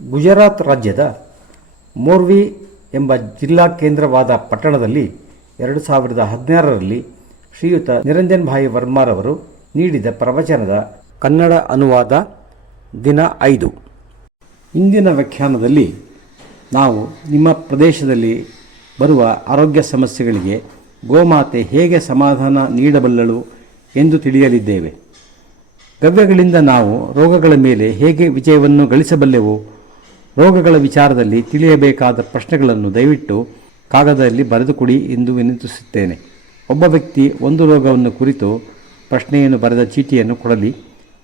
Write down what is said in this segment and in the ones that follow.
ಗುಜರಾತ್ ರಾಜ್ಯದ ಮೋರ್ವಿ ಎಂಬ ಜಿಲ್ಲಾ ಕೇಂದ್ರವಾದ ಪಟ್ಟಣದಲ್ಲಿ 2016ರಲ್ಲಿ ಶ್ರೀಯುತ ನಿರಂಜನ್ ಭಾಯಿ ವರ್ಮಾರವರು ನೀಡಿದ ಪ್ರವಚನದ ಕನ್ನಡ ಅನುವಾದ ದಿನ 5. ಇಂದಿನ ವ್ಯಾಖ್ಯಾನದಲ್ಲಿ ನಾವು ನಿಮ್ಮ ಪ್ರದೇಶದಲ್ಲಿ ಬರುವ ಆರೋಗ್ಯ ಸಮಸ್ಯೆಗಳಿಗೆ ಗೋಮಾತೆ ಹೇಗೆ ಸಮಾಧಾನ ನೀಡಬಲ್ಲಳು ಎಂದು ತಿಳಿಯಲಿದ್ದೇವೆ. ಗವ್ಯಗಳಿಂದ ನಾವು ರೋಗಗಳ ಮೇಲೆ ಹೇಗೆ ವಿಜಯವನ್ನು ಗಳಿಸಬಲ್ಲೆವು? ರೋಗಗಳ ವಿಚಾರದಲ್ಲಿ ತಿಳಿಯಬೇಕಾದ ಪ್ರಶ್ನೆಗಳನ್ನು ದಯವಿಟ್ಟು ಕಾಗದದಲ್ಲಿ ಬರೆದುಕೊಡಿ ಎಂದು ವಿನಂತಿಸುತ್ತೇನೆ. ಒಬ್ಬ ವ್ಯಕ್ತಿ ಒಂದು ರೋಗವನ್ನು ಕುರಿತು ಪ್ರಶ್ನೆಯನ್ನು ಬರೆದ ಚೀಟಿಯನ್ನು ಕೊಡಲಿ.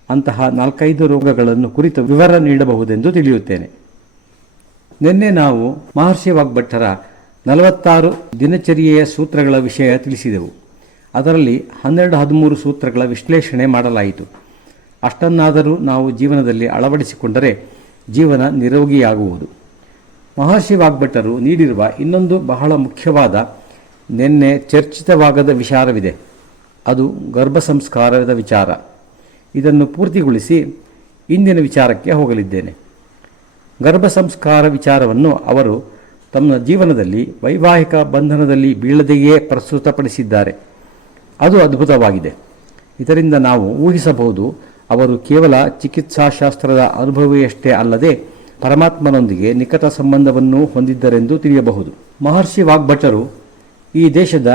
ಅಂತಹ 4-5 ರೋಗಗಳನ್ನು ಕುರಿತು ವಿವರ ನೀಡಬಹುದೆಂದು ತಿಳಿಯುತ್ತೇನೆ. ನಿನ್ನೆ ನಾವು ಮಹರ್ಷಿ ವಾಗ್ಭಟ್ಟರ 46 ದಿನಚರಿಯೆಯ ಸೂತ್ರಗಳ ವಿಷಯ ತಿಳಿಸಿದೆವು. ಅದರಲ್ಲಿ 12-13 ಸೂತ್ರಗಳ ವಿಶ್ಲೇಷಣೆ ಮಾಡಲಾಯಿತು. ಅಷ್ಟನ್ನಾದರೂ ನಾವು ಜೀವನದಲ್ಲಿ ಅಳವಡಿಸಿಕೊಂಡರೆ ಜೀವನ ನಿರೋಗಿಯಾಗುವುದು. ಮಹರ್ಷಿ ವಾಗ್ಭಟ್ಟರು ನೀಡಿರುವ ಇನ್ನೊಂದು ಬಹಳ ಮುಖ್ಯವಾದ ನಿನ್ನೆ ಚರ್ಚಿತವಾಗದ ವಿಚಾರವಿದೆ. ಅದು ಗರ್ಭ ಸಂಸ್ಕಾರದ ವಿಚಾರ. ಇದನ್ನು ಪೂರ್ತಿಗೊಳಿಸಿ ಇಂದಿನ ವಿಚಾರಕ್ಕೆ ಹೋಗಲಿದ್ದೇನೆ. ಗರ್ಭ ಸಂಸ್ಕಾರ ವಿಚಾರವನ್ನು ಅವರು ತಮ್ಮ ಜೀವನದಲ್ಲಿ ವೈವಾಹಿಕ ಬಂಧನದಲ್ಲಿ ಬೀಳದೆಯೇ ಪ್ರಸ್ತುತಪಡಿಸಿದ್ದಾರೆ. ಅದು ಅದ್ಭುತವಾಗಿದೆ. ಇದರಿಂದ ನಾವು ಊಹಿಸಬಹುದು, ಅವರು ಕೇವಲ ಚಿಕಿತ್ಸಾಶಾಸ್ತ್ರದ ಅನುಭವಿಯಷ್ಟೇ ಅಲ್ಲದೆ ಪರಮಾತ್ಮನೊಂದಿಗೆ ನಿಕಟ ಸಂಬಂಧವನ್ನು ಹೊಂದಿದ್ದರೆಂದು ತಿಳಿಯಬಹುದು. ಮಹರ್ಷಿ ವಾಗ್ಭಟ್ಟರು ಈ ದೇಶದ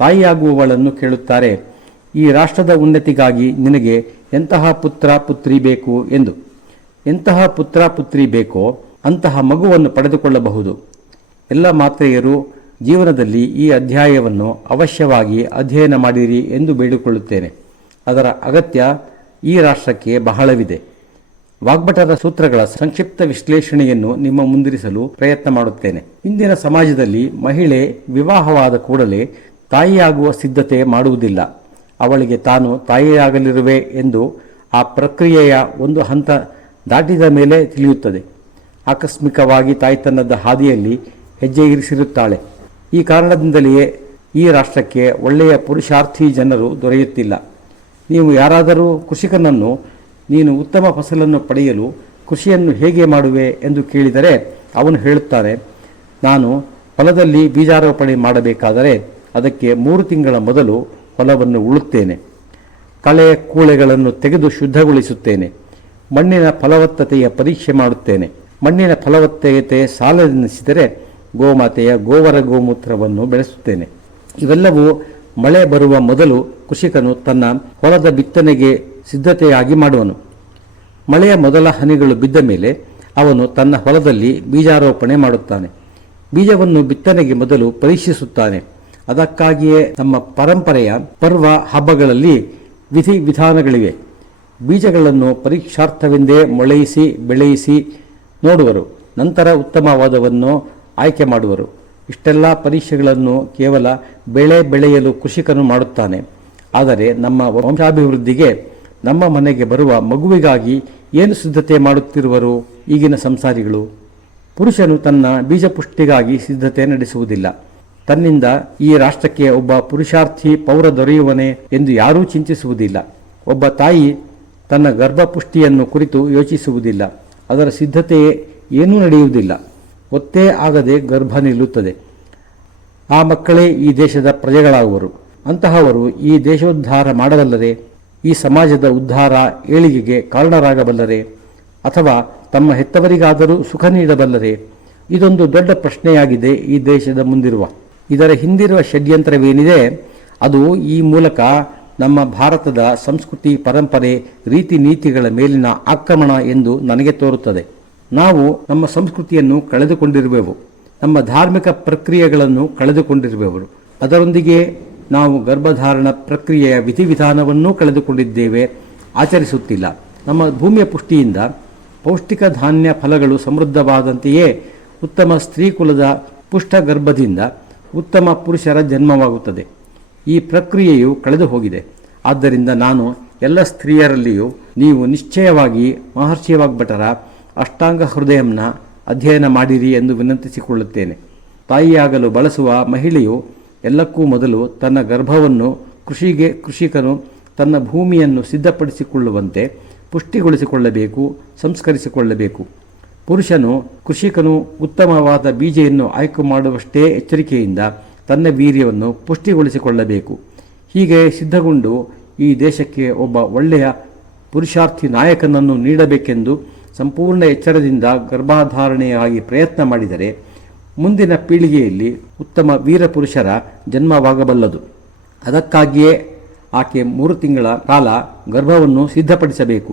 ತಾಯಿಯಾಗುವವಳನ್ನು ಕೇಳುತ್ತಾರೆ, ಈ ರಾಷ್ಟ್ರದ ಉನ್ನತಿಗಾಗಿ ನಿನಗೆ ಎಂತಹ ಪುತ್ರ ಪುತ್ರಿ ಬೇಕು ಎಂದು. ಎಂತಹ ಪುತ್ರ ಪುತ್ರಿ ಬೇಕೋ ಅಂತಹ ಮಗುವನ್ನು ಪಡೆದುಕೊಳ್ಳಬಹುದು. ಎಲ್ಲ ಮಾತೆಯರು ಜೀವನದಲ್ಲಿ ಈ ಅಧ್ಯಾಯವನ್ನು ಅವಶ್ಯವಾಗಿ ಅಧ್ಯಯನ ಮಾಡಿರಿ ಎಂದು ಬೇಡಿಕೊಳ್ಳುತ್ತೇನೆ. ಅದರ ಅಗತ್ಯ ಈ ರಾಷ್ಟ್ರಕ್ಕೆ ಬಹಳವಿದೆ. ವಾಗ್ಭಟರ ಸೂತ್ರಗಳ ಸಂಕ್ಷಿಪ್ತ ವಿಶ್ಲೇಷಣೆಯನ್ನು ನಿಮ್ಮ ಮುಂದಿರಿಸಲು ಪ್ರಯತ್ನ ಮಾಡುತ್ತೇನೆ. ಇಂದಿನ ಸಮಾಜದಲ್ಲಿ ಮಹಿಳೆ ವಿವಾಹವಾದ ಕೂಡಲೇ ತಾಯಿಯಾಗುವ ಸಿದ್ಧತೆ ಮಾಡುವುದಿಲ್ಲ. ಅವಳಿಗೆ ತಾನು ತಾಯಿಯಾಗಲಿರುವೆ ಎಂದು ಆ ಪ್ರಕ್ರಿಯೆಯ ಒಂದು ಹಂತ ದಾಟಿದ ಮೇಲೆ ತಿಳಿಯುತ್ತದೆ. ಆಕಸ್ಮಿಕವಾಗಿ ತಾಯ್ತನದ ಹಾದಿಯಲ್ಲಿ ಹೆಜ್ಜೆ ಇರಿಸಿರುತ್ತಾಳೆ. ಈ ಕಾರಣದಿಂದಲೇ ಈ ರಾಷ್ಟ್ರಕ್ಕೆ ಒಳ್ಳೆಯ ಪುರುಷಾರ್ಥಿ ಜನರು ದೊರೆಯುತ್ತಿಲ್ಲ. ನೀವು ಯಾರಾದರೂ ಕೃಷಿಕನನ್ನು ನೀನು ಉತ್ತಮ ಫಸಲನ್ನು ಪಡೆಯಲು ಕೃಷಿಯನ್ನು ಹೇಗೆ ಮಾಡುವೆ ಎಂದು ಕೇಳಿದರೆ ಅವನು ಹೇಳುತ್ತಾನೆ, ನಾನು ಹೊಲದಲ್ಲಿ ಬೀಜಾರೋಪಣೆ ಮಾಡಬೇಕಾದರೆ ಅದಕ್ಕೆ 3 ತಿಂಗಳ ಮೊದಲು ಹೊಲವನ್ನು ಉಳುತ್ತೇನೆ. ಕಳೆ ಕೂಳೆಗಳನ್ನು ತೆಗೆದು ಶುದ್ಧಗೊಳಿಸುತ್ತೇನೆ. ಮಣ್ಣಿನ ಫಲವತ್ತತೆಯ ಪರೀಕ್ಷೆ ಮಾಡುತ್ತೇನೆ. ಮಣ್ಣಿನ ಫಲವತ್ತತೆ ಸಾಲದೆನಿಸಿದರೆ ಗೋಮಾತೆಯ ಗೋವರ ಗೋಮೂತ್ರವನ್ನು ಬೆಳೆಸುತ್ತೇನೆ. ಇವೆಲ್ಲವೂ ಮಳೆ ಬರುವ ಮೊದಲು ಕೃಷಿಕನು ತನ್ನ ಹೊಲದ ಬಿತ್ತನೆಗೆ ಸಿದ್ಧತೆಯಾಗಿ ಮಾಡುವನು. ಮಳೆಯ ಮೊದಲ ಹನಿಗಳು ಬಿದ್ದ ಮೇಲೆ ಅವನು ತನ್ನ ಹೊಲದಲ್ಲಿ ಬೀಜಾರೋಪಣೆ ಮಾಡುತ್ತಾನೆ. ಬೀಜವನ್ನು ಬಿತ್ತನೆಗೆ ಮೊದಲು ಪರೀಕ್ಷಿಸುತ್ತಾನೆ. ಅದಕ್ಕಾಗಿಯೇ ನಮ್ಮ ಪರಂಪರೆಯ ಪರ್ವ ಹಬ್ಬಗಳಲ್ಲಿ ವಿಧಿವಿಧಾನಗಳಿವೆ. ಬೀಜಗಳನ್ನು ಪರೀಕ್ಷಾರ್ಥವೆಂದೇ ಮೊಳೆಯಿಸಿ ಬೆಳೆಯಿಸಿ ನೋಡುವರು. ನಂತರ ಉತ್ತಮವಾದವನ್ನು ಆಯ್ಕೆ ಮಾಡುವರು. ಇಷ್ಟೆಲ್ಲ ಪರೀಕ್ಷೆಗಳನ್ನು ಕೇವಲ ಬೆಳೆ ಬೆಳೆಯಲು ಕೃಷಿಕನು ಮಾಡುತ್ತಾನೆ. ಆದರೆ ನಮ್ಮ ವಂಶಾಭಿವೃದ್ಧಿಗೆ, ನಮ್ಮ ಮನೆಗೆ ಬರುವ ಮಗುವಿಗಾಗಿ ಏನು ಸಿದ್ಧತೆ ಮಾಡುತ್ತಿರುವರು ಈಗಿನ ಸಂಸಾರಿಗಳು? ಪುರುಷನು ತನ್ನ ಬೀಜಪುಷ್ಟಿಗಾಗಿ ಸಿದ್ಧತೆ ನಡೆಸುವುದಿಲ್ಲ. ತನ್ನಿಂದ ಈ ರಾಷ್ಟ್ರಕ್ಕೆ ಒಬ್ಬ ಪುರುಷಾರ್ಥಿ ಪೌರ ದೊರೆಯುವನೇ ಎಂದು ಯಾರೂ ಚಿಂತಿಸುವುದಿಲ್ಲ. ಒಬ್ಬ ತಾಯಿ ತನ್ನ ಗರ್ಭಪುಷ್ಟಿಯನ್ನು ಕುರಿತು ಯೋಚಿಸುವುದಿಲ್ಲ. ಅದರ ಸಿದ್ಧತೆಯೇ ಏನೂ ನಡೆಯುವುದಿಲ್ಲ. ಒತ್ತೇ ಆಗದೆ ಗರ್ಭ ನಿಲ್ಲುತ್ತದೆ. ಆ ಮಕ್ಕಳೇ ಈ ದೇಶದ ಪ್ರಜೆಗಳಾಗುವರು. ಅಂತಹವರು ಈ ದೇಶೋದ್ಧಾರ ಮಾಡಬಲ್ಲರೆ? ಈ ಸಮಾಜದ ಉದ್ಧಾರ ಏಳಿಗೆಗೆ ಕಾರಣರಾಗಬಲ್ಲರೆ? ಅಥವಾ ತಮ್ಮ ಹೆತ್ತವರಿಗಾದರೂ ಸುಖ ನೀಡಬಲ್ಲರೆ? ಇದೊಂದು ದೊಡ್ಡ ಪ್ರಶ್ನೆಯಾಗಿದೆ ಈ ದೇಶದ ಮುಂದಿರುವ. ಇದರ ಹಿಂದಿರುವ ಷಡ್ಯಂತ್ರವೇನಿದೆ ಅದು ಈ ಮೂಲಕ ನಮ್ಮ ಭಾರತದ ಸಂಸ್ಕೃತಿ, ಪರಂಪರೆ, ರೀತಿ ನೀತಿಗಳ ಮೇಲಿನ ಆಕ್ರಮಣ ಎಂದು ನನಗೆ ತೋರುತ್ತದೆ. ನಾವು ನಮ್ಮ ಸಂಸ್ಕೃತಿಯನ್ನು ಕಳೆದುಕೊಂಡಿರುವೆವು. ನಮ್ಮ ಧಾರ್ಮಿಕ ಪ್ರಕ್ರಿಯೆಗಳನ್ನು ಕಳೆದುಕೊಂಡಿರುವೆವು. ಅದರೊಂದಿಗೆ ನಾವು ಗರ್ಭಧಾರಣ ಪ್ರಕ್ರಿಯೆಯ ವಿಧಿವಿಧಾನವನ್ನೂ ಕಳೆದುಕೊಂಡಿದ್ದೇವೆ, ಆಚರಿಸುತ್ತಿಲ್ಲ. ನಮ್ಮ ಭೂಮಿಯ ಪುಷ್ಟಿಯಿಂದ ಪೌಷ್ಟಿಕ ಧಾನ್ಯ ಫಲಗಳು ಸಮೃದ್ಧವಾದಂತೆಯೇ ಉತ್ತಮ ಸ್ತ್ರೀಕುಲದ ಪುಷ್ಟ ಗರ್ಭದಿಂದ ಉತ್ತಮ ಪುರುಷರ ಜನ್ಮವಾಗುತ್ತದೆ. ಈ ಪ್ರಕ್ರಿಯೆಯು ಕಳೆದು ಹೋಗಿದೆ. ಆದ್ದರಿಂದ ನಾನು ಎಲ್ಲ ಸ್ತ್ರೀಯರಲ್ಲಿಯೂ ನೀವು ನಿಶ್ಚಯವಾಗಿ ಮಹರ್ಷಿ ವಾಗ್ಭಟರ ಅಷ್ಟಾಂಗ ಹೃದಯಂನ ಅಧ್ಯಯನ ಮಾಡಿರಿ ಎಂದು ವಿನಂತಿಸಿಕೊಳ್ಳುತ್ತೇನೆ. ತಾಯಿಯಾಗಲು ಬಳಸುವ ಮಹಿಳೆಯು ಎಲ್ಲಕ್ಕೂ ಮೊದಲು ತನ್ನ ಗರ್ಭವನ್ನು ಕೃಷಿಕನು ತನ್ನ ಭೂಮಿಯನ್ನು ಸಿದ್ಧಪಡಿಸಿಕೊಳ್ಳುವಂತೆ ಪುಷ್ಟಿಗೊಳಿಸಿಕೊಳ್ಳಬೇಕು, ಸಂಸ್ಕರಿಸಿಕೊಳ್ಳಬೇಕು. ಪುರುಷನು ಕೃಷಿಕನು ಉತ್ತಮವಾದ ಬೀಜವನ್ನು ಆಯ್ಕೆ ಮಾಡುವಷ್ಟೇ ಎಚ್ಚರಿಕೆಯಿಂದ ತನ್ನ ವೀರ್ಯವನ್ನು ಪುಷ್ಟಿಗೊಳಿಸಿಕೊಳ್ಳಬೇಕು. ಹೀಗೆ ಸಿದ್ಧಗೊಂಡು ಈ ದೇಶಕ್ಕೆ ಒಬ್ಬ ಒಳ್ಳೆಯ ಪುರುಷಾರ್ಥಿ ನಾಯಕನನ್ನು ನೀಡಬೇಕೆಂದು ಸಂಪೂರ್ಣ ಎಚ್ಚರದಿಂದ ಗರ್ಭಧಾರಣೆಯಾಗಿ ಪ್ರಯತ್ನ ಮಾಡಿದರೆ ಮುಂದಿನ ಪೀಳಿಗೆಯಲ್ಲಿ ಉತ್ತಮ ವೀರಪುರುಷರ ಜನ್ಮವಾಗಬಲ್ಲದು. ಅದಕ್ಕಾಗಿಯೇ ಆಕೆ 3 ತಿಂಗಳ ಕಾಲ ಗರ್ಭವನ್ನು ಸಿದ್ಧಪಡಿಸಬೇಕು.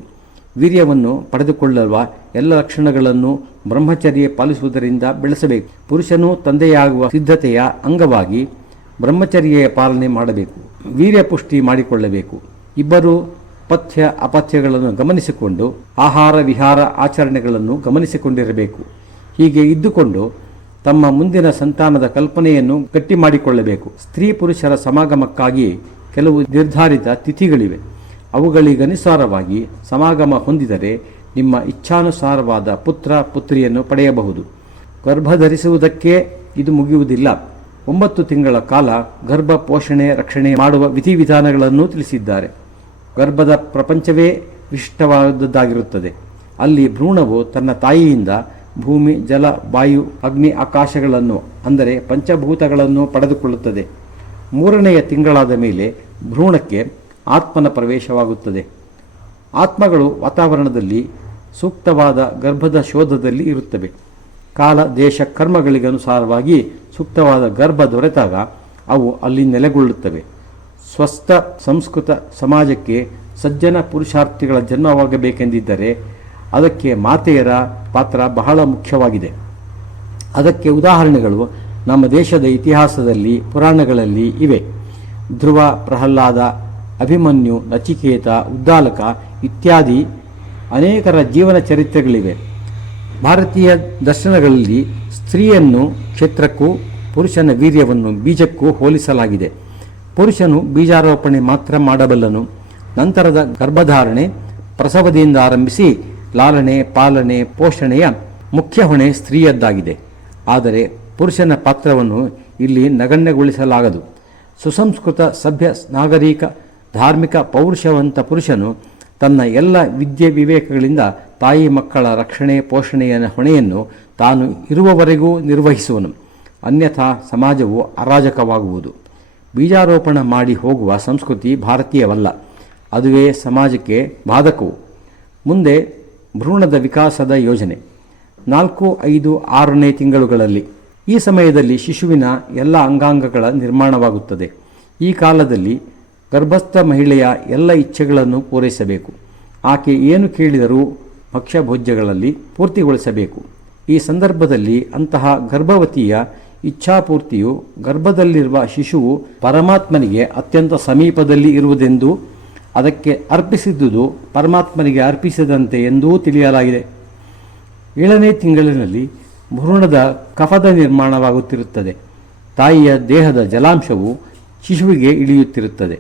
ವೀರ್ಯವನ್ನು ಪಡೆದುಕೊಳ್ಳುವ ಎಲ್ಲ ಲಕ್ಷಣಗಳನ್ನು ಬ್ರಹ್ಮಚರ್ಯ ಪಾಲಿಸುವುದರಿಂದ ಬೆಳೆಸಬೇಕು. ಪುರುಷನು ತಂದೆಯಾಗುವ ಸಿದ್ಧತೆಯ ಅಂಗವಾಗಿ ಬ್ರಹ್ಮಚರ್ಯ ಪಾಲನೆ ಮಾಡಬೇಕು. ವೀರ್ಯ ಪುಷ್ಟಿ ಮಾಡಿಕೊಳ್ಳಬೇಕು. ಇಬ್ಬರು ಪಥ್ಯ ಅಪಥ್ಯಗಳನ್ನು ಗಮನಿಸಿಕೊಂಡು ಆಹಾರ ವಿಹಾರ ಆಚರಣೆಗಳನ್ನು ಗಮನಿಸಿಕೊಂಡಿರಬೇಕು. ಹೀಗೆ ಇದ್ದುಕೊಂಡು ತಮ್ಮ ಮುಂದಿನ ಸಂತಾನದ ಕಲ್ಪನೆಯನ್ನು ಗಟ್ಟಿ ಮಾಡಿಕೊಳ್ಳಬೇಕು. ಸ್ತ್ರೀ ಪುರುಷರ ಸಮಾಗಮಕ್ಕಾಗಿ ಕೆಲವು ನಿರ್ಧಾರಿತ ತಿಥಿಗಳಿವೆ. ಅವುಗಳಿಗನುಸಾರವಾಗಿ ಸಮಾಗಮ ಹೊಂದಿದರೆ ನಿಮ್ಮ ಇಚ್ಛಾನುಸಾರವಾದ ಪುತ್ರ ಪುತ್ರಿಯನ್ನು ಪಡೆಯಬಹುದು. ಗರ್ಭಧರಿಸುವುದಕ್ಕೆ ಇದು ಮುಗಿಯುವುದಿಲ್ಲ. 9 ತಿಂಗಳ ಕಾಲ ಗರ್ಭ ಪೋಷಣೆ ರಕ್ಷಣೆ ಮಾಡುವ ವಿಧಿವಿಧಾನಗಳನ್ನು ತಿಳಿಸಿದ್ದಾರೆ. ಗರ್ಭದ ಪ್ರಪಂಚವೇ ವಿಶಿಷ್ಟವಾದದ್ದಾಗಿರುತ್ತದೆ. ಅಲ್ಲಿ ಭ್ರೂಣವು ತನ್ನ ತಾಯಿಯಿಂದ ಭೂಮಿ, ಜಲ, ವಾಯು, ಅಗ್ನಿ, ಆಕಾಶಗಳನ್ನು ಅಂದರೆ ಪಂಚಭೂತಗಳನ್ನು ಪಡೆದುಕೊಳ್ಳುತ್ತದೆ. 3ನೆಯ ತಿಂಗಳಾದ ಮೇಲೆ ಭ್ರೂಣಕ್ಕೆ ಆತ್ಮನ ಪ್ರವೇಶವಾಗುತ್ತದೆ. ಆತ್ಮಗಳು ವಾತಾವರಣದಲ್ಲಿ ಸೂಕ್ತವಾದ ಗರ್ಭದ ಶೋಧದಲ್ಲಿ ಇರುತ್ತವೆ. ಕಾಲ ದೇಶ ಕರ್ಮಗಳಿಗನುಸಾರವಾಗಿ ಸೂಕ್ತವಾದ ಗರ್ಭ ದೊರೆತಾಗ ಅವು ಅಲ್ಲಿ ನೆಲೆಗೊಳ್ಳುತ್ತವೆ. ಸ್ವಸ್ಥ ಸಂಸ್ಕೃತ ಸಮಾಜಕ್ಕೆ ಸಜ್ಜನ ಪುರುಷಾರ್ಥಿಗಳ ಜನ್ಮವಾಗಬೇಕೆಂದಿದ್ದರೆ ಅದಕ್ಕೆ ಮಾತೆಯರ ಪಾತ್ರ ಬಹಳ ಮುಖ್ಯವಾಗಿದೆ. ಅದಕ್ಕೆ ಉದಾಹರಣೆಗಳು ನಮ್ಮ ದೇಶದ ಇತಿಹಾಸದಲ್ಲಿ ಪುರಾಣಗಳಲ್ಲಿ ಇವೆ. ಧ್ರುವ, ಪ್ರಹ್ಲಾದ, ಅಭಿಮನ್ಯು, ನಚಿಕೇತ, ಉದ್ದಾಲಕ ಇತ್ಯಾದಿ ಅನೇಕರ ಜೀವನ ಚರಿತ್ರೆಗಳಿವೆ. ಭಾರತೀಯ ದರ್ಶನಗಳಲ್ಲಿ ಸ್ತ್ರೀಯನ್ನು ಕ್ಷೇತ್ರಕ್ಕೂ ಪುರುಷನ ವೀರ್ಯವನ್ನು ಬೀಜಕ್ಕೂ ಹೋಲಿಸಲಾಗಿದೆ. ಪುರುಷನು ಬೀಜಾರೋಪಣೆ ಮಾತ್ರ ಮಾಡಬಲ್ಲನು. ನಂತರದ ಗರ್ಭಧಾರಣೆ, ಪ್ರಸವದಿಂದ ಆರಂಭಿಸಿ ಲಾಲನೆ, ಪಾಲನೆ, ಪೋಷಣೆಯ ಮುಖ್ಯ ಹೊಣೆ ಸ್ತ್ರೀಯದ್ದಾಗಿದೆ. ಆದರೆ ಪುರುಷನ ಪಾತ್ರವನ್ನು ಇಲ್ಲಿ ನಗಣ್ಯಗೊಳಿಸಲಾಗದು. ಸುಸಂಸ್ಕೃತ, ಸಭ್ಯ, ನಾಗರಿಕ, ಧಾರ್ಮಿಕ, ಪೌರುಷವಂತ ಪುರುಷನು ತನ್ನ ಎಲ್ಲ ವಿದ್ಯೆ ವಿವೇಕಗಳಿಂದ ತಾಯಿ ಮಕ್ಕಳ ರಕ್ಷಣೆ ಪೋಷಣೆಯ ಹೊಣೆಯನ್ನು ತಾನು ಇರುವವರೆಗೂ ನಿರ್ವಹಿಸುವನು. ಅನ್ಯಥಾ ಸಮಾಜವು ಅರಾಜಕವಾಗುವುದು. ಬೀಜಾರೋಪಣ ಮಾಡಿ ಹೋಗುವ ಸಂಸ್ಕೃತಿ ಭಾರತೀಯವಲ್ಲ. ಅದುವೇ ಸಮಾಜಕ್ಕೆ ಬಾಧಕವು. ಮುಂದೆ ಭ್ರೂಣದ ವಿಕಾಸದ ಯೋಜನೆ 4, 5, 6ನೇ ತಿಂಗಳುಗಳಲ್ಲಿ. ಈ ಸಮಯದಲ್ಲಿ ಶಿಶುವಿನ ಎಲ್ಲ ಅಂಗಾಂಗಗಳ ನಿರ್ಮಾಣವಾಗುತ್ತದೆ. ಈ ಕಾಲದಲ್ಲಿ ಗರ್ಭಸ್ಥ ಮಹಿಳೆಯ ಎಲ್ಲ ಇಚ್ಛೆಗಳನ್ನು ಪೂರೈಸಬೇಕು. ಆಕೆ ಏನು ಕೇಳಿದರೂ ಭಕ್ಷ್ಯಭೋಜ್ಯಗಳಲ್ಲಿ ಪೂರ್ತಿಗೊಳಿಸಬೇಕು. ಈ ಸಂದರ್ಭದಲ್ಲಿ ಅಂತಹ ಗರ್ಭವತಿಯ ಇಚ್ಛಾಪೂರ್ತಿಯು ಗರ್ಭದಲ್ಲಿರುವ ಶಿಶುವು ಪರಮಾತ್ಮನಿಗೆ ಅತ್ಯಂತ ಸಮೀಪದಲ್ಲಿ ಇರುವುದೆಂದು, ಅದಕ್ಕೆ ಅರ್ಪಿಸಿದುದು ಪರಮಾತ್ಮನಿಗೆ ಅರ್ಪಿಸಿದಂತೆ ಎಂದೂ ತಿಳಿಯಲಾಗಿದೆ. 7ನೇ ತಿಂಗಳಿನಲ್ಲಿ ಭ್ರೂಣದ ಕಫದ ನಿರ್ಮಾಣವಾಗುತ್ತಿರುತ್ತದೆ. ತಾಯಿಯ ದೇಹದ ಜಲಾಂಶವು ಶಿಶುವಿಗೆ ಇಳಿಯುತ್ತಿರುತ್ತದೆ.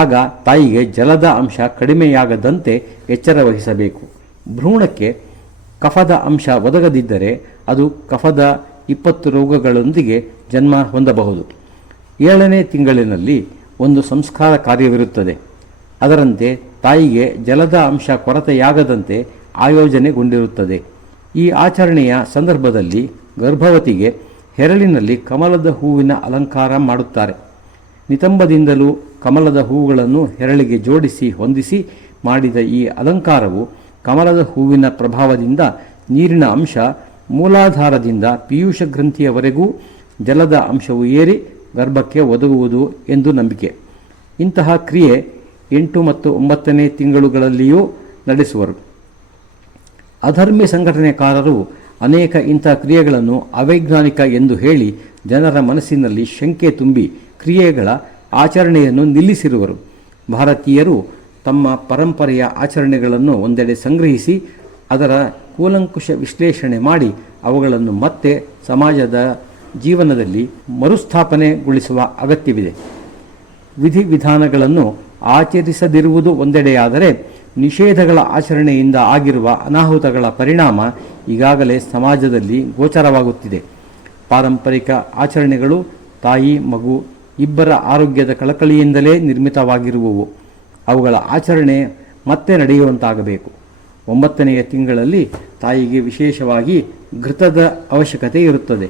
ಆಗ ತಾಯಿಗೆ ಜಲದ ಅಂಶ ಕಡಿಮೆಯಾಗದಂತೆ ಎಚ್ಚರ ವಹಿಸಬೇಕು. ಭ್ರೂಣಕ್ಕೆ ಕಫದ ಅಂಶ ಒದಗದಿದ್ದರೆ ಅದು ಕಫದ 20 ರೋಗಗಳೊಂದಿಗೆ ಜನ್ಮ ಹೊಂದಬಹುದು. 7ನೇ ತಿಂಗಳಿನಲ್ಲಿ ಒಂದು ಸಂಸ್ಕಾರ ಕಾರ್ಯವಿರುತ್ತದೆ. ಅದರಂತೆ ತಾಯಿಗೆ ಜಲದ ಅಂಶ ಕೊರತೆಯಾಗದಂತೆ ಆಯೋಜನೆಗೊಂಡಿರುತ್ತದೆ. ಈ ಆಚರಣೆಯ ಸಂದರ್ಭದಲ್ಲಿ ಗರ್ಭವತಿಗೆ ಹೆರಳಿನಲ್ಲಿ ಕಮಲದ ಹೂವಿನ ಅಲಂಕಾರ ಮಾಡುತ್ತಾರೆ. ನಿತಂಬದಿಂದಲೂ ಕಮಲದ ಹೂವುಗಳನ್ನು ಹೆರಳಿಗೆ ಜೋಡಿಸಿ ಹೊಂದಿಸಿ ಮಾಡಿದ ಈ ಅಲಂಕಾರವು ಕಮಲದ ಹೂವಿನ ಪ್ರಭಾವದಿಂದ ನೀರಿನ ಅಂಶ ಮೂಲಾಧಾರದಿಂದ ಪೀಯೂಷ ಗ್ರಂಥಿಯವರೆಗೂ ಜಲದ ಅಂಶವು ಏರಿ ಗರ್ಭಕ್ಕೆ ಒದಗುವುದು ಎಂದು ನಂಬಿಕೆ. ಇಂತಹ ಕ್ರಿಯೆ 8 ಮತ್ತು 9ನೇ ತಿಂಗಳುಗಳಲ್ಲಿಯೂ ನಡೆಸುವರು. ಅಧರ್ಮಿ ಸಂಘಟನೆಕಾರರು ಅನೇಕ ಇಂಥ ಕ್ರಿಯೆಗಳನ್ನು ಅವೈಜ್ಞಾನಿಕ ಎಂದು ಹೇಳಿ ಜನರ ಮನಸ್ಸಿನಲ್ಲಿ ಶಂಕೆ ತುಂಬಿ ಕ್ರಿಯೆಗಳ ಆಚರಣೆಯನ್ನು ನಿಲ್ಲಿಸಿರುವರು. ಭಾರತೀಯರು ತಮ್ಮ ಪರಂಪರೆಯ ಆಚರಣೆಗಳನ್ನು ಒಂದೆಡೆ ಸಂಗ್ರಹಿಸಿ ಅದರ ಕೂಲಂಕುಷ ವಿಶ್ಲೇಷಣೆ ಮಾಡಿ ಅವುಗಳನ್ನು ಮತ್ತೆ ಸಮಾಜದ ಜೀವನದಲ್ಲಿ ಮರುಸ್ಥಾಪನೆಗೊಳಿಸುವ ಅಗತ್ಯವಿದೆ. ವಿಧಿವಿಧಾನಗಳನ್ನು ಆಚರಿಸದಿರುವುದು ಒಂದೆಡೆಯಾದರೆ ನಿಷೇಧಗಳ ಆಚರಣೆಯಿಂದ ಆಗಿರುವ ಅನಾಹುತಗಳ ಪರಿಣಾಮ ಈಗಾಗಲೇ ಸಮಾಜದಲ್ಲಿ ಗೋಚರವಾಗುತ್ತಿದೆ. ಪಾರಂಪರಿಕ ಆಚರಣೆಗಳು ತಾಯಿ ಮಗು ಇಬ್ಬರ ಆರೋಗ್ಯದ ಕಳಕಳಿಯಿಂದಲೇ ನಿರ್ಮಿತವಾಗಿರುವವು. ಅವುಗಳ ಆಚರಣೆ ಮತ್ತೆ ನಡೆಯುವಂತಾಗಬೇಕು. 9ನೆಯ ತಿಂಗಳಲ್ಲಿ ತಾಯಿಗೆ ವಿಶೇಷವಾಗಿ ಘೃತದ ಅವಶ್ಯಕತೆ ಇರುತ್ತದೆ.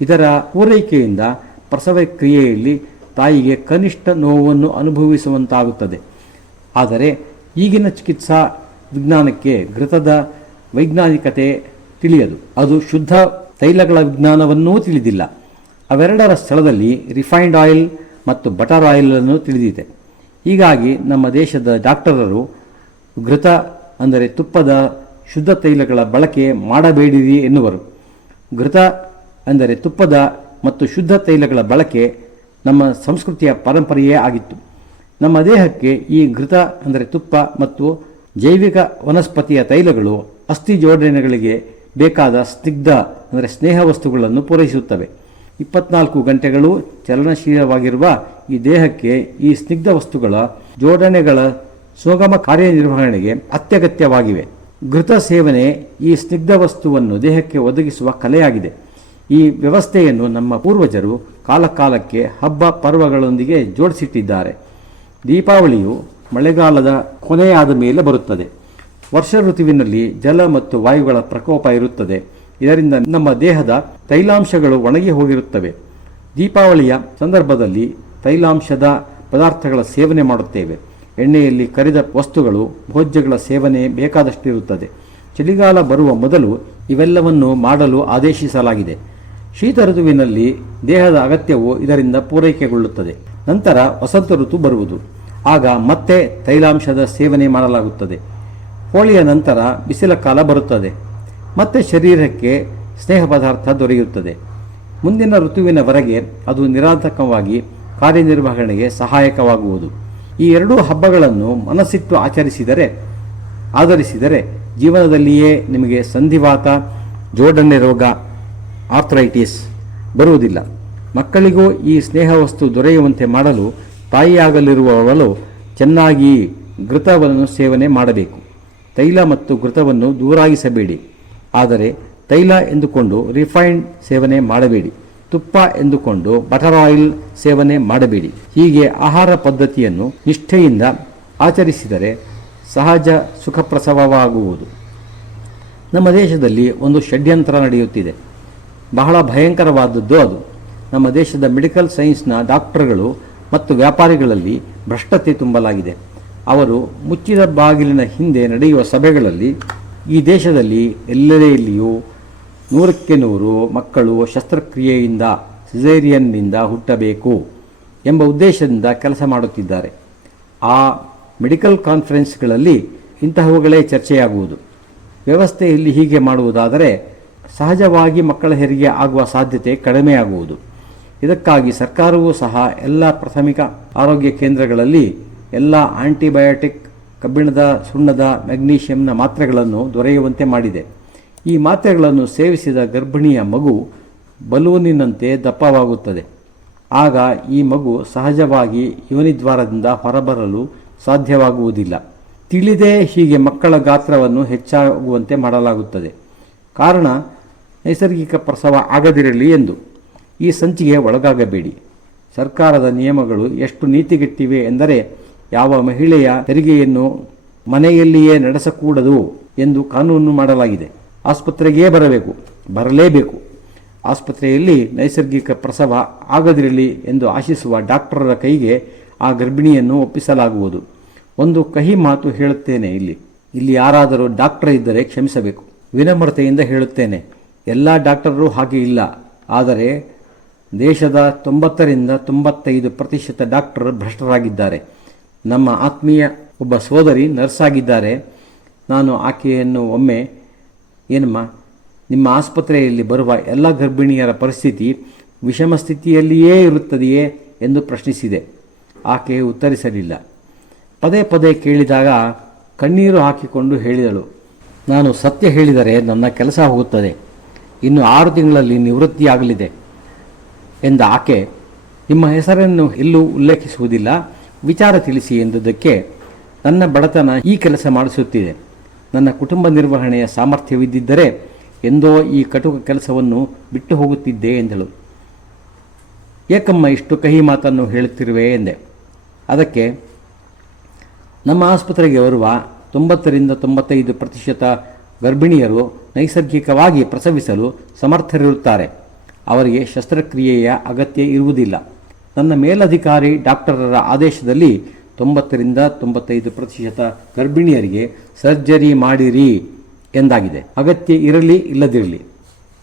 ಇದರ ಪೂರೈಕೆಯಿಂದ ಪ್ರಸವ ಕ್ರಿಯೆಯಲ್ಲಿ ತಾಯಿಗೆ ಕನಿಷ್ಠ ನೋವನ್ನು ಅನುಭವಿಸುವಂತಾಗುತ್ತದೆ. ಆದರೆ ಈಗಿನ ಚಿಕಿತ್ಸಾ ವಿಜ್ಞಾನಕ್ಕೆ ಘೃತದ ವೈಜ್ಞಾನಿಕತೆ ತಿಳಿಯದು. ಅದು ಶುದ್ಧ ತೈಲಗಳ ವಿಜ್ಞಾನವನ್ನೂ ತಿಳಿದಿಲ್ಲ. ಅವೆರಡರ ಸ್ಥಳದಲ್ಲಿ ರಿಫೈನ್ಡ್ ಆಯಿಲ್ ಮತ್ತು ಬಟರ್ ಆಯಿಲ್ ಅನ್ನು ತಿಳಿದಿದೆ. ಹೀಗಾಗಿ ನಮ್ಮ ದೇಶದ ಡಾಕ್ಟರರು ಘೃತ ಅಂದರೆ ತುಪ್ಪದ ಶುದ್ಧ ತೈಲಗಳ ಬಳಕೆ ಮಾಡಬೇಡಿರಿ ಎನ್ನುವರು. ಘೃತ ಅಂದರೆ ತುಪ್ಪದ ಮತ್ತು ಶುದ್ಧ ತೈಲಗಳ ಬಳಕೆ ನಮ್ಮ ಸಂಸ್ಕೃತಿಯ ಪರಂಪರೆಯೇ ಆಗಿತ್ತು. ನಮ್ಮ ದೇಹಕ್ಕೆ ಈ ಘೃತ ಅಂದರೆ ತುಪ್ಪ ಮತ್ತು ಜೈವಿಕ ವನಸ್ಪತಿಯ ತೈಲಗಳು ಅಸ್ಥಿ ಜೋಡಣೆಗಳಿಗೆ ಬೇಕಾದ ಸ್ನಿಗ್ಧ ಅಂದರೆ ಸ್ನೇಹ ವಸ್ತುಗಳನ್ನು ಪೂರೈಸುತ್ತವೆ. 24 ಗಂಟೆಗಳು ಚಲನಶೀಲವಾಗಿರುವ ಈ ದೇಹಕ್ಕೆ ಈ ಸ್ನಿಗ್ಧ ವಸ್ತುಗಳ ಜೋಡಣೆಗಳ ಸುಗಮ ಕಾರ್ಯನಿರ್ವಹಣೆಗೆ ಅತ್ಯಗತ್ಯವಾಗಿವೆ. ಘೃತ ಸೇವನೆ ಈ ಸ್ನಿಗ್ಧ ವಸ್ತುವನ್ನು ದೇಹಕ್ಕೆ ಒದಗಿಸುವ ಕಲೆಯಾಗಿದೆ. ಈ ವ್ಯವಸ್ಥೆಯನ್ನು ನಮ್ಮ ಪೂರ್ವಜರು ಕಾಲಕಾಲಕ್ಕೆ ಹಬ್ಬ ಪರ್ವಗಳೊಂದಿಗೆ ಜೋಡಿಸಿಟ್ಟಿದ್ದಾರೆ. ದೀಪಾವಳಿಯು ಮಳೆಗಾಲದ ಕೊನೆಯಾದ ಮೇಲೆ ಬರುತ್ತದೆ. ವರ್ಷ ಋತುವಿನಲ್ಲಿ ಜಲ ಮತ್ತು ವಾಯುಗಳ ಪ್ರಕೋಪ ಇರುತ್ತದೆ. ಇದರಿಂದ ನಮ್ಮ ದೇಹದ ತೈಲಾಂಶಗಳು ಒಣಗಿ ಹೋಗಿರುತ್ತವೆ. ದೀಪಾವಳಿಯ ಸಂದರ್ಭದಲ್ಲಿ ತೈಲಾಂಶದ ಪದಾರ್ಥಗಳ ಸೇವನೆ ಮಾಡುತ್ತೇವೆ. ಎಣ್ಣೆಯಲ್ಲಿ ಕರಿದ ವಸ್ತುಗಳು, ಭೋಜ್ಯಗಳ ಸೇವನೆ ಬೇಕಾದಷ್ಟಿರುತ್ತದೆ. ಚಳಿಗಾಲ ಬರುವ ಮೊದಲು ಇವೆಲ್ಲವನ್ನು ಮಾಡಲು ಆದೇಶಿಸಲಾಗಿದೆ. ಶೀತ ಋತುವಿನಲ್ಲಿ ದೇಹದ ಅಗತ್ಯವು ಇದರಿಂದ ಪೂರೈಕೆಗೊಳ್ಳುತ್ತದೆ. ನಂತರ ವಸಂತ ಋತು ಬರುವುದು. ಆಗ ಮತ್ತೆ ತೈಲಾಂಶದ ಸೇವನೆ ಮಾಡಲಾಗುತ್ತದೆ. ಹೋಳಿಯ ನಂತರ ಬಿಸಿಲ ಕಾಲ ಬರುತ್ತದೆ. ಮತ್ತೆ ಶರೀರಕ್ಕೆ ಸ್ನೇಹ ಪದಾರ್ಥ ದೊರೆಯುತ್ತದೆ. ಮುಂದಿನ ಋತುವಿನವರೆಗೆ ಅದು ನಿರಾತಂಕವಾಗಿ ಕಾರ್ಯನಿರ್ವಹಣೆಗೆ ಸಹಾಯಕವಾಗುವುದು. ಈ ಎರಡೂ ಹಬ್ಬಗಳನ್ನು ಮನಸ್ಸಿಟ್ಟು ಆಧರಿಸಿದರೆ ಜೀವನದಲ್ಲಿಯೇ ನಿಮಗೆ ಸಂಧಿವಾತ, ಜೋಡಣೆ ರೋಗ, ಆರ್ಥರೈಟಿಸ್ ಬರುವುದಿಲ್ಲ. ಮಕ್ಕಳಿಗೂ ಈ ಸ್ನೇಹ ವಸ್ತು ದೊರೆಯುವಂತೆ ಮಾಡಲು ತಾಯಿಯಾಗಲಿರುವವಳು ಚೆನ್ನಾಗಿ ಘೃತವನ್ನು ಸೇವನೆ ಮಾಡಬೇಕು. ತೈಲ ಮತ್ತು ಘೃತವನ್ನು ದೂರಾಗಿಸಬೇಡಿ. ಆದರೆ ತೈಲ ಎಂದುಕೊಂಡು ರಿಫೈನ್ಡ್ ಸೇವನೆ ಮಾಡಬೇಡಿ. ತುಪ್ಪ ಎಂದುಕೊಂಡು ಬಟರ್ ಆಯಿಲ್ ಸೇವನೆ ಮಾಡಬೇಡಿ. ಹೀಗೆ ಆಹಾರ ಪದ್ಧತಿಯನ್ನು ನಿಷ್ಠೆಯಿಂದ ಆಚರಿಸಿದರೆ ಸಹಜ ಸುಖಪ್ರಸವವಾಗುವುದು. ನಮ್ಮ ದೇಶದಲ್ಲಿ ಒಂದು ಷಡ್ಯಂತ್ರ ನಡೆಯುತ್ತಿದೆ. ಬಹಳ ಭಯಂಕರವಾದದ್ದು ಅದು. ನಮ್ಮ ದೇಶದ ಮೆಡಿಕಲ್ ಸೈನ್ಸ್ನ ಡಾಕ್ಟರ್ಗಳು ಮತ್ತು ವ್ಯಾಪಾರಿಗಳಲ್ಲಿ ಭ್ರಷ್ಟತೆ ತುಂಬಲಾಗಿದೆ. ಅವರು ಮುಚ್ಚಿದ ಬಾಗಿಲಿನ ಹಿಂದೆ ನಡೆಯುವ ಸಭೆಗಳಲ್ಲಿ ಈ ದೇಶದಲ್ಲಿ ಎಲ್ಲೆಡೆಯಲ್ಲಿಯೂ 100ಕ್ಕೆ 100 ಮಕ್ಕಳು ಶಸ್ತ್ರಕ್ರಿಯೆಯಿಂದ ಸಿಸೇರಿಯನ್ನಿಂದ ಹುಟ್ಟಬೇಕು ಎಂಬ ಉದ್ದೇಶದಿಂದ ಕೆಲಸ ಮಾಡುತ್ತಿದ್ದಾರೆ. ಆ ಮೆಡಿಕಲ್ ಕಾನ್ಫರೆನ್ಸ್ಗಳಲ್ಲಿ ಇಂತಹವುಗಳೇ ಚರ್ಚೆಯಾಗುವುದು. ವ್ಯವಸ್ಥೆಯಲ್ಲಿ ಹೀಗೆ ಮಾಡುವುದಾದರೆ ಸಹಜವಾಗಿ ಮಕ್ಕಳ ಹೆರಿಗೆ ಆಗುವ ಸಾಧ್ಯತೆ ಕಡಿಮೆಯಾಗುವುದು. ಇದಕ್ಕಾಗಿ ಸರ್ಕಾರವೂ ಸಹ ಎಲ್ಲ ಪ್ರಾಥಮಿಕ ಆರೋಗ್ಯ ಕೇಂದ್ರಗಳಲ್ಲಿ ಎಲ್ಲ ಆಂಟಿಬಯೋಟಿಕ್, ಕಬ್ಬಿಣದ, ಸುಣ್ಣದ, ಮೆಗ್ನೀಷಿಯಂನ ಮಾತ್ರೆಗಳನ್ನು ದೊರೆಯುವಂತೆ ಮಾಡಿದೆ. ಈ ಮಾತ್ರೆಗಳನ್ನು ಸೇವಿಸಿದ ಗರ್ಭಿಣಿಯ ಮಗು ಬಲೂನಿನಂತೆ ದಪ್ಪವಾಗುತ್ತದೆ. ಆಗ ಈ ಮಗು ಸಹಜವಾಗಿ ಯೋನಿದ್ವಾರದಿಂದ ಹೊರಬರಲು ಸಾಧ್ಯವಾಗುವುದಿಲ್ಲ. ತಿಳಿದೇ ಹೀಗೆ ಮಕ್ಕಳ ಗಾತ್ರವನ್ನು ಹೆಚ್ಚಾಗುವಂತೆ ಮಾಡಲಾಗುತ್ತದೆ. ಕಾರಣ ನೈಸರ್ಗಿಕ ಪ್ರಸವ ಆಗದಿರಲಿ ಎಂದು. ಈ ಸಂಚಿಗೆ ಒಳಗಾಗಬೇಡಿ. ಸರ್ಕಾರದ ನಿಯಮಗಳು ಎಷ್ಟು ನೀತಿಗೆಟ್ಟಿವೆ ಎಂದರೆ ಯಾವ ಮಹಿಳೆಯ ಹೆರಿಗೆಯನ್ನು ಮನೆಯಲ್ಲಿಯೇ ನಡೆಸಕೂಡದು ಎಂದು ಕಾನೂನು ಮಾಡಲಾಗಿದೆ. ಆಸ್ಪತ್ರೆಗೇ ಬರಲೇಬೇಕು. ಆಸ್ಪತ್ರೆಯಲ್ಲಿ ನೈಸರ್ಗಿಕ ಪ್ರಸವ ಆಗದಿರಲಿ ಎಂದು ಆಶಿಸುವ ಡಾಕ್ಟರರ ಕೈಗೆ ಆ ಗರ್ಭಿಣಿಯನ್ನು ಒಪ್ಪಿಸಲಾಗುವುದು. ಒಂದು ಕಹಿ ಮಾತು ಹೇಳುತ್ತೇನೆ. ಇಲ್ಲಿ ಯಾರಾದರೂ ಡಾಕ್ಟರ್ ಇದ್ದರೆ ಕ್ಷಮಿಸಬೇಕು. ವಿನಮ್ರತೆಯಿಂದ ಹೇಳುತ್ತೇನೆ, ಎಲ್ಲ ಡಾಕ್ಟರರು ಹಾಗೆ ಇಲ್ಲ. ಆದರೆ ದೇಶದ 90ರಿಂದ 95% ಡಾಕ್ಟರ್ ಭ್ರಷ್ಟರಾಗಿದ್ದಾರೆ. ನಮ್ಮ ಆತ್ಮೀಯ ಒಬ್ಬ ಸೋದರಿ ನರ್ಸ್ ಆಗಿದ್ದಾರೆ. ನಾನು ಆಕೆಯನ್ನು ಒಮ್ಮೆ, ಏನಮ್ಮ, ನಿಮ್ಮ ಆಸ್ಪತ್ರೆಯಲ್ಲಿ ಬರುವ ಎಲ್ಲ ಗರ್ಭಿಣಿಯರ ಪರಿಸ್ಥಿತಿ ವಿಷಮ ಸ್ಥಿತಿಯಲ್ಲಿಯೇ ಇರುತ್ತದೆಯೇ ಎಂದು ಪ್ರಶ್ನಿಸಿದೆ. ಆಕೆ ಉತ್ತರಿಸಲಿಲ್ಲ. ಪದೇ ಪದೇ ಕೇಳಿದಾಗ ಕಣ್ಣೀರು ಹಾಕಿಕೊಂಡು ಹೇಳಿದಳು, ನಾನು ಸತ್ಯ ಹೇಳಿದರೆ ನನ್ನ ಕೆಲಸ ಹೋಗುತ್ತದೆ. ಇನ್ನು 6 ತಿಂಗಳಲ್ಲಿ ನಿವೃತ್ತಿಯಾಗಲಿದೆ ಎಂದ ಆಕೆ, ನಿಮ್ಮ ಹೆಸರನ್ನು ಎಲ್ಲೂ ಉಲ್ಲೇಖಿಸುವುದಿಲ್ಲ, ವಿಚಾರ ತಿಳಿಸಿ ಎಂದುದಕ್ಕೆ, ನನ್ನ ಬಡತನ ಈ ಕೆಲಸ ಮಾಡಿಸುತ್ತಿದೆ. ನನ್ನ ಕುಟುಂಬ ನಿರ್ವಹಣೆಯ ಸಾಮರ್ಥ್ಯವಿದ್ದಿದ್ದರೆ ಎಂದೋ ಈ ಕಟುಕ ಕೆಲಸವನ್ನು ಬಿಟ್ಟು ಹೋಗುತ್ತಿದ್ದೆ ಎಂದಳು. ಏಕಮ್ಮ ಇಷ್ಟು ಕಹಿ ಮಾತನ್ನು ಹೇಳುತ್ತಿರುವೆ ಎಂದೆ. ಅದಕ್ಕೆ, ನಮ್ಮ ಆಸ್ಪತ್ರೆಗೆ ಬರುವ 90-95% ಗರ್ಭಿಣಿಯರು ನೈಸರ್ಗಿಕವಾಗಿ ಪ್ರಸವಿಸಲು ಸಮರ್ಥರಿರುತ್ತಾರೆ. ಅವರಿಗೆ ಶಸ್ತ್ರಕ್ರಿಯೆಯ ಅಗತ್ಯ ಇರುವುದಿಲ್ಲ. ನನ್ನ ಮೇಲಧಿಕಾರಿ ಡಾಕ್ಟರರ ಆದೇಶದಲ್ಲಿ 90-95% ಗರ್ಭಿಣಿಯರಿಗೆ ಸರ್ಜರಿ ಮಾಡಿರಿ ಎಂದಾಗಿದೆ. ಅಗತ್ಯ ಇರಲಿ ಇಲ್ಲದಿರಲಿ.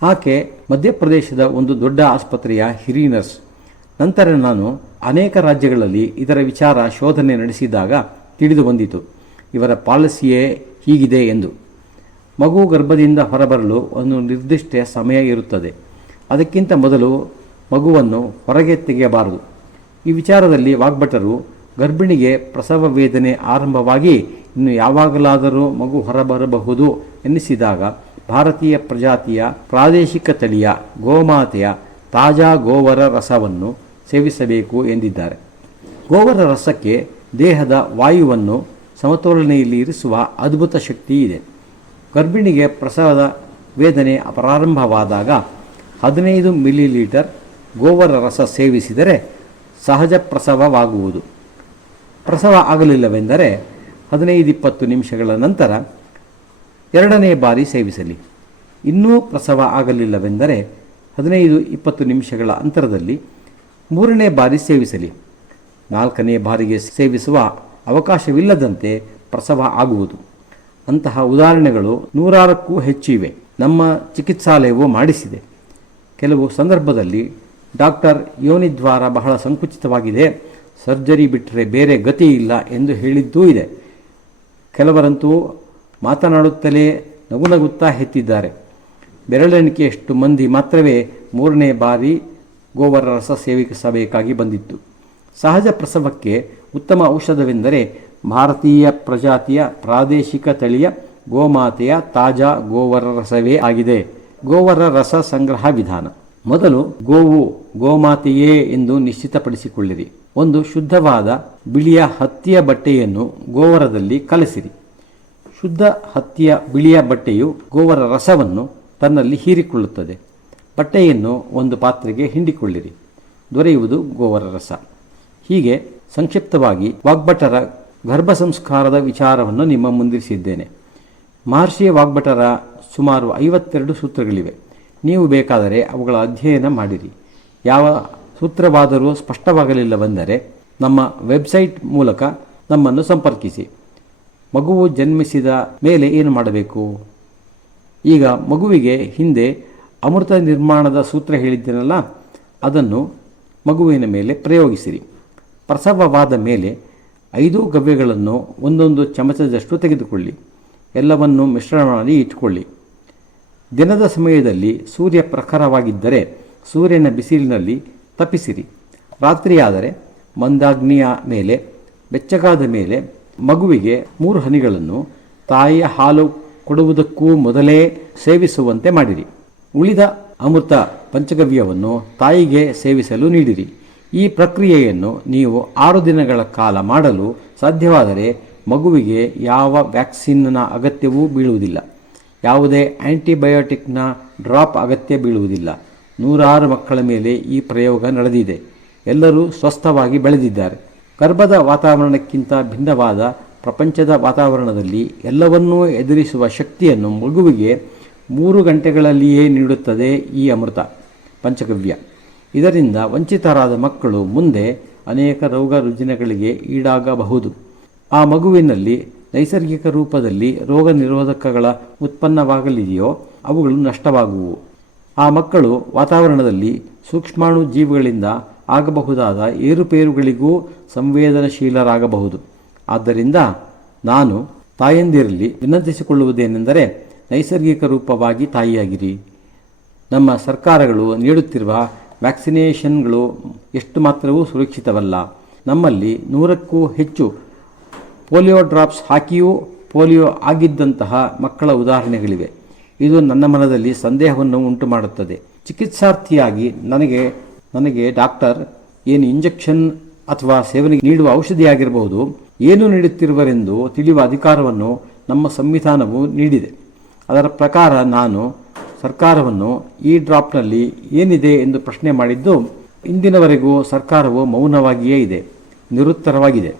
ಆಕೆ ಮಧ್ಯಪ್ರದೇಶದ ಒಂದು ದೊಡ್ಡ ಆಸ್ಪತ್ರೆಯ ಹಿರಿಯ ನರ್ಸ್. ನಂತರ ನಾನು ಅನೇಕ ರಾಜ್ಯಗಳಲ್ಲಿ ಇದರ ವಿಚಾರ ಶೋಧನೆ ನಡೆಸಿದಾಗ ತಿಳಿದು ಬಂದಿತು, ಇವರ ಪಾಲಿಸಿಯೇ ಹೀಗಿದೆ ಎಂದು. ಮಗು ಗರ್ಭದಿಂದ ಹೊರಬರಲು ಒಂದು ನಿರ್ದಿಷ್ಟ ಸಮಯ ಇರುತ್ತದೆ. ಅದಕ್ಕಿಂತ ಮೊದಲು ಮಗುವನ್ನು ಹೊರಗೆ ತೆಗೆಯಬಾರದು. ಈ ವಿಚಾರದಲ್ಲಿ ವಾಗ್ಭಟರು ಗರ್ಭಿಣಿಗೆ ಪ್ರಸವ ವೇದನೆ ಆರಂಭವಾಗಿ ಇನ್ನು ಯಾವಾಗಲಾದರೂ ಮಗು ಹೊರಬರಬಹುದು ಎನ್ನಿಸಿದಾಗ ಭಾರತೀಯ ಪ್ರಜಾತಿಯ ಪ್ರಾದೇಶಿಕ ತಳಿಯ ಗೋಮಾತೆಯ ತಾಜಾ ಗೋವರ ರಸವನ್ನು ಸೇವಿಸಬೇಕು ಎಂದಿದ್ದಾರೆ. ಗೋವರ ರಸಕ್ಕೆ ದೇಹದ ವಾಯುವನ್ನು ಸಮತೋಲನೆಯಲ್ಲಿ ಇರಿಸುವ ಅದ್ಭುತ ಶಕ್ತಿ ಇದೆ. ಗರ್ಭಿಣಿಗೆ ಪ್ರಸವದ ವೇದನೆ ಪ್ರಾರಂಭವಾದಾಗ 15 ಮಿಲಿಲೀಟರ್ ಗೋವರ ರಸ ಸೇವಿಸಿದರೆ ಸಹಜ ಪ್ರಸವವಾಗುವುದು. ಪ್ರಸವ ಆಗಲಿಲ್ಲವೆಂದರೆ 15-20 ನಿಮಿಷಗಳ ನಂತರ 2ನೇ ಬಾರಿ ಸೇವಿಸಲಿ. ಇನ್ನೂ ಪ್ರಸವ ಆಗಲಿಲ್ಲವೆಂದರೆ 15-20 ನಿಮಿಷಗಳ ಅಂತರದಲ್ಲಿ 3ನೇ ಬಾರಿ ಸೇವಿಸಲಿ. 4ನೇ ಬಾರಿಗೆ ಸೇವಿಸುವ ಅವಕಾಶವಿಲ್ಲದಂತೆ ಪ್ರಸವ ಆಗುವುದು. ಅಂತಹ ಉದಾಹರಣೆಗಳು 100ಕ್ಕೂ ಹೆಚ್ಚು ಇವೆ. ನಮ್ಮ ಚಿಕಿತ್ಸಾಲಯವು ಮಾಡಿಸಿದೆ. ಕೆಲವು ಸಂದರ್ಭದಲ್ಲಿ ಡಾಕ್ಟರ್ ಯೋನಿದ್ವಾರ ಬಹಳ ಸಂಕುಚಿತವಾಗಿದೆ, ಸರ್ಜರಿ ಬಿಟ್ಟರೆ ಬೇರೆ ಗತಿ ಇಲ್ಲ ಎಂದು ಹೇಳಿದ್ದೂ ಇದೆ. ಕೆಲವರಂತೂ ಮಾತನಾಡುತ್ತಲೇ ನಗುನಗುತ್ತಾ ಹೆತ್ತಿದ್ದಾರೆ. ಬೆರಳೆಣಿಕೆಯಷ್ಟು ಮಂದಿ ಮಾತ್ರವೇ 3ನೇ ಬಾರಿ ಗೋವರ ರಸ ಸೇವಿಸಬೇಕಾಗಿ ಬಂದಿತ್ತು. ಸಹಜ ಪ್ರಸವಕ್ಕೆ ಉತ್ತಮ ಔಷಧವೆಂದರೆ ಭಾರತೀಯ ಪ್ರಜಾತಿಯ ಪ್ರಾದೇಶಿಕ ತಳಿಯ ಗೋಮಾತೆಯ ತಾಜಾ ಗೋವರ ರಸವೇ ಆಗಿದೆ. ಗೋವರ ರಸ ಸಂಗ್ರಹ ವಿಧಾನ. ಮೊದಲು ಗೋವು ಗೋಮಾತೆಯೇ ಎಂದು ನಿಶ್ಚಿತಪಡಿಸಿಕೊಳ್ಳಿರಿ. ಒಂದು ಶುದ್ಧವಾದ ಬಿಳಿಯ ಹತ್ತಿಯ ಬಟ್ಟೆಯನ್ನು ಗೋವರದಲ್ಲಿ ಕಲಸಿರಿ. ಶುದ್ಧ ಹತ್ತಿಯ ಬಿಳಿಯ ಬಟ್ಟೆಯು ಗೋವರ ರಸವನ್ನು ತನ್ನಲ್ಲಿ ಹೀರಿಕೊಳ್ಳುತ್ತದೆ. ಬಟ್ಟೆಯನ್ನು ಒಂದು ಪಾತ್ರೆಗೆ ಹಿಂಡಿಕೊಳ್ಳಿರಿ. ದೊರೆಯುವುದು ಗೋವರ ರಸ. ಹೀಗೆ ಸಂಕ್ಷಿಪ್ತವಾಗಿ ವಾಗ್ಭಟರ ಗರ್ಭ ಸಂಸ್ಕಾರದ ವಿಚಾರವನ್ನು ನಿಮ್ಮ ಮುಂದಿರಿಸಿದ್ದೇನೆ. ಮಹರ್ಷಿ ವಾಗ್ಭಟರ ಸುಮಾರು 52 ಸೂತ್ರಗಳಿವೆ. ನೀವು ಬೇಕಾದರೆ ಅವುಗಳ ಅಧ್ಯಯನ ಮಾಡಿರಿ. ಯಾವ ಸೂತ್ರವಾದರೂ ಸ್ಪಷ್ಟವಾಗಲಿಲ್ಲವೆಂದರೆ ನಮ್ಮ ವೆಬ್ಸೈಟ್ ಮೂಲಕ ನಮ್ಮನ್ನು ಸಂಪರ್ಕಿಸಿ. ಮಗುವು ಜನ್ಮಿಸಿದ ಮೇಲೆ ಏನು ಮಾಡಬೇಕು? ಈಗ ಮಗುವಿಗೆ ಹಿಂದೆ ಅಮೃತ ನಿರ್ಮಾಣದ ಸೂತ್ರ ಹೇಳಿದ್ದೇನಲ್ಲ, ಅದನ್ನು ಮಗುವಿನ ಮೇಲೆ ಪ್ರಯೋಗಿಸಿರಿ. ಪ್ರಸವವಾದ ಮೇಲೆ 5 ಗವ್ಯಗಳನ್ನು ಒಂದೊಂದು ಚಮಚದಷ್ಟು ತೆಗೆದುಕೊಳ್ಳಿ. ಎಲ್ಲವನ್ನು ಮಿಶ್ರಣ ಮಾಡಿ ಇಟ್ಟುಕೊಳ್ಳಿ. ದಿನದ ಸಮಯದಲ್ಲಿ ಸೂರ್ಯ ಪ್ರಖರವಾಗಿದ್ದರೆ ಸೂರ್ಯನ ಬಿಸಿಲಿನಲ್ಲಿ ತಪ್ಪಿಸಿರಿ. ರಾತ್ರಿಯಾದರೆ ಮಂದಾಗ್ನಿಯ ಮೇಲೆ ಬೆಚ್ಚಗಾದ ಮೇಲೆ ಮಗುವಿಗೆ 3 ಹನಿಗಳನ್ನು ತಾಯಿಯ ಹಾಲು ಕೊಡುವುದಕ್ಕೂ ಮೊದಲೇ ಸೇವಿಸುವಂತೆ ಮಾಡಿರಿ. ಉಳಿದ ಅಮೃತ ಪಂಚಗವ್ಯವನ್ನು ತಾಯಿಗೆ ಸೇವಿಸಲು ನೀಡಿರಿ. ಈ ಪ್ರಕ್ರಿಯೆಯನ್ನು ನೀವು 6 ದಿನಗಳ ಕಾಲ ಮಾಡಲು ಸಾಧ್ಯವಾದರೆ ಮಗುವಿಗೆ ಯಾವ ವ್ಯಾಕ್ಸಿನ್ನ ಅಗತ್ಯವೂ ಬೀಳುವುದಿಲ್ಲ. ಯಾವುದೇ ಆಂಟಿಬಯೋಟಿಕ್ನ ಡ್ರಾಪ್ ಅಗತ್ಯ ಬೀಳುವುದಿಲ್ಲ. 100 ಮಕ್ಕಳ ಮೇಲೆ ಈ ಪ್ರಯೋಗ ನಡೆದಿದೆ. ಎಲ್ಲರೂ ಸ್ವಸ್ಥವಾಗಿ ಬೆಳೆದಿದ್ದಾರೆ. ಗರ್ಭದ ವಾತಾವರಣಕ್ಕಿಂತ ಭಿನ್ನವಾದ ಪ್ರಪಂಚದ ವಾತಾವರಣದಲ್ಲಿ ಎಲ್ಲವನ್ನೂ ಎದುರಿಸುವ ಶಕ್ತಿಯನ್ನು ಮಗುವಿಗೆ 3 ಗಂಟೆಗಳಲ್ಲಿಯೇ ನೀಡುತ್ತದೆ ಈ ಅಮೃತ ಪಂಚಗವ್ಯ. ಇದರಿಂದ ವಂಚಿತರಾದ ಮಕ್ಕಳು ಮುಂದೆ ಅನೇಕ ರೋಗ ರುಜಿನಗಳಿಗೆ ಈಡಾಗಬಹುದು. ಆ ಮಗುವಿನಲ್ಲಿ ನೈಸರ್ಗಿಕ ರೂಪದಲ್ಲಿ ರೋಗ ನಿರೋಧಕಗಳ ಉತ್ಪನ್ನವಾಗಲಿದೆಯೋ ಅವುಗಳು ನಷ್ಟವಾಗುವು. ಆ ಮಕ್ಕಳು ವಾತಾವರಣದಲ್ಲಿ ಸೂಕ್ಷ್ಮಾಣು ಜೀವಿಗಳಿಂದ ಆಗಬಹುದಾದ ಏರುಪೇರುಗಳಿಗೂ ಸಂವೇದನಶೀಲರಾಗಬಹುದು. ಆದ್ದರಿಂದ ನಾನು ತಾಯಂದಿರಲ್ಲಿ ವಿನಂತಿಸಿಕೊಳ್ಳುವುದೇನೆಂದರೆ ನೈಸರ್ಗಿಕ ರೂಪವಾಗಿ ತಾಯಿಯಾಗಿರಿ. ನಮ್ಮ ಸರ್ಕಾರಗಳು ನೀಡುತ್ತಿರುವ ವ್ಯಾಕ್ಸಿನೇಷನ್ಗಳು ಎಷ್ಟು ಮಾತ್ರವೂ ಸುರಕ್ಷಿತವಲ್ಲ. ನಮ್ಮಲ್ಲಿ 100ಕ್ಕೂ ಹೆಚ್ಚು ಪೋಲಿಯೋ ಡ್ರಾಪ್ಸ್ ಹಾಕಿಯೂ ಪೋಲಿಯೋ ಆಗಿದ್ದಂತಹ ಮಕ್ಕಳ ಉದಾಹರಣೆಗಳಿವೆ. ಇದು ನನ್ನ ಮನದಲ್ಲಿ ಸಂದೇಹವನ್ನು ಉಂಟು ಮಾಡುತ್ತದೆ. ಚಿಕಿತ್ಸಾರ್ಥಿಯಾಗಿ ನನಗೆ ಡಾಕ್ಟರ್ ಏನು ಇಂಜೆಕ್ಷನ್ ಅಥವಾ ಸೇವನೆಗೆ ನೀಡುವ ಔಷಧಿಯಾಗಿರಬಹುದು, ಏನು ನೀಡುತ್ತಿರುವರೆಂದು ತಿಳಿಯುವ ಅಧಿಕಾರವನ್ನು ನಮ್ಮ ಸಂವಿಧಾನವು ನೀಡಿದೆ. ಅದರ ಪ್ರಕಾರ ನಾನು ಸರ್ಕಾರವನ್ನು ಈ ಡ್ರಾಪ್ನಲ್ಲಿ ಏನಿದೆ ಎಂದು ಪ್ರಶ್ನೆ ಮಾಡಿದ್ದು, ಇಂದಿನವರೆಗೂ ಸರ್ಕಾರವು ಮೌನವಾಗಿಯೇ ಇದೆ, ನಿರುತ್ತರವಾಗಿದೆ.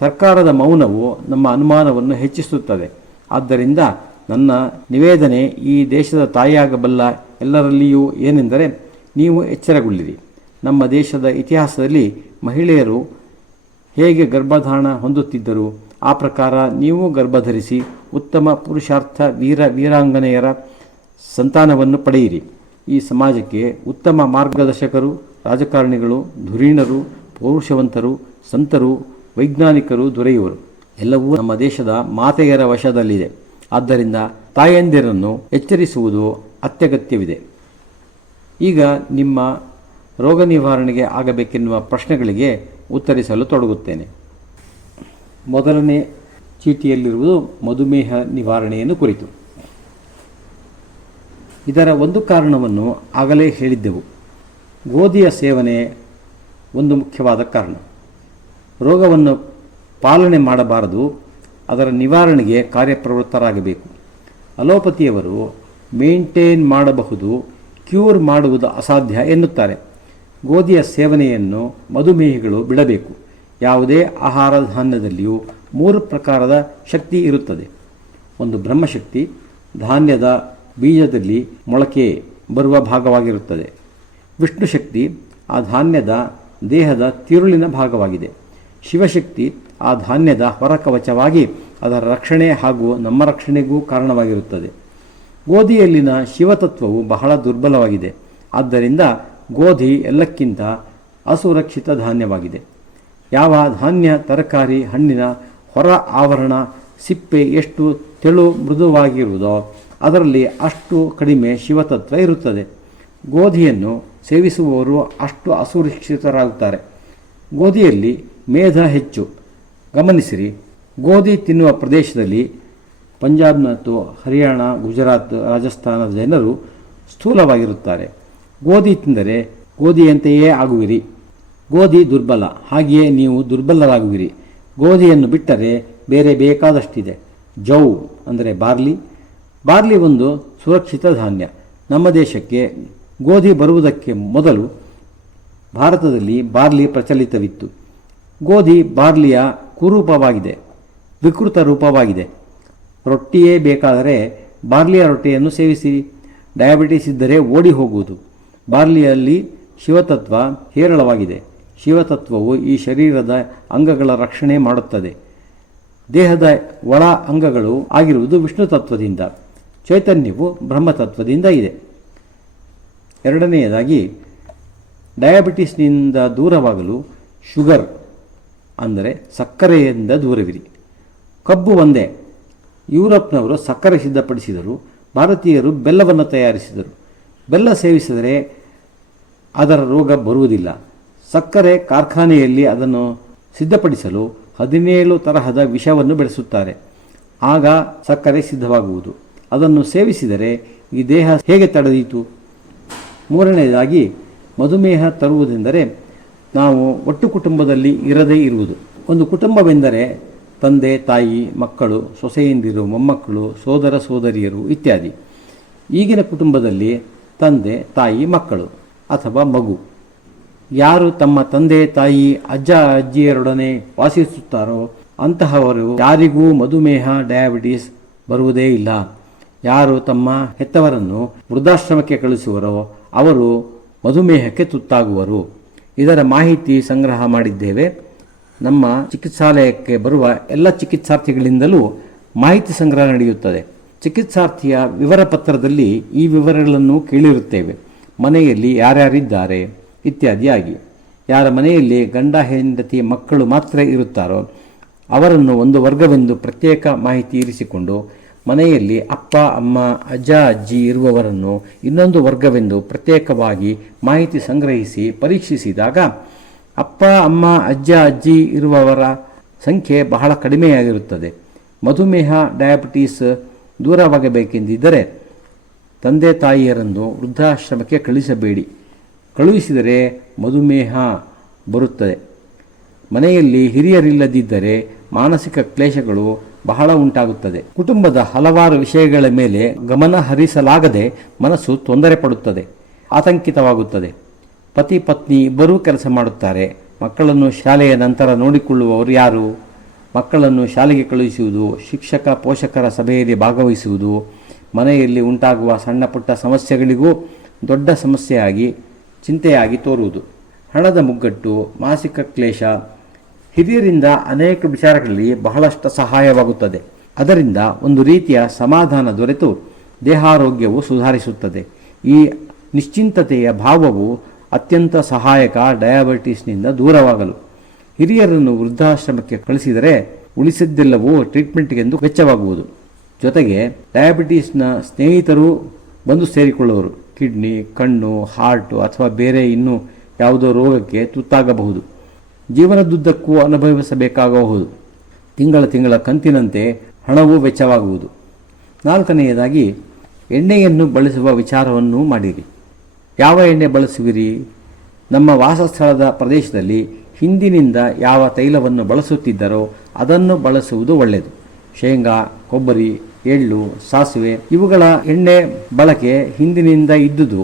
ಸರ್ಕಾರದ ಮೌನವು ನಮ್ಮ ಅನುಮಾನವನ್ನು ಹೆಚ್ಚಿಸುತ್ತದೆ. ಆದ್ದರಿಂದ ನನ್ನ ನಿವೇದನೆ ಈ ದೇಶದ ತಾಯಿಯಾಗಬಲ್ಲ ಎಲ್ಲರಲ್ಲಿಯೂ ಏನೆಂದರೆ, ನೀವು ಎಚ್ಚರಗೊಳ್ಳಿರಿ. ನಮ್ಮ ದೇಶದ ಇತಿಹಾಸದಲ್ಲಿ ಮಹಿಳೆಯರು ಹೇಗೆ ಗರ್ಭಧಾರಣ ಹೊಂದುತ್ತಿದ್ದರು, ಆ ಪ್ರಕಾರ ನೀವು ಗರ್ಭಧರಿಸಿ ಉತ್ತಮ ಪುರುಷಾರ್ಥ ವೀರಾಂಗನೆಯರ ಸಂತಾನವನ್ನು ಪಡೆಯಿರಿ. ಈ ಸಮಾಜಕ್ಕೆ ಉತ್ತಮ ಮಾರ್ಗದರ್ಶಕರು, ರಾಜಕಾರಣಿಗಳು, ಧುರೀಣರು, ಪೌರುಷವಂತರು, ಸಂತರು, ವೈಜ್ಞಾನಿಕರು ದೊರೆಯುವರು. ಎಲ್ಲವೂ ನಮ್ಮ ದೇಶದ ಮಾತೆಯರ ವಶದಲ್ಲಿದೆ. ಆದ್ದರಿಂದ ತಾಯಂದಿರನ್ನು ಎಚ್ಚರಿಸುವುದು ಅತ್ಯಗತ್ಯವಿದೆ. ಈಗ ನಿಮ್ಮ ರೋಗ ನಿವಾರಣೆಗೆ ಆಗಬೇಕೆನ್ನುವ ಪ್ರಶ್ನೆಗಳಿಗೆ ಉತ್ತರಿಸಲು ತೊಡಗುತ್ತೇನೆ. ಮೊದಲನೇ ಚೀಟಿಯಲ್ಲಿರುವುದು ಮಧುಮೇಹ ನಿವಾರಣೆಯನ್ನು ಕುರಿತು. ಇದರ ಒಂದು ಕಾರಣವನ್ನು ಆಗಲೇ ಹೇಳಿದ್ದೆವು. ಗೋಧಿಯ ಸೇವನೆ ಒಂದು ಮುಖ್ಯವಾದ ಕಾರಣ. ರೋಗವನ್ನು ಪಾಲನೆ ಮಾಡಬಾರದು, ಅದರ ನಿವಾರಣೆಗೆ ಕಾರ್ಯಪ್ರವೃತ್ತರಾಗಬೇಕು. ಅಲೋಪತಿಯವರು ಮೇಂಟೈನ್ ಮಾಡಬಹುದು, ಕ್ಯೂರ್ ಮಾಡುವುದು ಅಸಾಧ್ಯ ಎನ್ನುತ್ತಾರೆ. ಗೋಧಿಯ ಸೇವನೆಯನ್ನು ಮಧುಮೇಹಿಗಳು ಬಿಡಬೇಕು. ಯಾವುದೇ ಆಹಾರ ಧಾನ್ಯದಲ್ಲಿಯೂ 3 ಪ್ರಕಾರದ ಶಕ್ತಿ ಇರುತ್ತದೆ. ಒಂದು ಬ್ರಹ್ಮಶಕ್ತಿ, ಧಾನ್ಯದ ಬೀಜದಲ್ಲಿ ಮೊಳಕೆ ಬರುವ ಭಾಗವಾಗಿರುತ್ತದೆ. ವಿಷ್ಣು ಶಕ್ತಿ ಆ ಧಾನ್ಯದ ದೇಹದ ತಿರುಳಿನ ಭಾಗವಾಗಿದೆ. ಶಿವಶಕ್ತಿ ಆ ಧಾನ್ಯದ ಹೊರಕವಚವಾಗಿ ಅದರ ರಕ್ಷಣೆ ಹಾಗೂ ನಮ್ಮ ರಕ್ಷಣೆಗೂ ಕಾರಣವಾಗಿರುತ್ತದೆ. ಗೋಧಿಯಲ್ಲಿನ ಶಿವತತ್ವವು ಬಹಳ ದುರ್ಬಲವಾಗಿದೆ. ಆದ್ದರಿಂದ ಗೋಧಿ ಎಲ್ಲಕ್ಕಿಂತ ಅಸುರಕ್ಷಿತ ಧಾನ್ಯವಾಗಿದೆ. ಯಾವ ಧಾನ್ಯ, ತರಕಾರಿ, ಹಣ್ಣಿನ ಹೊರ ಆವರಣ ಸಿಪ್ಪೆ ಎಷ್ಟು ತೆಳು ಮೃದುವಾಗಿರುವುದೋ ಅದರಲ್ಲಿ ಅಷ್ಟು ಕಡಿಮೆ ಶಿವತತ್ವ ಇರುತ್ತದೆ. ಗೋಧಿಯನ್ನು ಸೇವಿಸುವವರು ಅಷ್ಟು ಅಸುರಕ್ಷಿತರಾಗುತ್ತಾರೆ. ಗೋಧಿಯಲ್ಲಿ ಮೇಧ ಹೆಚ್ಚು. ಗಮನಿಸಿರಿ, ಗೋಧಿ ತಿನ್ನುವ ಪ್ರದೇಶದಲ್ಲಿ ಪಂಜಾಬ್ ಮತ್ತು ಹರಿಯಾಣ, ಗುಜರಾತ್, ರಾಜಸ್ಥಾನದ ಜನರು ಸ್ಥೂಲವಾಗಿರುತ್ತಾರೆ. ಗೋಧಿ ತಿಂದರೆ ಗೋಧಿಯಂತೆಯೇ ಆಗುವಿರಿ. ಗೋಧಿ ದುರ್ಬಲ, ಹಾಗೆಯೇ ನೀವು ದುರ್ಬಲರಾಗುವಿರಿ. ಗೋಧಿಯನ್ನು ಬಿಟ್ಟರೆ ಬೇರೆ ಬೇಕಾದಷ್ಟಿದೆ. ಜೌ ಅಂದರೆ ಬಾರ್ಲಿ ಒಂದು ಸುರಕ್ಷಿತ ಧಾನ್ಯ. ನಮ್ಮ ದೇಶಕ್ಕೆ ಗೋಧಿ ಬರುವುದಕ್ಕೆ ಮೊದಲು ಭಾರತದಲ್ಲಿ ಬಾರ್ಲಿ ಪ್ರಚಲಿತವಿತ್ತು. ಗೋಧಿ ಬಾರ್ಲಿಯ ಕುರೂಪವಾಗಿದೆ, ವಿಕೃತ ರೂಪವಾಗಿದೆ. ರೊಟ್ಟಿಯೇ ಬೇಕಾದರೆ ಬಾರ್ಲಿಯ ರೊಟ್ಟಿಯನ್ನು ಸೇವಿಸಿ. ಡಯಾಬಿಟಿಸ್ ಇದ್ದರೆ ಓಡಿ ಹೋಗುವುದು. ಬಾರ್ಲಿಯಲ್ಲಿ ಶಿವತತ್ವ ಹೇರಳವಾಗಿದೆ. ಶಿವತತ್ವವು ಈ ಶರೀರದ ಅಂಗಗಳ ರಕ್ಷಣೆ ಮಾಡುತ್ತದೆ. ದೇಹದ ಒಳ ಅಂಗಗಳು ಆಗಿರುವುದು ವಿಷ್ಣು ತತ್ವದಿಂದ, ಚೈತನ್ಯವು ಬ್ರಹ್ಮತತ್ವದಿಂದ ಇದೆ. ಎರಡನೆಯದಾಗಿ, ಡಯಾಬಿಟಿಸ್ನಿಂದ ದೂರವಾಗಲು ಶುಗರ್ ಅಂದರೆ ಸಕ್ಕರೆಯಿಂದ ದೂರವಿರಿ. ಕಬ್ಬು ಒಂದೇ. ಯುರೋಪ್ನವರು ಸಕ್ಕರೆ ಸಿದ್ಧಪಡಿಸಿದರು, ಭಾರತೀಯರು ಬೆಲ್ಲವನ್ನು ತಯಾರಿಸಿದರು. ಬೆಲ್ಲ ಸೇವಿಸಿದರೆ ಅದರ ರೋಗ ಬರುವುದಿಲ್ಲ. ಸಕ್ಕರೆ ಕಾರ್ಖಾನೆಯಲ್ಲಿ ಅದನ್ನು ಸಿದ್ಧಪಡಿಸಲು 17 ತರಹದ ವಿಷವನ್ನು ಬೆಳೆಸುತ್ತಾರೆ. ಆಗ ಸಕ್ಕರೆ ಸಿದ್ಧವಾಗುವುದು. ಅದನ್ನು ಸೇವಿಸಿದರೆ ಈ ದೇಹ ಹೇಗೆ ತಡೆದೀತು? ಮೂರನೆಯದಾಗಿ, ಮಧುಮೇಹ ತರುವುದೆಂದರೆ ನಾವು ಒಟ್ಟು ಕುಟುಂಬದಲ್ಲಿ ಇರದೇ ಇರುವುದು. ಒಂದು ಕುಟುಂಬವೆಂದರೆ ತಂದೆ, ತಾಯಿ, ಮಕ್ಕಳು, ಸೊಸೆಯಂದಿರು, ಮೊಮ್ಮಕ್ಕಳು, ಸೋದರ ಸೋದರಿಯರು ಇತ್ಯಾದಿ. ಈಗಿನ ಕುಟುಂಬದಲ್ಲಿ ತಂದೆ, ತಾಯಿ, ಮಕ್ಕಳು ಅಥವಾ ಮಗು. ಯಾರು ತಮ್ಮ ತಂದೆ, ತಾಯಿ, ಅಜ್ಜ ಅಜ್ಜಿಯರೊಡನೆ ವಾಸಿಸುತ್ತಾರೋ ಅಂತಹವರು ಯಾರಿಗೂ ಮಧುಮೇಹ, ಡಯಾಬಿಟಿಸ್ ಬರುವುದೇ ಇಲ್ಲ. ಯಾರು ತಮ್ಮ ಹೆತ್ತವರನ್ನು ವೃದ್ಧಾಶ್ರಮಕ್ಕೆ ಕಳಿಸುವರೋ ಅವರು ಮಧುಮೇಹಕ್ಕೆ ತುತ್ತಾಗುವರು. ಇದರ ಮಾಹಿತಿ ಸಂಗ್ರಹ ಮಾಡಿದ್ದೇವೆ. ನಮ್ಮ ಚಿಕಿತ್ಸಾಲಯಕ್ಕೆ ಬರುವ ಎಲ್ಲ ಚಿಕಿತ್ಸಾರ್ಥಿಗಳಿಂದಲೂ ಮಾಹಿತಿ ಸಂಗ್ರಹ ನಡೆಯುತ್ತದೆ. ಚಿಕಿತ್ಸಾರ್ಥಿಯ ವಿವರ ಪತ್ರದಲ್ಲಿ ಈ ವಿವರಗಳನ್ನು ಕೇಳಿರುತ್ತೇವೆ. ಮನೆಯಲ್ಲಿ ಯಾರ್ಯಾರಿದ್ದಾರೆ ಇತ್ಯಾದಿಯಾಗಿ. ಯಾರ ಮನೆಯಲ್ಲಿ ಗಂಡ, ಹೆಂಡತಿ, ಮಕ್ಕಳು ಮಾತ್ರ ಇರುತ್ತಾರೋ ಅವರನ್ನು ಒಂದು ವರ್ಗವೆಂದು ಪ್ರತ್ಯೇಕ ಮಾಹಿತಿ ಇರಿಸಿಕೊಂಡು, ಮನೆಯಲ್ಲಿ ಅಪ್ಪ, ಅಮ್ಮ, ಅಜ್ಜ, ಅಜ್ಜಿ ಇರುವವರನ್ನು ಇನ್ನೊಂದು ವರ್ಗವೆಂದು ಪ್ರತ್ಯೇಕವಾಗಿ ಮಾಹಿತಿ ಸಂಗ್ರಹಿಸಿ ಪರೀಕ್ಷಿಸಿದಾಗ ಅಪ್ಪ, ಅಮ್ಮ, ಅಜ್ಜ, ಅಜ್ಜಿ ಇರುವವರ ಸಂಖ್ಯೆ ಬಹಳ ಕಡಿಮೆಯಾಗಿರುತ್ತದೆ. ಮಧುಮೇಹ, ಡಯಾಬಿಟೀಸ್ ದೂರವಾಗಬೇಕೆಂದಿದ್ದರೆ ತಂದೆ ತಾಯಿಯರನ್ನು ವೃದ್ಧಾಶ್ರಮಕ್ಕೆ ಕಳಿಸಬೇಡಿ. ಕಳುಹಿಸಿದರೆ ಮಧುಮೇಹ ಬರುತ್ತದೆ. ಮನೆಯಲ್ಲಿ ಹಿರಿಯರಿಲ್ಲದಿದ್ದರೆ ಮಾನಸಿಕ ಕ್ಲೇಶಗಳು ಬಹಳ ಉಂಟಾಗುತ್ತದೆ. ಕುಟುಂಬದ ಹಲವಾರು ವಿಷಯಗಳ ಮೇಲೆ ಗಮನ ಹರಿಸಲಾಗದೆ ಮನಸ್ಸು ತೊಂದರೆ ಪಡುತ್ತದೆ, ಆತಂಕಿತವಾಗುತ್ತದೆ. ಪತಿ ಪತ್ನಿ ಇಬ್ಬರೂ ಕೆಲಸ ಮಾಡುತ್ತಾರೆ. ಮಕ್ಕಳನ್ನು ಶಾಲೆಯ ನಂತರ ನೋಡಿಕೊಳ್ಳುವವರು ಯಾರು? ಮಕ್ಕಳನ್ನು ಶಾಲೆಗೆ ಕಳುಹಿಸುವುದು, ಶಿಕ್ಷಕ ಪೋಷಕರ ಸಭೆಯಲ್ಲಿ ಭಾಗವಹಿಸುವುದು, ಮನೆಯಲ್ಲಿ ಉಂಟಾಗುವ ಸಣ್ಣ ಪುಟ್ಟ ಸಮಸ್ಯೆಗಳಿಗೂ ದೊಡ್ಡ ಸಮಸ್ಯೆಯಾಗಿ ಚಿಂತೆಯಾಗಿ ತೋರುವುದು, ಹಣದ ಮುಗ್ಗಟ್ಟು, ಮಾನಸಿಕ ಕ್ಲೇಶ. ಹಿರಿಯರಿಂದ ಅನೇಕ ವಿಚಾರಗಳಲ್ಲಿ ಬಹಳಷ್ಟು ಸಹಾಯವಾಗುತ್ತದೆ. ಅದರಿಂದ ಒಂದು ರೀತಿಯ ಸಮಾಧಾನ ದೊರೆತು ದೇಹಾರೋಗ್ಯವು ಸುಧಾರಿಸುತ್ತದೆ. ಈ ನಿಶ್ಚಿಂತತೆಯ ಭಾವವು ಅತ್ಯಂತ ಸಹಾಯಕ ಡಯಾಬಿಟಿಸ್ನಿಂದ ದೂರವಾಗಲು. ಹಿರಿಯರನ್ನು ವೃದ್ಧಾಶ್ರಮಕ್ಕೆ ಕಳಿಸಿದರೆ ಉಳಿಸಿದ್ದೆಲ್ಲವೂ ಟ್ರೀಟ್ಮೆಂಟ್ಗೆಂದು ವೆಚ್ಚವಾಗುವುದು. ಜೊತೆಗೆ ಡಯಾಬಿಟಿಸ್ನ ಸ್ನೇಹಿತರು ಬಂದು ಸೇರಿಕೊಳ್ಳುವರು. ಕಿಡ್ನಿ, ಕಣ್ಣು, ಹಾರ್ಟು ಅಥವಾ ಬೇರೆ ಇನ್ನೂ ಯಾವುದೋ ರೋಗಕ್ಕೆ ತುತ್ತಾಗಬಹುದು. ಜೀವನದುದ್ದಕ್ಕೂ ಅನುಭವಿಸಬೇಕಾಗಬಹುದು. ತಿಂಗಳ ಕಂತಿನಂತೆ ಹಣವೂ ವೆಚ್ಚವಾಗುವುದು. 4ನೆಯದಾಗಿ ಎಣ್ಣೆಯನ್ನು ಬಳಸುವ ವಿಚಾರವನ್ನು ಮಾಡಿರಿ. ಯಾವ ಎಣ್ಣೆ ಬಳಸುವಿರಿ? ನಮ್ಮ ವಾಸಸ್ಥಳದ ಪ್ರದೇಶದಲ್ಲಿ ಹಿಂದಿನಿಂದ ಯಾವ ತೈಲವನ್ನು ಬಳಸುತ್ತಿದ್ದರೋ ಅದನ್ನು ಬಳಸುವುದು ಒಳ್ಳೆಯದು. ಶೇಂಗಾ, ಕೊಬ್ಬರಿ, ಎಳ್ಳು, ಸಾಸಿವೆ ಇವುಗಳ ಎಣ್ಣೆ ಬಳಕೆ ಹಿಂದಿನಿಂದ ಇದ್ದುದು.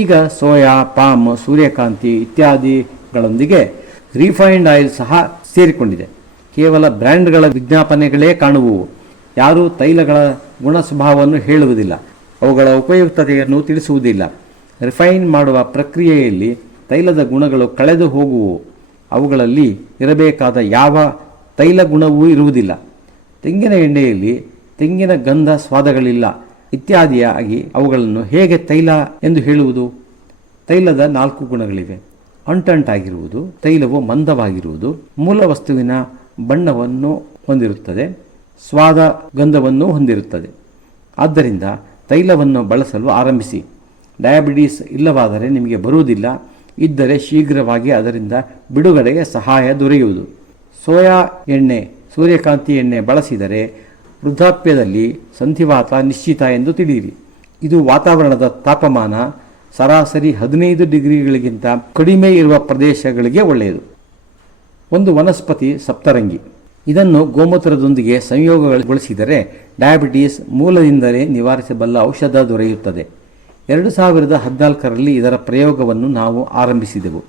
ಈಗ ಸೋಯಾ, ಪಾಮ್, ಸೂರ್ಯಕಾಂತಿ ಇತ್ಯಾದಿಗಳೊಂದಿಗೆ ರಿಫೈನ್ಡ್ ಆಯಿಲ್ ಸಹ ಸೇರಿಕೊಂಡಿದೆ. ಕೇವಲ ಬ್ರ್ಯಾಂಡ್ಗಳ ವಿಜ್ಞಾಪನೆಗಳೇ ಕಾಣುವುವು. ಯಾರೂ ತೈಲಗಳ ಗುಣ ಸ್ವಭಾವವನ್ನು ಹೇಳುವುದಿಲ್ಲ, ಅವುಗಳ ಉಪಯುಕ್ತತೆಯನ್ನು ತಿಳಿಸುವುದಿಲ್ಲ. ರಿಫೈನ್ ಮಾಡುವ ಪ್ರಕ್ರಿಯೆಯಲ್ಲಿ ತೈಲದ ಗುಣಗಳು ಕಳೆದು ಹೋಗುವು. ಅವುಗಳಲ್ಲಿ ಇರಬೇಕಾದ ಯಾವ ತೈಲ ಗುಣವೂ ಇರುವುದಿಲ್ಲ. ತೆಂಗಿನ ಎಣ್ಣೆಯಲ್ಲಿ ತೆಂಗಿನ ಗಂಧ ಸ್ವಾದಗಳಿಲ್ಲ ಇತ್ಯಾದಿಯಾಗಿ ಅವುಗಳನ್ನು ಹೇಗೆ ತೈಲ ಎಂದು ಹೇಳುವುದು? ತೈಲದ 4 ಗುಣಗಳಿವೆ. ಅಂಟಂಟಾಗಿರುವುದು, ತೈಲವು ಮಂದವಾಗಿರುವುದು, ಮೂಲ ವಸ್ತುವಿನ ಬಣ್ಣವನ್ನು ಹೊಂದಿರುತ್ತದೆ, ಸ್ವಾದ ಗಂಧವನ್ನು ಹೊಂದಿರುತ್ತದೆ. ಆದ್ದರಿಂದ ತೈಲವನ್ನು ಬಳಸಲು ಆರಂಭಿಸಿ. ಡಯಾಬಿಟಿಸ್ ಇಲ್ಲವಾದರೆ ನಿಮಗೆ ಬರುವುದಿಲ್ಲ, ಇದ್ದರೆ ಶೀಘ್ರವಾಗಿ ಅದರಿಂದ ಬಿಡುಗಡೆಗೆ ಸಹಾಯ ದೊರೆಯುವುದು. ಸೋಯಾ ಎಣ್ಣೆ, ಸೂರ್ಯಕಾಂತಿ ಎಣ್ಣೆ ಬಳಸಿದರೆ ವೃದ್ಧಾಪ್ಯದಲ್ಲಿ ಸಂಧಿವಾತ ನಿಶ್ಚಿತ ಎಂದು ತಿಳಿಯಿರಿ. ಇದು ವಾತಾವರಣದ ತಾಪಮಾನ ಸರಾಸರಿ 15 ಡಿಗ್ರಿಗಳಿಗಿಂತ ಕಡಿಮೆ ಇರುವ ಪ್ರದೇಶಗಳಿಗೆ ಒಳ್ಳೆಯದು. ಒಂದು ವನಸ್ಪತಿ ಸಪ್ತರಂಗಿ. ಇದನ್ನು ಗೋಮೂತ್ರದೊಂದಿಗೆ ಸಂಯೋಗಗೊಳಿಸಿದರೆ ಡಯಾಬಿಟಿಸ್ ಮೂಲದಿಂದಲೇ ನಿವಾರಿಸಬಲ್ಲ ಔಷಧ ದೊರೆಯುತ್ತದೆ. 2014ರಲ್ಲಿ ಇದರ ಪ್ರಯೋಗವನ್ನು ನಾವು ಆರಂಭಿಸಿದೆವು.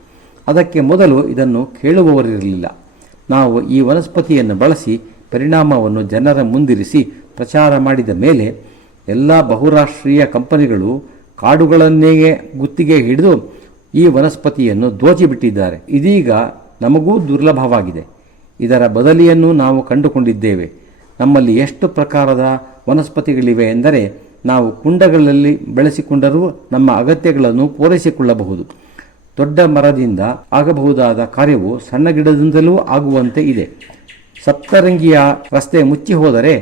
ಅದಕ್ಕೆ ಮೊದಲು ಇದನ್ನು ಕೇಳುವವರಿರಲಿಲ್ಲ. ನಾವು ಈ ವನಸ್ಪತಿಯನ್ನು ಬಳಸಿ ಪರಿಣಾಮವನ್ನು ಜನರ ಮುಂದಿರಿಸಿ ಪ್ರಚಾರ ಮಾಡಿದ ಮೇಲೆ ಎಲ್ಲ ಬಹುರಾಷ್ಟ್ರೀಯ ಕಂಪನಿಗಳು ಕಾಡುಗಳನ್ನೇ ಗುತ್ತಿಗೆ ಹಿಡಿದು ಈ ವನಸ್ಪತಿಯನ್ನು ದೋಚಿಬಿಟ್ಟಿದ್ದಾರೆ. ಇದೀಗ ನಮಗೂ ದುರ್ಲಭವಾಗಿದೆ. ಇದರ ಬದಲಿಯನ್ನು ನಾವು ಕಂಡುಕೊಂಡಿದ್ದೇವೆ. ನಮ್ಮಲ್ಲಿ ಎಷ್ಟು ಪ್ರಕಾರದ ವನಸ್ಪತಿಗಳಿವೆ ಎಂದರೆ ನಾವು ಕುಂಡಗಳಲ್ಲಿ ಬೆಳೆಸಿಕೊಂಡರೂ ನಮ್ಮ ಅಗತ್ಯಗಳನ್ನು ಪೂರೈಸಿಕೊಳ್ಳಬಹುದು. ದೊಡ್ಡ ಮರದಿಂದ ಆಗಬಹುದಾದ ಕಾರ್ಯವು ಸಣ್ಣ ಗಿಡದಿಂದಲೂ ಆಗುವಂತೆ ಇದೆ. ಸಪ್ತರಂಗಿಯ ರಸ್ತೆ ಮುಚ್ಚಿ ಹೋದರೆ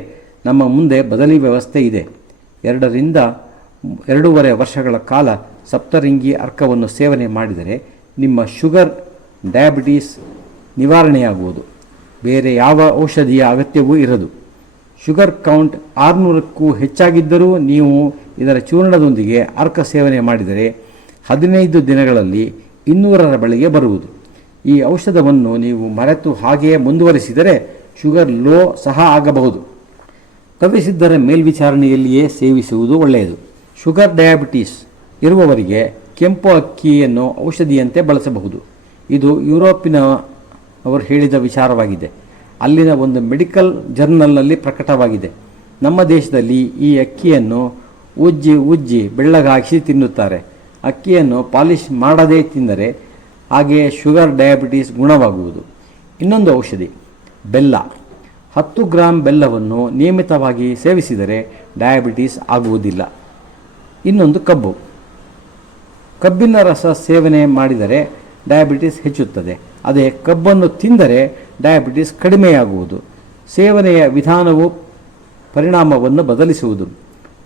ನಮ್ಮ ಮುಂದೆ ಬದಲಿ ವ್ಯವಸ್ಥೆ ಇದೆ. 2 ರಿಂದ 2.5 ವರ್ಷಗಳ ಕಾಲ ಸಪ್ತರಂಗಿ ಅರ್ಕವನ್ನು ಸೇವನೆ ಮಾಡಿದರೆ ನಿಮ್ಮ ಶುಗರ್, ಡಯಾಬಿಟಿಸ್ ನಿವಾರಣೆಯಾಗುವುದು. ಬೇರೆ ಯಾವ ಔಷಧಿಯ ಅಗತ್ಯವೂ ಇರದು. ಶುಗರ್ ಕೌಂಟ್ 600ಕ್ಕೂ ಹೆಚ್ಚಾಗಿದ್ದರೂ ನೀವು ಇದರ ಚೂರ್ಣದೊಂದಿಗೆ ಅರ್ಕ ಸೇವನೆ ಮಾಡಿದರೆ 15 ದಿನಗಳಲ್ಲಿ 200ರ ಬಳಿಗೆ ಬರುವುದು. ಈ ಔಷಧವನ್ನು ನೀವು ಮರೆತು ಹಾಗೆಯೇ ಮುಂದುವರಿಸಿದರೆ ಶುಗರ್ ಲೋ ಸಹ ಆಗಬಹುದು. ಕವಿಸಿದ್ದರ ಮೇಲ್ವಿಚಾರಣೆಯಲ್ಲಿಯೇ ಸೇವಿಸುವುದು ಒಳ್ಳೆಯದು. ಶುಗರ್ ಡಯಾಬಿಟಿಸ್ ಇರುವವರಿಗೆ ಕೆಂಪು ಅಕ್ಕಿಯನ್ನು ಔಷಧಿಯಂತೆ ಬಳಸಬಹುದು. ಇದು ಯುರೋಪಿನವರು ಹೇಳಿದ ವಿಚಾರವಾಗಿದೆ. ಅಲ್ಲಿನ ಒಂದು ಮೆಡಿಕಲ್ ಜರ್ನಲ್ನಲ್ಲಿ ಪ್ರಕಟವಾಗಿದೆ. ನಮ್ಮ ದೇಶದಲ್ಲಿ ಈ ಅಕ್ಕಿಯನ್ನು ಉಜ್ಜಿ ಬೆಳ್ಳಗಾಗಿಸಿ ತಿನ್ನುತ್ತಾರೆ. ಅಕ್ಕಿಯನ್ನು ಪಾಲಿಶ್ ಮಾಡದೇ ತಿಂದರೆ ಹಾಗೆಯೇ ಶುಗರ್ ಡಯಾಬಿಟಿಸ್ ಗುಣವಾಗುವುದು. ಇನ್ನೊಂದು ಔಷಧಿ ಬೆಲ್ಲ. 10 ಗ್ರಾಂ ಬೆಲ್ಲವನ್ನು ನಿಯಮಿತವಾಗಿ ಸೇವಿಸಿದರೆ ಡಯಾಬಿಟಿಸ್ ಆಗುವುದಿಲ್ಲ. ಇನ್ನೊಂದು ಕಬ್ಬು. ಕಬ್ಬಿನ ರಸ ಸೇವನೆ ಮಾಡಿದರೆ ಡಯಾಬಿಟಿಸ್ ಹೆಚ್ಚುತ್ತದೆ. ಅದೇ ಕಬ್ಬನ್ನು ತಿಂದರೆ ಡಯಾಬಿಟಿಸ್ ಕಡಿಮೆಯಾಗುವುದು. ಸೇವನೆಯ ವಿಧಾನವು ಪರಿಣಾಮವನ್ನು ಬದಲಿಸುವುದು.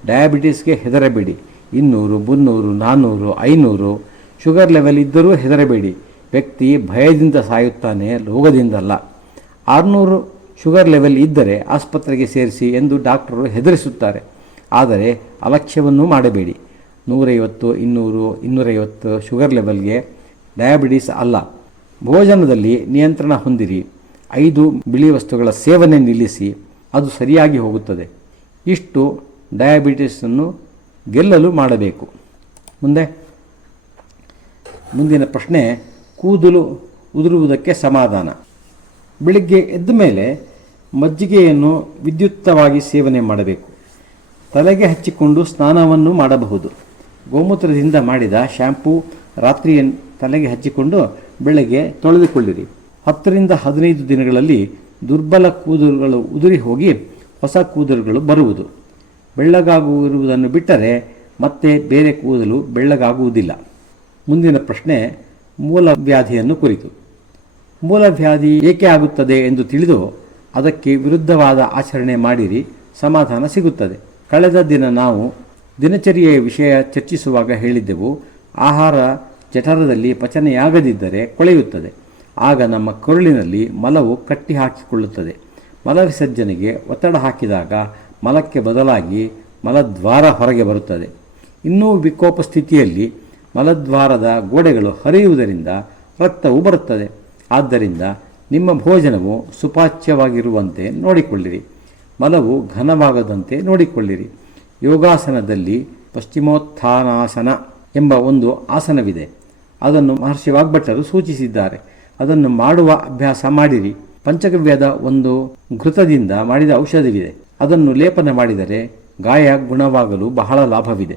ಡಯಾಬಿಟಿಸ್ಗೆ ಹೆದರಬೇಡಿ. 200, 300, 400, 500 ಶುಗರ್ ಲೆವೆಲ್ ಇದ್ದರೂ ಹೆದರಬೇಡಿ. ವ್ಯಕ್ತಿ ಭಯದಿಂದ ಸಾಯುತ್ತಾನೆ, ರೋಗದಿಂದಲ್ಲ. 600 ಶುಗರ್ ಲೆವೆಲ್ ಇದ್ದರೆ ಆಸ್ಪತ್ರೆಗೆ ಸೇರಿಸಿ ಎಂದು ಡಾಕ್ಟರು ಹೆದರಿಸುತ್ತಾರೆ. ಆದರೆ ಅಲಕ್ಷ್ಯವನ್ನು ಮಾಡಬೇಡಿ. 150, 200, 250 ಶುಗರ್ ಲೆವೆಲ್ಗೆ ಡಯಾಬಿಟಿಸ್ ಅಲ್ಲ. ಭೋಜನದಲ್ಲಿ ನಿಯಂತ್ರಣ ಹೊಂದಿರಿ. 5 ಬಿಳಿ ವಸ್ತುಗಳ ಸೇವನೆ ನಿಲ್ಲಿಸಿ, ಅದು ಸರಿಯಾಗಿ ಹೋಗುತ್ತದೆ. ಇಷ್ಟು ಡಯಾಬಿಟಿಸನ್ನು ಗೆಲ್ಲಲು ಮಾಡಬೇಕು. ಮುಂದಿನ ಪ್ರಶ್ನೆ, ಕೂದಲು ಉದುರುವುದಕ್ಕೆ ಸಮಾಧಾನ. ಬೆಳಿಗ್ಗೆ ಎದ್ದ ಮೇಲೆ ಮಜ್ಜಿಗೆಯನ್ನು ವಿದ್ಯುಕ್ತವಾಗಿ ಸೇವನೆ ಮಾಡಬೇಕು. ತಲೆಗೆ ಹಚ್ಚಿಕೊಂಡು ಸ್ನಾನವನ್ನು ಮಾಡಬಹುದು. ಗೋಮೂತ್ರದಿಂದ ಮಾಡಿದ ಶ್ಯಾಂಪೂ ರಾತ್ರಿ ತಲೆಗೆ ಹಚ್ಚಿಕೊಂಡು ಬೆಳಗ್ಗೆ ತೊಳೆದುಕೊಳ್ಳಿರಿ. 10 ರಿಂದ 15 ದಿನಗಳಲ್ಲಿ ದುರ್ಬಲ ಕೂದಲುಗಳು ಉದುರಿ ಹೋಗಿ ಹೊಸ ಕೂದಲುಗಳು ಬರುವುದು. ಬೆಳ್ಳಗಾಗುವುದನ್ನು ಬಿಟ್ಟರೆ ಮತ್ತೆ ಬೇರೆ ಕೂದಲು ಬೆಳ್ಳಗಾಗುವುದಿಲ್ಲ. ಮುಂದಿನ ಪ್ರಶ್ನೆ ಮೂಲವ್ಯಾಧಿಯನ್ನು ಕುರಿತು. ಮೂಲವ್ಯಾಧಿ ಏಕೆ ಆಗುತ್ತದೆ ಎಂದು ತಿಳಿದು ಅದಕ್ಕೆ ವಿರುದ್ಧವಾದ ಆಚರಣೆ ಮಾಡಿರಿ, ಸಮಾಧಾನ ಸಿಗುತ್ತದೆ. ಕಳೆದ ದಿನ ನಾವು ದಿನಚರಿಯ ವಿಷಯ ಚರ್ಚಿಸುವಾಗ ಹೇಳಿದ್ದೆವು, ಆಹಾರ ಜಠರದಲ್ಲಿ ಪಚನೆಯಾಗದಿದ್ದರೆ ಕೊಳೆಯುತ್ತದೆ. ಆಗ ನಮ್ಮ ಕರುಳಿನಲ್ಲಿ ಮಲವು ಕಟ್ಟಿ ಹಾಕಿಕೊಳ್ಳುತ್ತದೆ. ಮಲವಿಸರ್ಜನೆಗೆ ಒತ್ತಡ ಹಾಕಿದಾಗ ಮಲಕ್ಕೆ ಬದಲಾಗಿ ಮಲದ್ವಾರ ಹೊರಗೆ ಬರುತ್ತದೆ. ಇನ್ನೂ ವಿಕೋಪ ಸ್ಥಿತಿಯಲ್ಲಿ ಮಲದ್ವಾರದ ಗೋಡೆಗಳು ಹರಿಯುವುದರಿಂದ ರಕ್ತವು ಬರುತ್ತದೆ. ಆದ್ದರಿಂದ ನಿಮ್ಮ ಭೋಜನವು ಸುಪಾಚ್ಯವಾಗಿರುವಂತೆ ನೋಡಿಕೊಳ್ಳಿರಿ. ಮಲವು ಘನವಾಗದಂತೆ ನೋಡಿಕೊಳ್ಳಿರಿ. ಯೋಗಾಸನದಲ್ಲಿ ಪಶ್ಚಿಮೋತ್ಥಾನಾಸನ ಎಂಬ ಒಂದು ಆಸನವಿದೆ. ಅದನ್ನು ಮಹರ್ಷಿ ವಾಗ್ಭಟರು ಸೂಚಿಸಿದ್ದಾರೆ. ಅದನ್ನು ಮಾಡುವ ಅಭ್ಯಾಸ ಮಾಡಿರಿ. ಪಂಚಗವ್ಯದ ಒಂದು ಘೃತದಿಂದ ಮಾಡಿದ ಔಷಧವಿದೆ. ಅದನ್ನು ಲೇಪನ ಮಾಡಿದರೆ ಗಾಯ ಗುಣವಾಗಲು ಬಹಳ ಲಾಭವಿದೆ.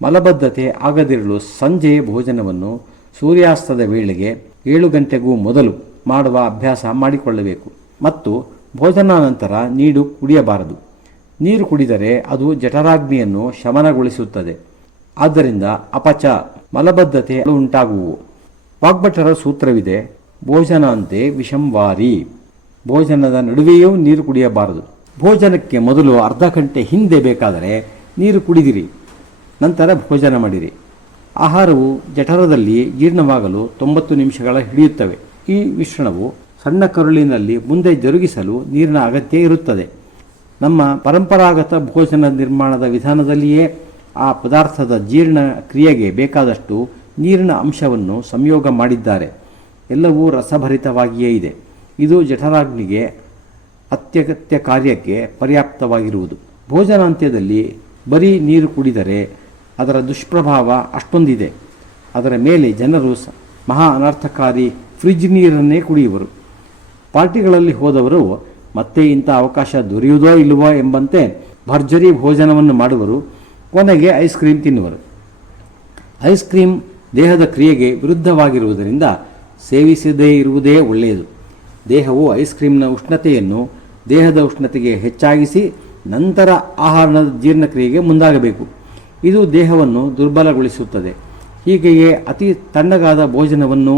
ಮಲಬದ್ಧತೆ ಆಗದಿರಲು ಸಂಜೆ ಭೋಜನವನ್ನು ಸೂರ್ಯಾಸ್ತದ ವೇಳೆಗೆ 7 ಗಂಟೆಗೂ ಮೊದಲು ಮಾಡುವ ಅಭ್ಯಾಸ ಮಾಡಿಕೊಳ್ಳಬೇಕು. ಮತ್ತು ಭೋಜನಾನಂತರ ನೀರು ಕುಡಿಯಬಾರದು. ನೀರು ಕುಡಿದರೆ ಅದು ಜಠರಾಗ್ನಿಯನ್ನು ಶಮನಗೊಳಿಸುತ್ತದೆ. ಆದ್ದರಿಂದ ಅಪಚ, ಮಲಬದ್ಧತೆ ಉಂಟಾಗುವು. ವಾಗ್ಭಟರ ಸೂತ್ರವಿದೆ, ಭೋಜನಾಂತೆ ವಿಷಂವಾರಿ. ಭೋಜನದ ನಡುವೆಯೂ ನೀರು ಕುಡಿಯಬಾರದು. ಭೋಜನಕ್ಕೆ ಮೊದಲು ಅರ್ಧ ಗಂಟೆ ಹಿಂದೆ ಬೇಕಾದರೆ ನೀರು ಕುಡಿದಿರಿ, ನಂತರ ಭೋಜನ ಮಾಡಿರಿ. ಆಹಾರವು ಜಠರದಲ್ಲಿ ಜೀರ್ಣವಾಗಲು 90 ನಿಮಿಷಗಳ ಹಿಡಿಯುತ್ತವೆ. ಈ ಮಿಶ್ರಣವು ಸಣ್ಣ ಕರುಳಿನಲ್ಲಿ ಮುಂದೆ ಜರುಗಿಸಲು ನೀರಿನ ಅಗತ್ಯ ಇರುತ್ತದೆ. ನಮ್ಮ ಪರಂಪರಾಗತ ಭೋಜನ ನಿರ್ಮಾಣದ ವಿಧಾನದಲ್ಲಿಯೇ ಆ ಪದಾರ್ಥದ ಜೀರ್ಣ ಕ್ರಿಯೆಗೆ ಬೇಕಾದಷ್ಟು ನೀರಿನ ಅಂಶವನ್ನು ಸಂಯೋಗ ಮಾಡಿದ್ದಾರೆ. ಎಲ್ಲವೂ ರಸಭರಿತವಾಗಿಯೇ ಇದೆ. ಇದು ಜಠರಾಗ್ನಿಗೆ ಅತ್ಯಗತ್ಯ ಕಾರ್ಯಕ್ಕೆ ಪರ್ಯಾಪ್ತವಾಗಿರುವುದು. ಭೋಜನಾಂತ್ಯದಲ್ಲಿ ಬರೀ ನೀರು ಕುಡಿದರೆ ಅದರ ದುಷ್ಪ್ರಭಾವ ಅಷ್ಟೊಂದಿದೆ. ಅದರ ಮೇಲೆ ಜನರು ಮಹಾ ಅನರ್ಥಕಾರಿ ಫ್ರಿಜ್ ನೀರನ್ನೇ ಕುಡಿಯುವರು. ಪಾರ್ಟಿಗಳಲ್ಲಿ ಹೋದವರು ಮತ್ತೆ ಇಂಥ ಅವಕಾಶ ದೊರೆಯುವುದೋ ಇಲ್ಲವೋ ಎಂಬಂತೆ ಭರ್ಜರಿ ಭೋಜನವನ್ನು ಮಾಡುವರು. ಕೊನೆಗೆ ಐಸ್ ಕ್ರೀಮ್ ತಿನ್ನುವರು. ಐಸ್ ಕ್ರೀಮ್ ದೇಹದ ಕ್ರಿಯೆಗೆ ವಿರುದ್ಧವಾಗಿರುವುದರಿಂದ ಸೇವಿಸದೇ ಇರುವುದೇ ಒಳ್ಳೆಯದು. ದೇಹವು ಐಸ್ ಕ್ರೀಮ್ನ ಉಷ್ಣತೆಯನ್ನು ದೇಹದ ಉಷ್ಣತೆಗೆ ಹೆಚ್ಚಾಗಿಸಿ ನಂತರ ಆಹಾರದ ಜೀರ್ಣಕ್ರಿಯೆಗೆ ಮುಂದಾಗಬೇಕು. ಇದು ದೇಹವನ್ನು ದುರ್ಬಲಗೊಳಿಸುತ್ತದೆ. ಹೀಗೆಯೇ ಅತಿ ತಣ್ಣಗಾದ ಭೋಜನವನ್ನು,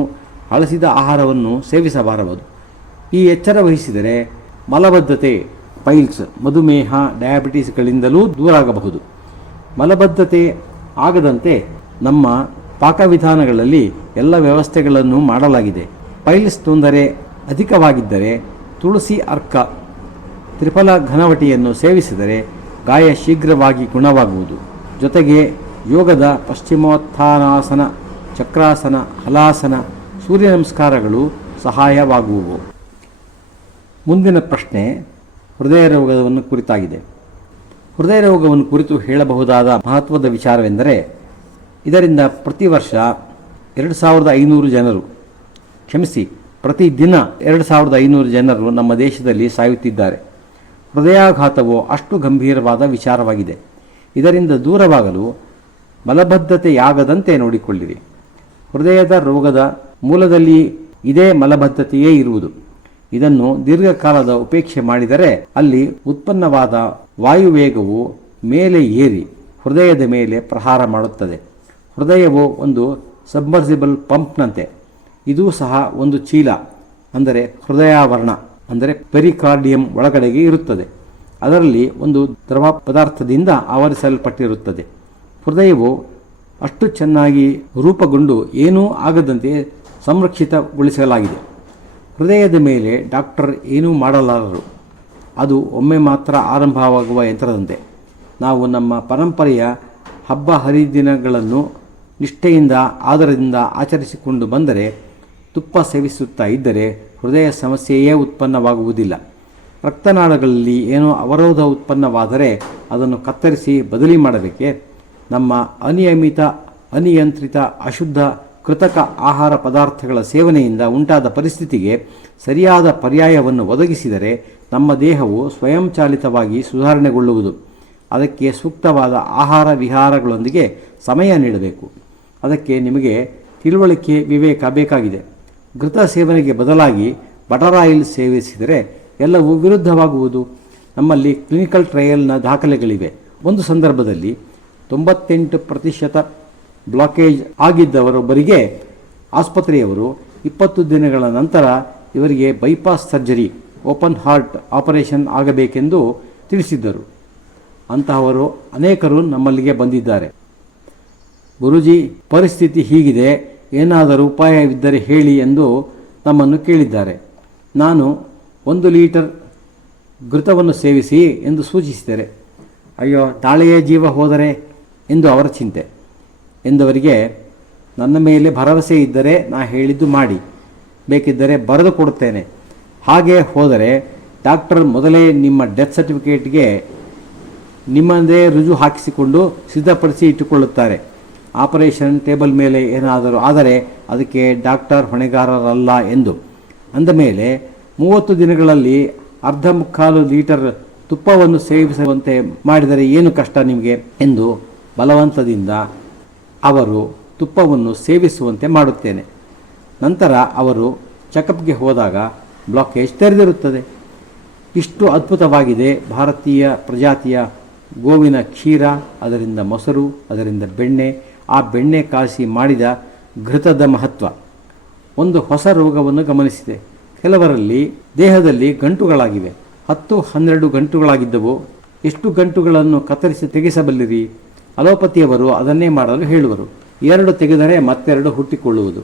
ಹಳಸಿದ ಆಹಾರವನ್ನು ಸೇವಿಸಬಾರದು. ಈ ಎಚ್ಚರ ವಹಿಸಿದರೆ ಮಲಬದ್ಧತೆ, ಪೈಲ್ಸ್, ಮಧುಮೇಹ, ಡಯಾಬಿಟಿಸ್ಗಳಿಂದಲೂ ದೂರಾಗಬಹುದು. ಮಲಬದ್ಧತೆ ಆಗದಂತೆ ನಮ್ಮ ಪಾಕವಿಧಾನಗಳಲ್ಲಿ ಎಲ್ಲ ವ್ಯವಸ್ಥೆಗಳನ್ನು ಮಾಡಲಾಗಿದೆ. ಪೈಲ್ಸ್ ತೊಂದರೆ ಅಧಿಕವಾಗಿದ್ದರೆ ತುಳಸಿ ಅರ್ಕ, ತ್ರಿಫಲ ಘನವಟಿಯನ್ನು ಸೇವಿಸಿದರೆ ಗಾಯ ಶೀಘ್ರವಾಗಿ ಗುಣವಾಗುವುದು. ಜೊತೆಗೆ ಯೋಗದ ಪಶ್ಚಿಮೋತ್ಥಾನಾಸನ, ಚಕ್ರಾಸನ, ಹಲಾಸನ, ಸೂರ್ಯ ನಮಸ್ಕಾರಗಳು ಸಹಾಯವಾಗುವವು. ಮುಂದಿನ ಪ್ರಶ್ನೆ ಹೃದಯ ರೋಗವನ್ನು ಕುರಿತಾಗಿದೆ. ಹೃದಯ ರೋಗವನ್ನು ಕುರಿತು ಹೇಳಬಹುದಾದ ಮಹತ್ವದ ವಿಚಾರವೆಂದರೆ, ಇದರಿಂದ ಪ್ರತಿ ವರ್ಷ 2500 ಜನರು, ಪ್ರತಿದಿನ 2500 ಜನರು ನಮ್ಮ ದೇಶದಲ್ಲಿ ಸಾಯುತ್ತಿದ್ದಾರೆ. ಹೃದಯಾಘಾತವು ಅಷ್ಟು ಗಂಭೀರವಾದ ವಿಚಾರವಾಗಿದೆ. ಇದರಿಂದ ದೂರವಾಗಲು ಮಲಬದ್ಧತೆಯಾಗದಂತೆ ನೋಡಿಕೊಳ್ಳಿರಿ. ಹೃದಯದ ರೋಗದ ಮೂಲದಲ್ಲಿ ಇದೇ ಮಲಬದ್ಧತೆಯೇ ಇರುವುದು. ಇದನ್ನು ದೀರ್ಘಕಾಲದ ಉಪೇಕ್ಷೆ ಮಾಡಿದರೆ ಅಲ್ಲಿ ಉತ್ಪನ್ನವಾದ ವಾಯುವೇಗವು ಮೇಲೆ ಏರಿ ಹೃದಯದ ಮೇಲೆ ಪ್ರಹಾರ ಮಾಡುತ್ತದೆ. ಹೃದಯವು ಒಂದು ಸಬ್ಮರ್ಸಿಬಲ್ ಪಂಪ್ನಂತೆ. ಇದೂ ಸಹ ಒಂದು ಚೀಲ, ಅಂದರೆ ಹೃದಯಾವರಣ, ಅಂದರೆ ಪೆರಿಕಾರ್ಡಿಯಂ ಒಳಗಡೆಗೆ ಇರುತ್ತದೆ. ಅದರಲ್ಲಿ ಒಂದು ದ್ರವ ಪದಾರ್ಥದಿಂದ ಆವರಿಸಲ್ಪಟ್ಟಿರುತ್ತದೆ. ಹೃದಯವು ಅಷ್ಟು ಚೆನ್ನಾಗಿ ರೂಪುಗೊಂಡು ಏನೂ ಆಗದಂತೆ ಸಂರಕ್ಷಿತಗೊಳಿಸಲಾಗಿದೆ. ಹೃದಯದ ಮೇಲೆ ಡಾಕ್ಟರ್ ಏನೂ ಮಾಡಲಾರರು. ಅದು ಒಮ್ಮೆ ಮಾತ್ರ ಆರಂಭವಾಗುವ ಯಂತ್ರದಂತೆ. ನಾವು ನಮ್ಮ ಪರಂಪರೆಯ ಹಬ್ಬ ಹರಿದಿನಗಳನ್ನು ನಿಷ್ಠೆಯಿಂದ ಆದರದಿಂದ ಆಚರಿಸಿಕೊಂಡು ಬಂದರೆ, ತುಪ್ಪ ಸೇವಿಸುತ್ತಾ ಇದ್ದರೆ ಹೃದಯ ಸಮಸ್ಯೆಯೇ ಉತ್ಪನ್ನವಾಗುವುದಿಲ್ಲ. ರಕ್ತನಾಳಗಳಲ್ಲಿ ಏನೋ ಅವರೋಧ ಉತ್ಪನ್ನವಾದರೆ ಅದನ್ನು ಕತ್ತರಿಸಿ ಬದಲಿ ಮಾಡಬೇಕೆ? ನಮ್ಮ ಅನಿಯಮಿತ, ಅನಿಯಂತ್ರಿತ, ಅಶುದ್ಧ ಕೃತಕ ಆಹಾರ ಪದಾರ್ಥಗಳ ಸೇವನೆಯಿಂದ ಉಂಟಾದ ಪರಿಸ್ಥಿತಿಗೆ ಸರಿಯಾದ ಪರ್ಯಾಯವನ್ನು ಒದಗಿಸಿದರೆ ನಮ್ಮ ದೇಹವು ಸ್ವಯಂಚಾಲಿತವಾಗಿ ಸುಧಾರಣೆಗೊಳ್ಳುವುದು. ಅದಕ್ಕೆ ಸೂಕ್ತವಾದ ಆಹಾರ ವಿಹಾರಗಳೊಂದಿಗೆ ಸಮಯ ನೀಡಬೇಕು. ಅದಕ್ಕೆ ನಿಮಗೆ ತಿಳುವಳಿಕೆ, ವಿವೇಕ ಬೇಕಾಗಿದೆ. ಘೃತ ಸೇವನೆಗೆ ಬದಲಾಗಿ ಬಟರ್ ಆಯಿಲ್ ಸೇವಿಸಿದರೆ ಎಲ್ಲವೂ ವಿರುದ್ಧವಾಗುವುದು. ನಮ್ಮಲ್ಲಿ ಕ್ಲಿನಿಕಲ್ ಟ್ರಯಲ್ನ ದಾಖಲೆಗಳಿವೆ. ಒಂದು ಸಂದರ್ಭದಲ್ಲಿ 98% ಬ್ಲಾಕೇಜ್ ಆಗಿದ್ದವರೊಬ್ಬರಿಗೆ ಆಸ್ಪತ್ರೆಯವರು 20 ದಿನಗಳ ನಂತರ ಇವರಿಗೆ bypass surgery, open heart operation ಆಗಬೇಕೆಂದು ತಿಳಿಸಿದ್ದರು. ಅಂತಹವರು ಅನೇಕರು ನಮ್ಮಲ್ಲಿಗೆ ಬಂದಿದ್ದಾರೆ. ಗುರೂಜಿ, ಪರಿಸ್ಥಿತಿ ಹೀಗಿದೆ, ಏನಾದರೂ ಉಪಾಯವಿದ್ದರೆ ಹೇಳಿ ಎಂದು ನಮ್ಮನ್ನು ಕೇಳಿದ್ದಾರೆ. ನಾನು 1 ಲೀಟರ್ ಘೃತವನ್ನು ಸೇವಿಸಿ ಎಂದು ಸೂಚಿಸಿದರೆ, ಅಯ್ಯೋ ನಾಳೆಯೇ ಜೀವ ಹೋದರೆ ಎಂದು ಅವರ ಚಿಂತೆ. ಎಂದವರಿಗೆ ನನ್ನ ಮೇಲೆ ಭರವಸೆ ಇದ್ದರೆ ನಾ ಹೇಳಿದ್ದು ಮಾಡಿ, ಬೇಕಿದ್ದರೆ ಬರೆದು ಕೊಡುತ್ತೇನೆ. ಹಾಗೆ ಹೋದರೆ ಡಾಕ್ಟರ್ ಮೊದಲೇ ನಿಮ್ಮ ಡೆತ್ ಸರ್ಟಿಫಿಕೇಟ್ಗೆ ನಿಮ್ಮದೇ ರುಜು ಹಾಕಿಸಿಕೊಂಡು ಸಿದ್ಧಪಡಿಸಿ ಇಟ್ಟುಕೊಳ್ಳುತ್ತಾರೆ. ಆಪರೇಷನ್ ಟೇಬಲ್ ಮೇಲೆ ಏನಾದರೂ ಆದರೆ ಅದಕ್ಕೆ ಡಾಕ್ಟರ್ ಹೊಣೆಗಾರರಲ್ಲ ಎಂದು ಅಂದ ಮೇಲೆ 30 ದಿನಗಳಲ್ಲಿ 1/4 ಲೀಟರ್ ತುಪ್ಪವನ್ನು ಸೇವಿಸುವಂತೆ ಮಾಡಿದರೆ ಏನು ಕಷ್ಟ ನಿಮಗೆ ಎಂದು ಬಲವಂತದಿಂದ ಅವರು ತುಪ್ಪವನ್ನು ಸೇವಿಸುವಂತೆ ಮಾಡುತ್ತೇನೆ. ನಂತರ ಅವರು ಚೆಕಪ್ಗೆ ಹೋದಾಗ ಬ್ಲಾಕೇಜ್ ತೆರೆದಿರುತ್ತದೆ. ಇಷ್ಟು ಅದ್ಭುತವಾಗಿದೆ ಭಾರತೀಯ ಪ್ರಜಾತಿಯ ಗೋವಿನ ಕ್ಷೀರ, ಅದರಿಂದ ಮೊಸರು, ಅದರಿಂದ ಬೆಣ್ಣೆ, ಆ ಬೆಣ್ಣೆ ಕಾಯಿಸಿ ಮಾಡಿದ ಘೃತದ ಮಹತ್ವ. ಒಂದು ಹೊಸ ರೋಗವನ್ನು ಗಮನಿಸಿದೆ. ಕೆಲವರಲ್ಲಿ ದೇಹದಲ್ಲಿ ಗಂಟುಗಳಾಗಿವೆ. 10-12 ಗಂಟುಗಳಾಗಿದ್ದವು. ಎಷ್ಟು ಗಂಟುಗಳನ್ನು ಕತ್ತರಿಸಿ ತೆಗೆಸಬಲ್ಲಿರಿ? ಅಲೋಪತಿಯವರು ಅದನ್ನೇ ಮಾಡಲು ಹೇಳುವರು. 2 ತೆಗೆದರೆ ಮತ್ತೆರಡು ಹುಟ್ಟಿಕೊಳ್ಳುವುದು.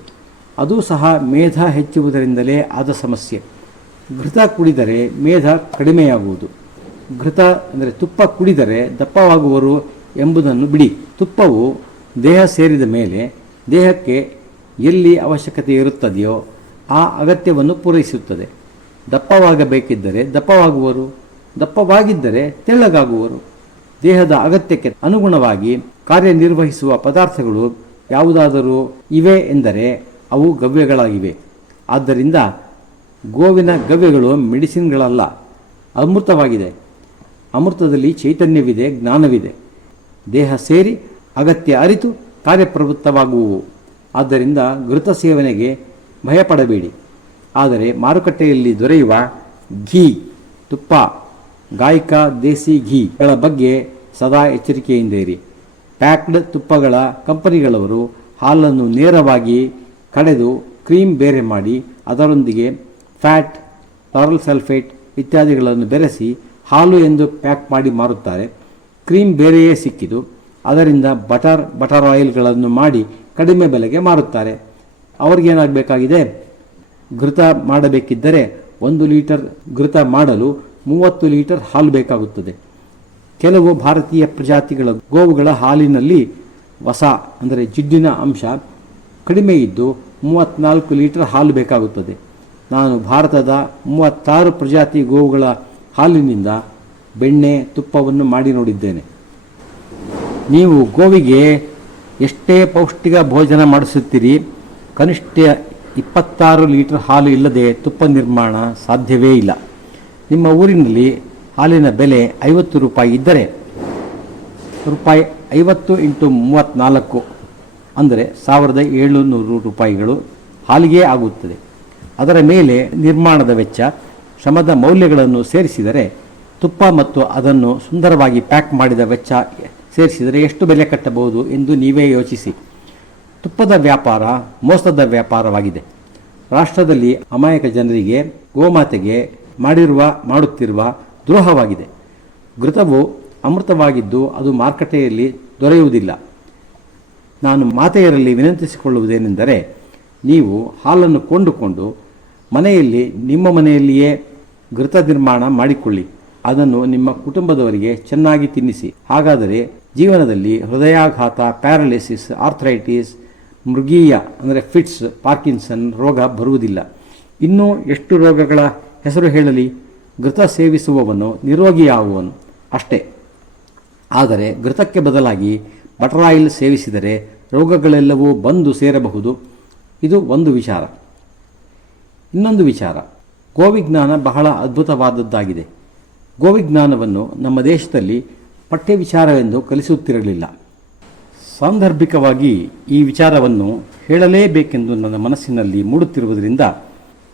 ಅದು ಸಹ ಮೇಧ ಹೆಚ್ಚುವುದರಿಂದಲೇ ಆದ ಸಮಸ್ಯೆ. ಘೃತ ಕುಡಿದರೆ ಮೇಧ ಕಡಿಮೆಯಾಗುವುದು. ಘೃತ ಅಂದರೆ ತುಪ್ಪ ಕುಡಿದರೆ ದಪ್ಪವಾಗುವರು ಎಂಬುದನ್ನು ಬಿಡಿ. ತುಪ್ಪವು ದೇಹ ಸೇರಿದ ಮೇಲೆ ದೇಹಕ್ಕೆ ಎಲ್ಲಿ ಅವಶ್ಯಕತೆ ಇರುತ್ತದೆಯೋ ಆ ಅಗತ್ಯವನ್ನು ಪೂರೈಸುತ್ತದೆ. ದಪ್ಪವಾಗಬೇಕಿದ್ದರೆ ದಪ್ಪವಾಗುವರು, ದಪ್ಪವಾಗಿದ್ದರೆ ತೆಳ್ಳಗಾಗುವರು. ದೇಹದ ಅಗತ್ಯಕ್ಕೆ ಅನುಗುಣವಾಗಿ ಕಾರ್ಯನಿರ್ವಹಿಸುವ ಪದಾರ್ಥಗಳು ಯಾವುದಾದರೂ ಇವೆ ಎಂದರೆ ಅವು ಗವ್ಯಗಳಾಗಿವೆ. ಆದ್ದರಿಂದ ಗೋವಿನ ಗವ್ಯಗಳು ಮೆಡಿಸಿನ್ಗಳಲ್ಲ, ಅಮೃತವಾಗಿದೆ. ಅಮೃತದಲ್ಲಿ ಚೈತನ್ಯವಿದೆ, ಜ್ಞಾನವಿದೆ. ದೇಹ ಸೇರಿ ಅಗತ್ಯ ಅರಿತು ಕಾರ್ಯಪ್ರವೃತ್ತವಾಗುವು. ಆದ್ದರಿಂದ ಘೃತ ಸೇವನೆಗೆ ಭಯಪಡಬೇಡಿ. ಆದರೆ ಮಾರುಕಟ್ಟೆಯಲ್ಲಿ ದೊರೆಯುವ ಘೀ, ತುಪ್ಪ, ಗಾಯಕ ದೇಸಿ ಘೀಗಳ ಬಗ್ಗೆ ಸದಾ ಎಚ್ಚರಿಕೆಯಿಂದ ಇರಿ. ಪ್ಯಾಕ್ಡ್ ತುಪ್ಪಗಳ ಕಂಪನಿಗಳವರು ಹಾಲನ್ನು ನೇರವಾಗಿ ಕಡೆದು ಕ್ರೀಮ್ ಬೇರೆ ಮಾಡಿ ಅದರೊಂದಿಗೆ ಫ್ಯಾಟ್, ಲಾರಲ್ ಸಲ್ಫೇಟ್ ಇತ್ಯಾದಿಗಳನ್ನು ಬೆರೆಸಿ ಹಾಲು ಎಂದು ಪ್ಯಾಕ್ ಮಾಡಿ ಮಾರುತ್ತಾರೆ. ಕ್ರೀಮ್ ಬೇರೆಯೇ ಸಿಕ್ಕಿತು ಅದರಿಂದ ಬಟರ್ ಆಯಿಲ್ಗಳನ್ನು ಮಾಡಿ ಕಡಿಮೆ ಬೆಲೆಗೆ ಮಾರುತ್ತಾರೆ. ಅವ್ರಿಗೇನಾಗಬೇಕಾಗಿದೆ? ಘೃತ ಮಾಡಬೇಕಿದ್ದರೆ 1 ಲೀಟರ್ ಘೃತ ಮಾಡಲು 30 ಲೀಟರ್ ಹಾಲು ಬೇಕಾಗುತ್ತದೆ. ಕೆಲವು ಭಾರತೀಯ ಪ್ರಜಾತಿಗಳ ಗೋವುಗಳ ಹಾಲಿನಲ್ಲಿ ವಸ ಅಂದರೆ ಜಿಡ್ಡಿನ ಅಂಶ ಕಡಿಮೆ ಇದ್ದು 34 ಲೀಟರ್ ಹಾಲು ಬೇಕಾಗುತ್ತದೆ. ನಾನು ಭಾರತದ 36 ಪ್ರಜಾತಿ ಗೋವುಗಳ ಹಾಲಿನಿಂದ ಬೆಣ್ಣೆ, ತುಪ್ಪವನ್ನು ಮಾಡಿ ನೋಡಿದ್ದೇನೆ. ನೀವು ಗೋವಿಗೆ ಎಷ್ಟೇ ಪೌಷ್ಟಿಕ ಭೋಜನ ಮಾಡಿಸುತ್ತೀರಿ, ಕನಿಷ್ಠ 26 ಲೀಟರ್ ಹಾಲು ಇಲ್ಲದೆ ತುಪ್ಪ ನಿರ್ಮಾಣ ಸಾಧ್ಯವೇ ಇಲ್ಲ. ನಿಮ್ಮ ಊರಿನಲ್ಲಿ ಹಾಲಿನ ಬೆಲೆ 50 ರೂಪಾಯಿ ಇದ್ದರೆ ರೂಪಾಯಿ 50 × 34 ಅಂದರೆ 1700 ರೂಪಾಯಿಗಳು ಹಾಲಿಗೆ ಆಗುತ್ತದೆ. ಅದರ ಮೇಲೆ ನಿರ್ಮಾಣದ ವೆಚ್ಚ, ಶ್ರಮದ ಮೌಲ್ಯಗಳನ್ನು ಸೇರಿಸಿದರೆ, ತುಪ್ಪ ಮತ್ತು ಅದನ್ನು ಸುಂದರವಾಗಿ ಪ್ಯಾಕ್ ಮಾಡಿದ ವೆಚ್ಚ ಸೇರಿಸಿದರೆ ಎಷ್ಟು ಬೆಲೆ ಕಟ್ಟಬಹುದು ಎಂದು ನೀವೇ ಯೋಚಿಸಿ. ತುಪ್ಪದ ವ್ಯಾಪಾರ ಮೋಸದ ವ್ಯಾಪಾರವಾಗಿದೆ. ರಾಷ್ಟ್ರದಲ್ಲಿ ಅಮಾಯಕ ಜನರಿಗೆ ಗೋಮಾತೆಗೆ ಮಾಡುತ್ತಿರುವ ದ್ರೋಹವಾಗಿದೆ. ಘೃತವು ಅಮೃತವಾಗಿದ್ದು ಅದು ಮಾರುಕಟ್ಟೆಯಲ್ಲಿ ದೊರೆಯುವುದಿಲ್ಲ. ನಾನು ಮಾತೆಯರಲ್ಲಿ ವಿನಂತಿಸಿಕೊಳ್ಳುವುದೇನೆಂದರೆ, ನೀವು ಹಾಲನ್ನು ಕೊಂಡುಕೊಂಡು ನಿಮ್ಮ ಮನೆಯಲ್ಲಿಯೇ ಘೃತ ನಿರ್ಮಾಣ ಮಾಡಿಕೊಳ್ಳಿ. ಅದನ್ನು ನಿಮ್ಮ ಕುಟುಂಬದವರಿಗೆ ಚೆನ್ನಾಗಿ ತಿನ್ನಿಸಿ. ಹಾಗಾದರೆ ಜೀವನದಲ್ಲಿ ಹೃದಯಾಘಾತ, ಪ್ಯಾರಲಿಸಿಸ್, ಆರ್ಥರೈಟಿಸ್, ಮೃಗೀಯ ಅಂದರೆ ಫಿಟ್ಸ್, ಪಾರ್ಕಿನ್ಸನ್ ರೋಗ ಬರುವುದಿಲ್ಲ. ಇನ್ನೂ ಎಷ್ಟು ರೋಗಗಳ ಹೆಸರು ಹೇಳಲಿ? ಘೃತ ಸೇವಿಸುವವನು ನಿರೋಗಿಯಾಗುವನು ಅಷ್ಟೇ. ಆದರೆ ಘೃತಕ್ಕೆ ಬದಲಾಗಿ ಬಟರ್ ಆಯಿಲ್ ಸೇವಿಸಿದರೆ ರೋಗಗಳೆಲ್ಲವೂ ಬಂದು ಸೇರಬಹುದು. ಇದು ಒಂದು ವಿಚಾರ. ಇನ್ನೊಂದು ವಿಚಾರ, ಗೋವಿಜ್ಞಾನ ಬಹಳ ಅದ್ಭುತವಾದದ್ದಾಗಿದೆ. ಗೋವಿಜ್ಞಾನವನ್ನು ನಮ್ಮ ದೇಶದಲ್ಲಿ ಪಠ್ಯ ವಿಚಾರವೆಂದು ಕಲಿಸುತ್ತಿರಲಿಲ್ಲ. ಸಾಂದರ್ಭಿಕವಾಗಿ ಈ ವಿಚಾರವನ್ನು ಹೇಳಲೇಬೇಕೆಂದು ನನ್ನ ಮನಸ್ಸಿನಲ್ಲಿ ಮೂಡುತ್ತಿರುವುದರಿಂದ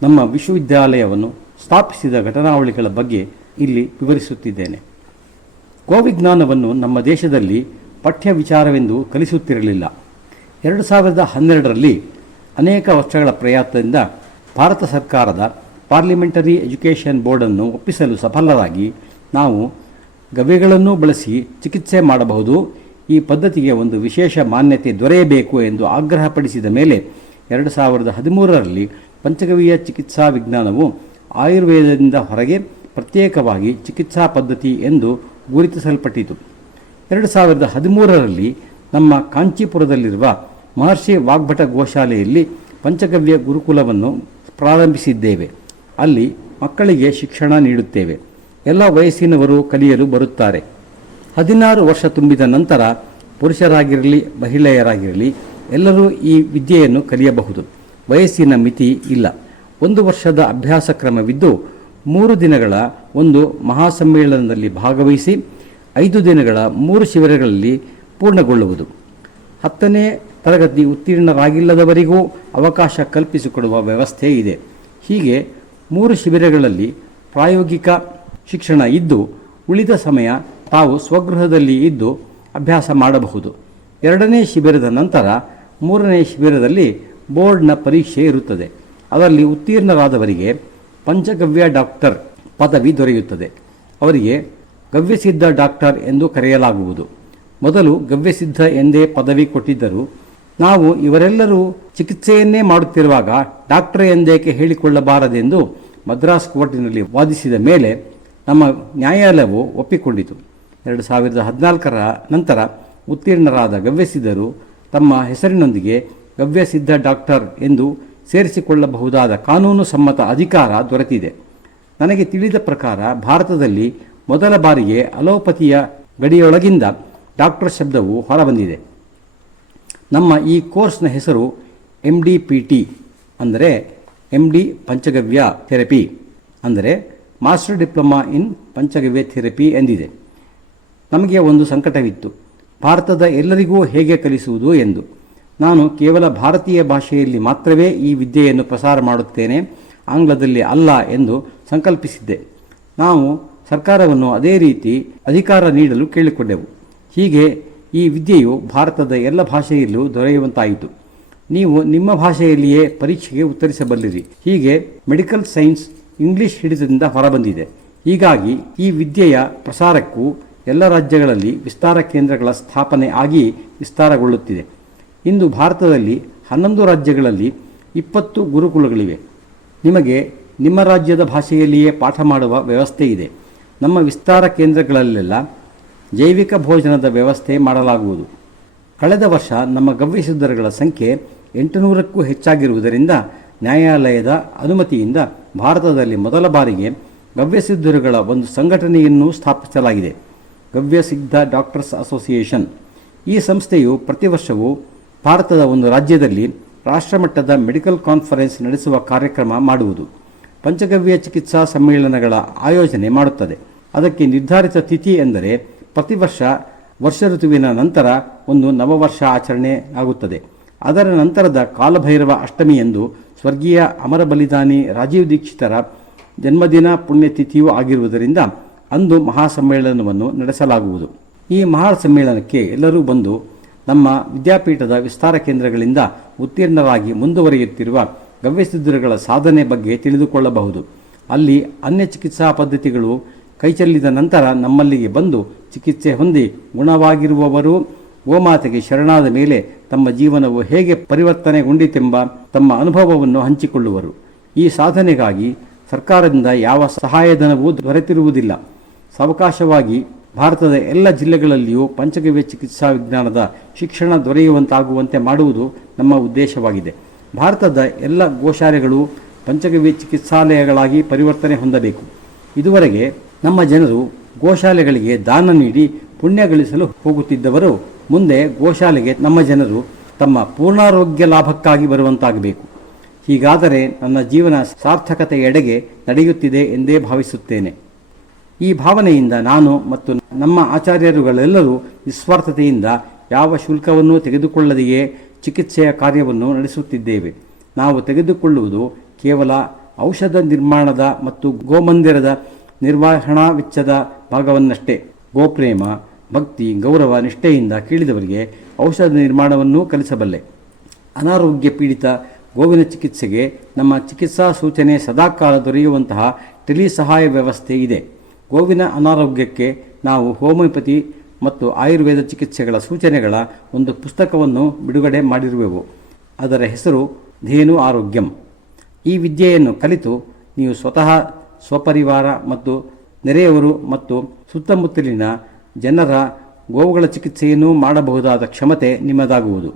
ನಮ್ಮ ವಿಶ್ವವಿದ್ಯಾಲಯವನ್ನು ಸ್ಥಾಪಿಸಿದ ಘಟನಾವಳಿಗಳ ಬಗ್ಗೆ ಇಲ್ಲಿ ವಿವರಿಸುತ್ತಿದ್ದೇನೆ. ಗೋವಿಜ್ಞಾನವನ್ನು ನಮ್ಮ ದೇಶದಲ್ಲಿ ಪಠ್ಯ ವಿಚಾರವೆಂದು ಕಲಿಸುತ್ತಿರಲಿಲ್ಲ. 2012ರಲ್ಲಿ ಅನೇಕ ವರ್ಷಗಳ ಪ್ರಯತ್ನದಿಂದ ಭಾರತ ಸರ್ಕಾರದ ಪಾರ್ಲಿಮೆಂಟರಿ ಎಜುಕೇಷನ್ ಬೋರ್ಡನ್ನು ಒಪ್ಪಿಸಲು ಸಫಲರಾಗಿ ನಾವು ಗವ್ಯಗಳನ್ನು ಬಳಸಿ ಚಿಕಿತ್ಸೆ ಮಾಡಬಹುದು, ಈ ಪದ್ಧತಿಗೆ ಒಂದು ವಿಶೇಷ ಮಾನ್ಯತೆ ದೊರೆಯಬೇಕು ಎಂದು ಆಗ್ರಹಪಡಿಸಿದ ಮೇಲೆ 2013ರಲ್ಲಿ ಪಂಚಗವ್ಯ ಚಿಕಿತ್ಸಾ ವಿಜ್ಞಾನವು ಆಯುರ್ವೇದದಿಂದ ಹೊರಗೆ ಪ್ರತ್ಯೇಕವಾಗಿ ಚಿಕಿತ್ಸಾ ಪದ್ಧತಿ ಎಂದು ಗುರುತಿಸಲ್ಪಟ್ಟಿತು. 2013ರಲ್ಲಿ ನಮ್ಮ ಕಾಂಚೀಪುರದಲ್ಲಿರುವ ಮಹರ್ಷಿ ವಾಗ್ಭಟ ಗೋಶಾಲೆಯಲ್ಲಿ ಪಂಚಗವ್ಯ ಗುರುಕುಲವನ್ನು ಪ್ರಾರಂಭಿಸಿದ್ದೇವೆ. ಅಲ್ಲಿ ಮಕ್ಕಳಿಗೆ ಶಿಕ್ಷಣ ನೀಡುತ್ತೇವೆ. ಎಲ್ಲ ವಯಸ್ಸಿನವರು ಕಲಿಯಲು ಬರುತ್ತಾರೆ. 16 ವರ್ಷ ತುಂಬಿದ ನಂತರ ಪುರುಷರಾಗಿರಲಿ ಮಹಿಳೆಯರಾಗಿರಲಿ ಎಲ್ಲರೂ ಈ ವಿದ್ಯೆಯನ್ನು ಕಲಿಯಬಹುದು. ವಯಸ್ಸಿನ ಮಿತಿ ಇಲ್ಲ. 1 ವರ್ಷದ ಅಭ್ಯಾಸ ಕ್ರಮವಿದ್ದು 3 ದಿನಗಳ ಒಂದು ಮಹಾಸಮ್ಮೇಳನದಲ್ಲಿ ಭಾಗವಹಿಸಿ 5 ದಿನಗಳ 3 ಶಿಬಿರಗಳಲ್ಲಿ ಪೂರ್ಣಗೊಳ್ಳುವುದು. 10ನೇ ತರಗತಿ ಉತ್ತೀರ್ಣರಾಗಿಲ್ಲದವರಿಗೂ ಅವಕಾಶ ಕಲ್ಪಿಸಿಕೊಡುವ ವ್ಯವಸ್ಥೆ ಇದೆ. ಹೀಗೆ 3 ಶಿಬಿರಗಳಲ್ಲಿ ಪ್ರಾಯೋಗಿಕ ಶಿಕ್ಷಣ ಇದ್ದು ಉಳಿದ ಸಮಯ ತಾವು ಸ್ವಗೃಹದಲ್ಲಿ ಇದ್ದು ಅಭ್ಯಾಸ ಮಾಡಬಹುದು. 2ನೇ ಶಿಬಿರದ ನಂತರ 3ನೇ ಶಿಬಿರದಲ್ಲಿ ಬೋರ್ಡ್ನ ಪರೀಕ್ಷೆ ಇರುತ್ತದೆ. ಅದರಲ್ಲಿ ಉತ್ತೀರ್ಣರಾದವರಿಗೆ ಪಂಚಗವ್ಯ ಡಾಕ್ಟರ್ ಪದವಿ ದೊರೆಯುತ್ತದೆ. ಅವರಿಗೆ ಗವ್ಯಸಿದ್ಧ ಡಾಕ್ಟರ್ ಎಂದು ಕರೆಯಲಾಗುವುದು. ಮೊದಲು ಗವ್ಯಸಿದ್ಧ ಎಂದೇ ಪದವಿ ಕೊಟ್ಟಿದ್ದರು. ನಾವು ಇವರೆಲ್ಲರೂ ಚಿಕಿತ್ಸೆಯನ್ನೇ ಮಾಡುತ್ತಿರುವಾಗ ಡಾಕ್ಟರ್ ಎಂದೇಕೆ ಹೇಳಿಕೊಳ್ಳಬಾರದೆಂದು ಮದ್ರಾಸ್ ಕೋರ್ಟಿನಲ್ಲಿ ವಾದಿಸಿದ ಮೇಲೆ ನಮ್ಮ ನ್ಯಾಯಾಲಯವು ಒಪ್ಪಿಕೊಂಡಿತು. 2014ರ ನಂತರ ಉತ್ತೀರ್ಣರಾದ ಗವ್ಯಸಿದ್ಧರು ತಮ್ಮ ಹೆಸರಿನೊಂದಿಗೆ ಗವ್ಯಸಿದ್ಧ ಡಾಕ್ಟರ್ ಎಂದು ಸೇರಿಸಿಕೊಳ್ಳಬಹುದಾದ ಕಾನೂನು ಸಮ್ಮತ ಅಧಿಕಾರ ದೊರೆತಿದೆ. ನನಗೆ ತಿಳಿದ ಪ್ರಕಾರ ಭಾರತದಲ್ಲಿ ಮೊದಲ ಬಾರಿಗೆ ಅಲೋಪತಿಯ ಗಡಿಯೊಳಗಿಂದ ಡಾಕ್ಟರ್ ಶಬ್ದವು ಹೊರಬಂದಿದೆ. ನಮ್ಮ ಈ ಕೋರ್ಸ್ನ ಹೆಸರು MD-PT ಅಂದರೆ MD ಪಂಚಗವ್ಯ ಥೆರಪಿ ಅಂದರೆ master diploma in panchagavya therapy ಎಂದಿದೆ. ನಮಗೆ ಒಂದು ಸಂಕಟವಿತ್ತು, ಭಾರತದ ಎಲ್ಲರಿಗೂ ಹೇಗೆ ಕಲಿಸುವುದು ಎಂದು. ನಾನು ಕೇವಲ ಭಾರತೀಯ ಭಾಷೆಯಲ್ಲಿ ಮಾತ್ರವೇ ಈ ವಿದ್ಯೆಯನ್ನು ಪ್ರಸಾರ ಮಾಡುತ್ತೇನೆ, ಆಂಗ್ಲದಲ್ಲಿ ಅಲ್ಲ ಎಂದು ಸಂಕಲ್ಪಿಸಿದ್ದೆ. ನಾವು ಸರ್ಕಾರವನ್ನು ಅದೇ ರೀತಿ ಅಧಿಕಾರ ನೀಡಲು ಕೇಳಿಕೊಂಡೆವು. ಹೀಗೆ ಈ ವಿದ್ಯೆಯು ಭಾರತದ ಎಲ್ಲ ಭಾಷೆಯಲ್ಲೂ ದೊರೆಯುವಂತಾಯಿತು. ನೀವು ನಿಮ್ಮ ಭಾಷೆಯಲ್ಲಿಯೇ ಪರೀಕ್ಷೆಗೆ ಉತ್ತರಿಸಬಲ್ಲಿರಿ. ಹೀಗೆ ಮೆಡಿಕಲ್ ಸೈನ್ಸ್ ಇಂಗ್ಲಿಷ್ ಹಿಡಿತದಿಂದ ಹೊರಬಂದಿದೆ. ಹೀಗಾಗಿ ಈ ವಿದ್ಯೆಯ ಪ್ರಸಾರಕ್ಕೂ ಎಲ್ಲ ರಾಜ್ಯಗಳಲ್ಲಿ ವಿಸ್ತಾರ ಕೇಂದ್ರಗಳ ಸ್ಥಾಪನೆ ಆಗಿ ವಿಸ್ತಾರಗೊಳ್ಳುತ್ತಿದೆ. ಇಂದು ಭಾರತದಲ್ಲಿ 11 ರಾಜ್ಯಗಳಲ್ಲಿ 20 ಗುರುಕುಲಗಳಿವೆ. ನಿಮಗೆ ನಿಮ್ಮ ರಾಜ್ಯದ ಭಾಷೆಯಲ್ಲಿಯೇ ಪಾಠ ಮಾಡುವ ವ್ಯವಸ್ಥೆ ಇದೆ. ನಮ್ಮ ವಿಸ್ತಾರ ಕೇಂದ್ರಗಳಲ್ಲೆಲ್ಲ ಜೈವಿಕ ಭೋಜನದ ವ್ಯವಸ್ಥೆ ಮಾಡಲಾಗುವುದು. ಕಳೆದ ವರ್ಷ ನಮ್ಮ ಗವ್ಯಸಿದ್ಧರುಗಳ ಸಂಖ್ಯೆ 800ಕ್ಕೂ ಹೆಚ್ಚಾಗಿರುವುದರಿಂದ ನ್ಯಾಯಾಲಯದ ಅನುಮತಿಯಿಂದ ಭಾರತದಲ್ಲಿ ಮೊದಲ ಬಾರಿಗೆ ಗವ್ಯಸಿದ್ಧರುಗಳ ಒಂದು ಸಂಘಟನೆಯನ್ನು ಸ್ಥಾಪಿಸಲಾಗಿದೆ, ಗವ್ಯಸಿದ್ಧ ಡಾಕ್ಟರ್ಸ್ ಅಸೋಸಿಯೇಷನ್. ಈ ಸಂಸ್ಥೆಯು ಪ್ರತಿ ವರ್ಷವೂ ಭಾರತದ ಒಂದು ರಾಜ್ಯದಲ್ಲಿ ರಾಷ್ಟ್ರಮಟ್ಟದ ಮೆಡಿಕಲ್ ಕಾನ್ಫರೆನ್ಸ್ ನಡೆಸುವ ಕಾರ್ಯಕ್ರಮ ಮಾಡುವುದು, ಪಂಚಗವ್ಯ ಚಿಕಿತ್ಸಾ ಸಮ್ಮೇಳನಗಳ ಆಯೋಜನೆ ಮಾಡುತ್ತದೆ. ಅದಕ್ಕೆ ನಿರ್ಧಾರಿತ ತಿಥಿ ಎಂದರೆ ಪ್ರತಿ ವರ್ಷ ಋತುವಿನ ನಂತರ ಒಂದು ನವವರ್ಷ ಆಚರಣೆ ಆಗುತ್ತದೆ. ಅದರ ನಂತರದ ಕಾಲಭೈರವ ಅಷ್ಟಮಿ ಎಂದು ಸ್ವರ್ಗೀಯ ಅಮರ ಬಲಿದಾನಿ ರಾಜೀವ್ ದೀಕ್ಷಿತರ ಜನ್ಮದಿನ ಪುಣ್ಯತಿಥಿಯೂ ಆಗಿರುವುದರಿಂದ ಅಂದು ಮಹಾಸಮ್ಮೇಳನವನ್ನು ನಡೆಸಲಾಗುವುದು. ಈ ಮಹಾಸಮ್ಮೇಳನಕ್ಕೆ ಎಲ್ಲರೂ ಬಂದು ನಮ್ಮ ವಿದ್ಯಾಪೀಠದ ವಿಸ್ತಾರ ಕೇಂದ್ರಗಳಿಂದ ಉತ್ತೀರ್ಣರಾಗಿ ಮುಂದುವರಿಯುತ್ತಿರುವ ಗವ್ಯಸಿದ್ಧರುಗಳ ಸಾಧನೆ ಬಗ್ಗೆ ತಿಳಿದುಕೊಳ್ಳಬಹುದು. ಅಲ್ಲಿ ಅನ್ಯ ಚಿಕಿತ್ಸಾ ಪದ್ಧತಿಗಳು ಕೈಚೆಲ್ಲಿದ ನಂತರ ನಮ್ಮಲ್ಲಿಗೆ ಬಂದು ಚಿಕಿತ್ಸೆ ಹೊಂದಿ ಗುಣವಾಗಿರುವವರು ಗೋಮಾತೆಗೆ ಶರಣಾದ ಮೇಲೆ ತಮ್ಮ ಜೀವನವು ಹೇಗೆ ಪರಿವರ್ತನೆಗೊಂಡಿತೆಂಬ ತಮ್ಮ ಅನುಭವವನ್ನು ಹಂಚಿಕೊಳ್ಳುವರು. ಈ ಸಾಧನೆಗಾಗಿ ಸರ್ಕಾರದಿಂದ ಯಾವ ಸಹಾಯಧನವೂ ದೊರೆತಿರುವುದಿಲ್ಲ. ಸಾವಕಾಶವಾಗಿ ಭಾರತದ ಎಲ್ಲ ಜಿಲ್ಲೆಗಳಲ್ಲಿಯೂ ಪಂಚಗವ್ಯ ಚಿಕಿತ್ಸಾ ವಿಜ್ಞಾನದ ಶಿಕ್ಷಣ ದೊರೆಯುವಂತಾಗುವಂತೆ ಮಾಡುವುದು ನಮ್ಮ ಉದ್ದೇಶವಾಗಿದೆ. ಭಾರತದ ಎಲ್ಲ ಗೋಶಾಲೆಗಳು ಪಂಚಗವ್ಯ ಚಿಕಿತ್ಸಾಲಯಗಳಾಗಿ ಪರಿವರ್ತನೆ ಹೊಂದಬೇಕು. ಇದುವರೆಗೆ ನಮ್ಮ ಜನರು ಗೋಶಾಲೆಗಳಿಗೆ ದಾನ ನೀಡಿ ಪುಣ್ಯ ಗಳಿಸಲು ಹೋಗುತ್ತಿದ್ದವರು ಮುಂದೆ ಗೋಶಾಲೆಗೆ ನಮ್ಮ ಜನರು ತಮ್ಮ ಪೂರ್ಣಾರೋಗ್ಯ ಲಾಭಕ್ಕಾಗಿ ಬರುವಂತಾಗಬೇಕು. ಹೀಗಾದರೆ ನನ್ನ ಜೀವನ ಸಾರ್ಥಕತೆಯೆಡೆಗೆ ನಡೆಯುತ್ತಿದೆ ಎಂದೇ ಭಾವಿಸುತ್ತೇನೆ. ಈ ಭಾವನೆಯಿಂದ ನಾನು ಮತ್ತು ನಮ್ಮ ಆಚಾರ್ಯರುಗಳೆಲ್ಲರೂ ನಿಸ್ವಾರ್ಥತೆಯಿಂದ ಯಾವ ಶುಲ್ಕವನ್ನೂ ತೆಗೆದುಕೊಳ್ಳದೆಯೇ ಚಿಕಿತ್ಸೆಯ ಕಾರ್ಯವನ್ನು ನಡೆಸುತ್ತಿದ್ದೇವೆ. ನಾವು ತೆಗೆದುಕೊಳ್ಳುವುದು ಕೇವಲ ಔಷಧ ನಿರ್ಮಾಣದ ಮತ್ತು ಗೋಮಂದಿರದ ನಿರ್ವಹಣಾ ವೆಚ್ಚದ ಭಾಗವನ್ನಷ್ಟೇ. ಗೋಪ್ರೇಮ, ಭಕ್ತಿ, ಗೌರವ, ನಿಷ್ಠೆಯಿಂದ ಕೇಳಿದವರಿಗೆ ಔಷಧ ನಿರ್ಮಾಣವನ್ನೂ ಕಲಿಸಬಲ್ಲೆ. ಅನಾರೋಗ್ಯ ಪೀಡಿತ ಗೋವಿನ ಚಿಕಿತ್ಸೆಗೆ ನಮ್ಮ ಚಿಕಿತ್ಸಾ ಸೂಚನೆ ಸದಾಕಾಲ ದೊರೆಯುವಂತಹ ಟೆಲಿ ಸಹಾಯ ವ್ಯವಸ್ಥೆ ಇದೆ. ಗೋವಿನ ಅನಾರೋಗ್ಯಕ್ಕೆ ನಾವು ಹೋಮಿಯೋಪತಿ ಮತ್ತು ಆಯುರ್ವೇದ ಚಿಕಿತ್ಸೆಗಳ ಸೂಚನೆಗಳ ಒಂದು ಪುಸ್ತಕವನ್ನು ಬಿಡುಗಡೆ ಮಾಡಿರುವೆವು. ಅದರ ಹೆಸರು ಧೇನು ಆರೋಗ್ಯಂ. ಈ ವಿದ್ಯೆಯನ್ನು ಕಲಿತು ನೀವು ಸ್ವತಃ ಸ್ವಪರಿವಾರ ಮತ್ತು ನೆರೆಯವರು ಮತ್ತು ಸುತ್ತಮುತ್ತಲಿನ ಜನರ ಗೋವುಗಳ ಚಿಕಿತ್ಸೆಯನ್ನು ಮಾಡಬಹುದಾದ ಕ್ಷಮತೆ ನಿಮ್ಮದಾಗುವುದು.